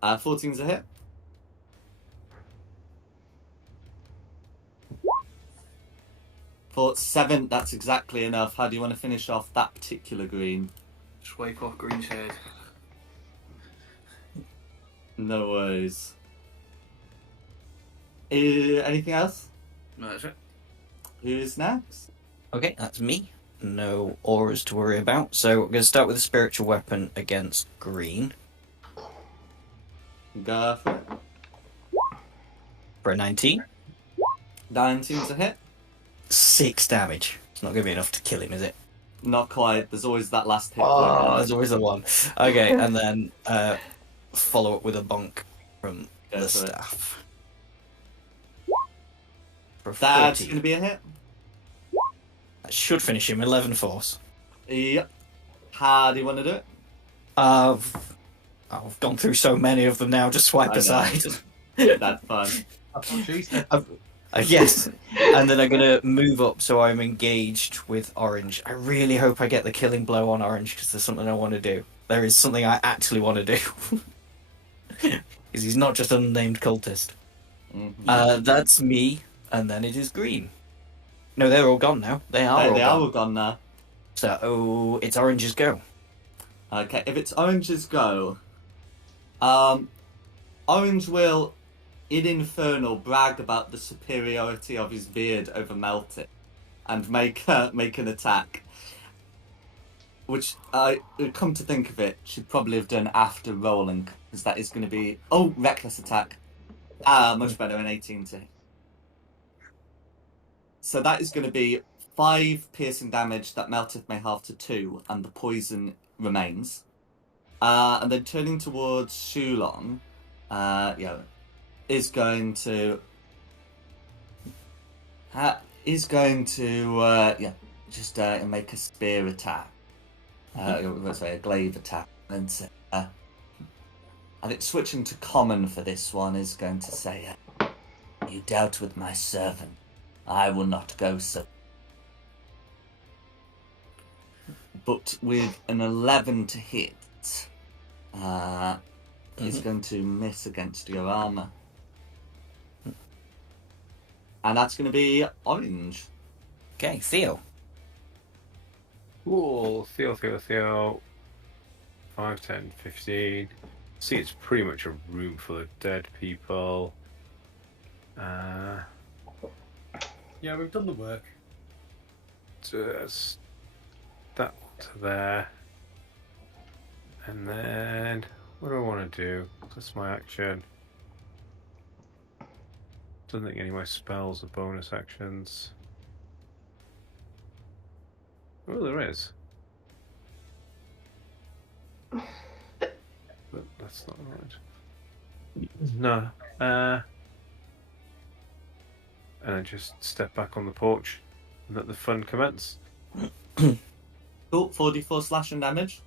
14's a hit. For 7, that's exactly enough. How do you want to finish off that particular green? Swipe off green's head. No worries. Anything else? No, that's it. Who is next? Okay, that's me. No auras to worry about. So we're going to start with a spiritual weapon against green Go for it. for a 19. 19's a hit. 6 damage. It's not going to be enough to kill him, is it? Not quite. There's always that last hit. Oh, there's always a 1. Okay, and then follow up with a bonk from Go the for it. staff. For That's 40. going to be a hit. That should finish him. 11 force. Yep. How do you want to do it? I've gone through so many of them now. Just swipe I know. aside. That's fine. That's what she said. Yes, and then I'm gonna move up so I'm engaged with orange. I really hope I get the killing blow on orange because there's something I want to do. There is something I actually want to do because he's not just an unnamed cultist. Mhm. That's me, and then it is green. No, they're all gone now. They are. They all are gone. all gone now. So it's orange's go. Okay, if it's Orange's go, Orange will, in Infernal, brag about the superiority of his beard over Melted, and make an attack. Which, come to think of it, should probably have done after rolling, because that is going to be... Oh, reckless attack. Much better, an 18 to hit. So that is going to be 5 piercing damage that Melted may halve to 2, and the poison remains. And then turning towards Shulon, is going to make a spear attack. Sorry, a glaive attack, and I think switching to common for this one is going to say, "You dealt with my servant. I will not go so." But with an 11 to hit, is going to miss against your armor. And that's going to be orange. Okay, Theo. Cool. Theo. 5, 10, 15. See, it's pretty much a room full of dead people. Yeah, we've done the work. Just that one to there. And then, what do I want to do? That's my action. Don't think any of my spells are bonus actions. Oh, there is. But that's not right. No. And then just step back on the porch and let the fun commence. Cool, 44 slashing damage.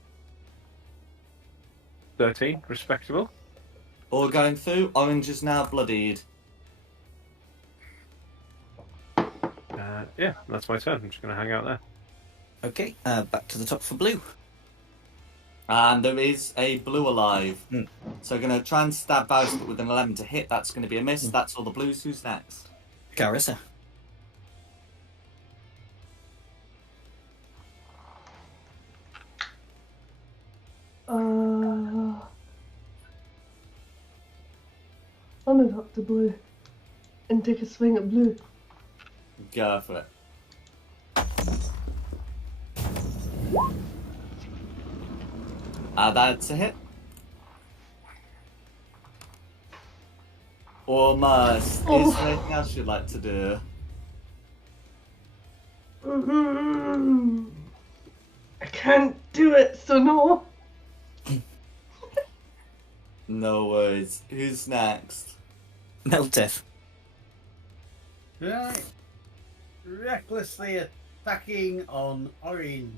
13, respectable. All going through. Orange is now bloodied. Yeah, that's my turn. I'm just going to hang out there. Okay, back to the top for blue. And there is a blue alive. Mm. So going to try and stab Varys, but with an 11 to hit, that's going to be a miss. That's all the blues. Who's next? Carissa. I'll move up to blue and take a swing at blue. Go for it. That's a hit. Almost. Oh. Is there anything else you'd like to do? I can't do it, so no. No worries. Who's next? Meltef. Right. Recklessly attacking on orange.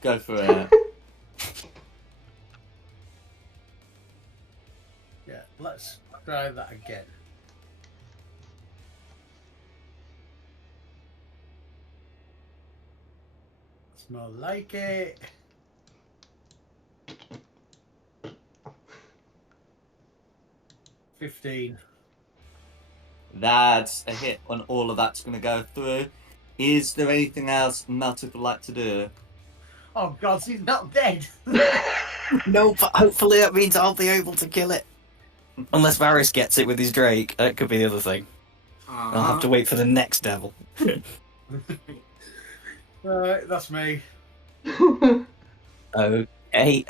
Go for it. Yeah, let's try that again. It's more like it. $15. That's a hit on all of that's going to go through. Is there anything else Meltic would like to do? Oh god, he's not dead. No, but hopefully that means I'll be able to kill it. Unless Varys gets it with his Drake. That could be the other thing. I'll have to wait for the next devil. Right, that's me. Okay,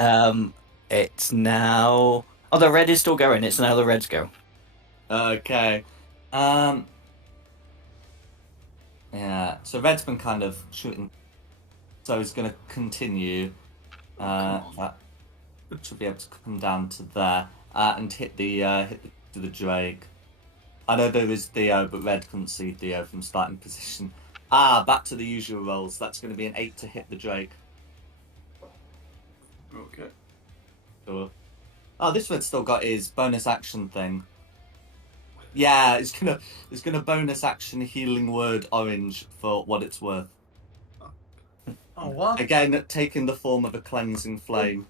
it's now... Oh, the red is still going. It's now the red's go. Okay. Yeah, so Red's been kind of shooting, so he's going to continue. That should be able to come down to there and hit the Drake. I know there was Theo, but Red couldn't see Theo from starting position. Back to the usual rolls. That's going to be an 8 to hit the Drake. Okay. Cool. Oh, this one's still got his bonus action thing. Yeah, it's gonna bonus action healing word orange for what it's worth. Oh, what? Again, taking the form of a cleansing flame.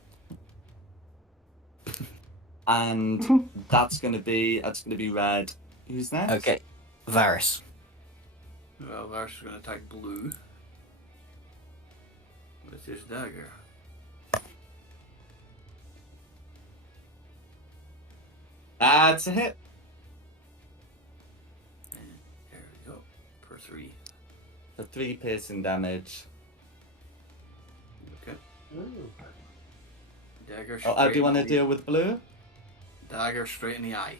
And that's gonna be red. Who's next? Okay, Varys. Well, Varys is going to attack blue with his dagger. That's a hit. And there we go. Per 3. For 3 piercing damage. Okay. Ooh. Dagger Oh, do you straight want to in the- deal with blue? Dagger straight in the eye.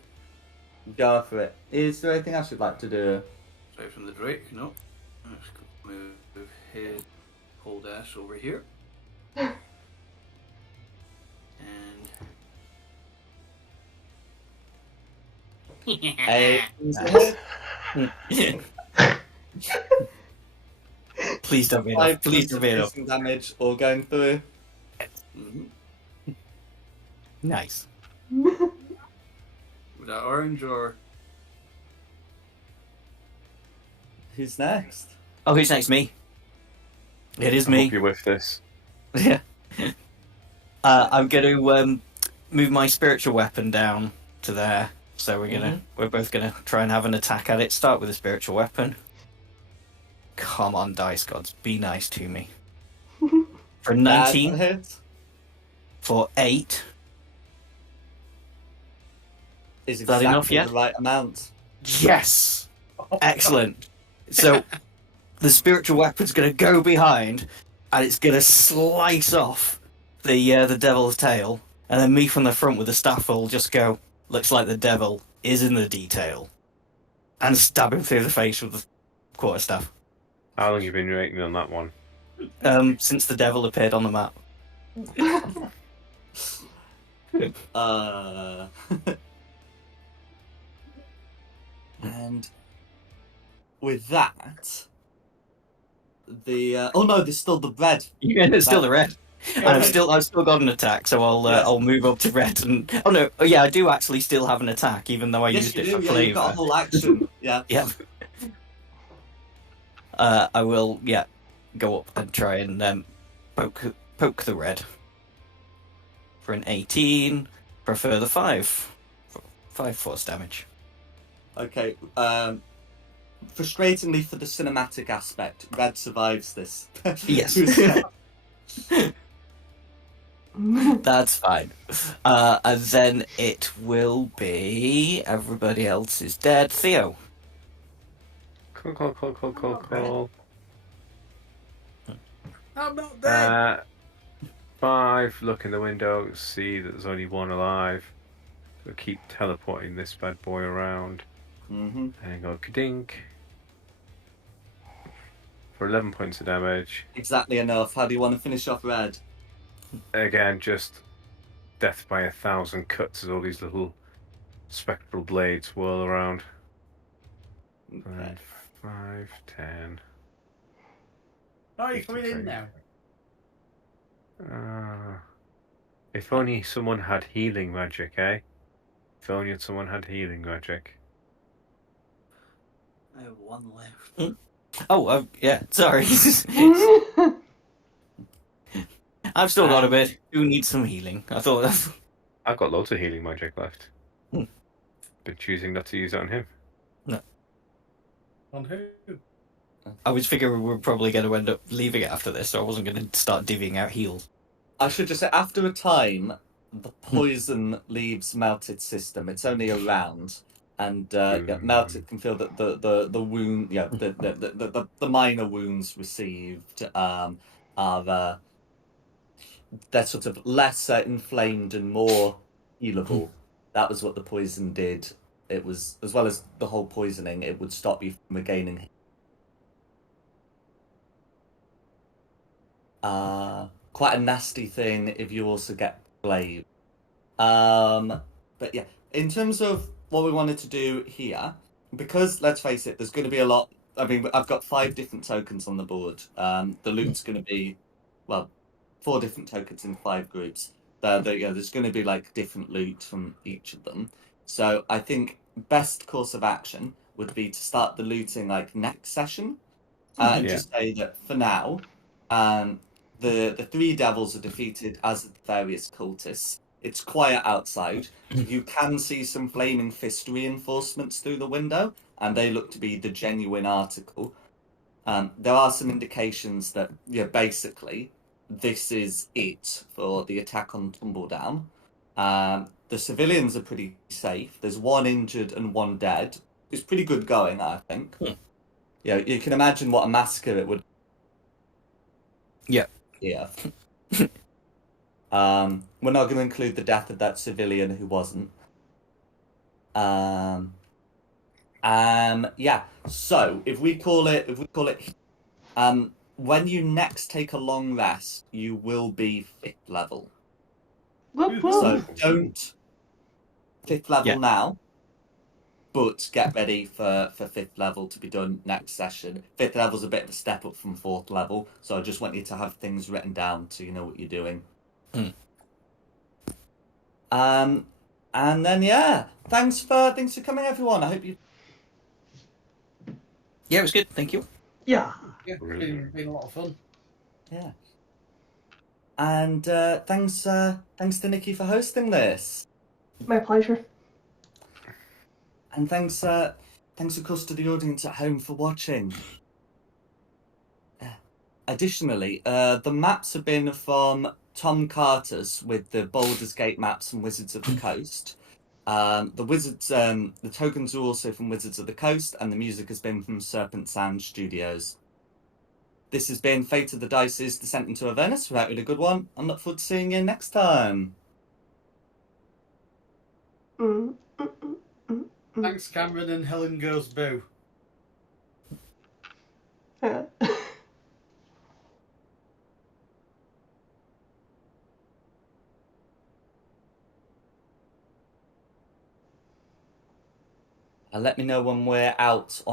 Go for it. Is there anything else you'd like to do? Straight from the Drake, no. Let's move head, hold S over here. And Hey, Please don't be 5 enough. Please don't be enough. piercing damage all going through. Nice. with that orange or Who's next? Oh, who's next? Me. It is I me. hope you're with this. Yeah. I'm going to move my spiritual weapon down to there. So we're both gonna try and have an attack at it. Start with a spiritual weapon. Come on, dice gods, be nice to me. For 19, hit for 8. is that enough exactly yet? the right amount. Yes, excellent. So the spiritual weapon's gonna go behind, and it's gonna slice off the devil's tail, and then me from the front with the staff will just go. Looks like the devil is in the detail, and stab him through the face with the quarterstaff. How long have you been waiting on that one? Since the devil appeared on the map. And with that, oh no, there's still the red. Yeah, it's still the red. And I've still got an attack, so I'll move up to red. And I do actually still have an attack, even though I used it for flavor. You've got a whole action. Yeah. Yep. I will go up and try and poke the red for an 18 for a further 5 force damage. Okay. Frustratingly for the cinematic aspect, red survives this. Yes. That's fine. And then it will be everybody else is dead. Theo. Call. I'm not dead. 5, look in the window, see that there's only one alive. So keep teleporting this bad boy around. Mm-hmm. And go kadink. For 11 points of damage. Exactly enough. How do you want to finish off red? Again, just death by 1,000 cuts as all these little spectral blades whirl around. Okay. And 5, 10. Oh, you're coming in now. If only someone had healing magic, eh? If only someone had healing magic. I have 1 left. Yeah, sorry. I've still got a bit. Who needs some healing? I thought I've got loads of healing magic left. Been choosing not to use it on him. No. On who? I was figuring we were probably going to end up leaving it after this, so I wasn't going to start divvying out heals. I should just say, after a time, the poison leaves Melted system. It's only a round, and Melted can feel that the wound, the minor wounds received are they're sort of less inflamed and more healable. That was what the poison did. It was, as well as the whole poisoning, it would stop you from regaining. Quite a nasty thing if you also get blade. But yeah, in terms of what we wanted to do here, because let's face it, there's going to be a lot. I mean, I've got 5 different tokens on the board. The loot's going to be, 4 different tokens in 5 groups. There's going to be like different loot from each of them. So I think best course of action would be to start the looting like next session, and just say that for now, the 3 devils are defeated as the various cultists. It's quiet outside. You can see some flaming fist reinforcements through the window, and they look to be the genuine article. There are some indications that, basically, this is it for the attack on Tumbledown. The civilians are pretty safe. There's 1 injured and 1 dead. It's pretty good going, I think. You can imagine what a massacre it would. Yeah. We're not going to include the death of that civilian who wasn't. So if we call it, when you next take a long rest, you will be 5th level. So don't 5th level now, but get ready for 5th level to be done next session. 5th level's a bit of a step up from 4th level, so I just want you to have things written down so you know what you're doing. And then thanks for coming, everyone. I hope you. Yeah, it was good. Thank you. Yeah. Yeah, it's been a lot of fun. Yeah. And thanks to Nikki for hosting this. My pleasure. And thanks of course to the audience at home for watching. Additionally, the maps have been from Tom Carter's with the Baldur's Gate maps and Wizards of the Coast. The tokens are also from Wizards of the Coast, and the music has been from Serpent Sound Studios. This has been Fate of the Dice's Descent into Avernus. Without a good one, and look forward to seeing you next time. Thanks, Cameron, and Helen goes boo. Yeah. Let me know when we're out on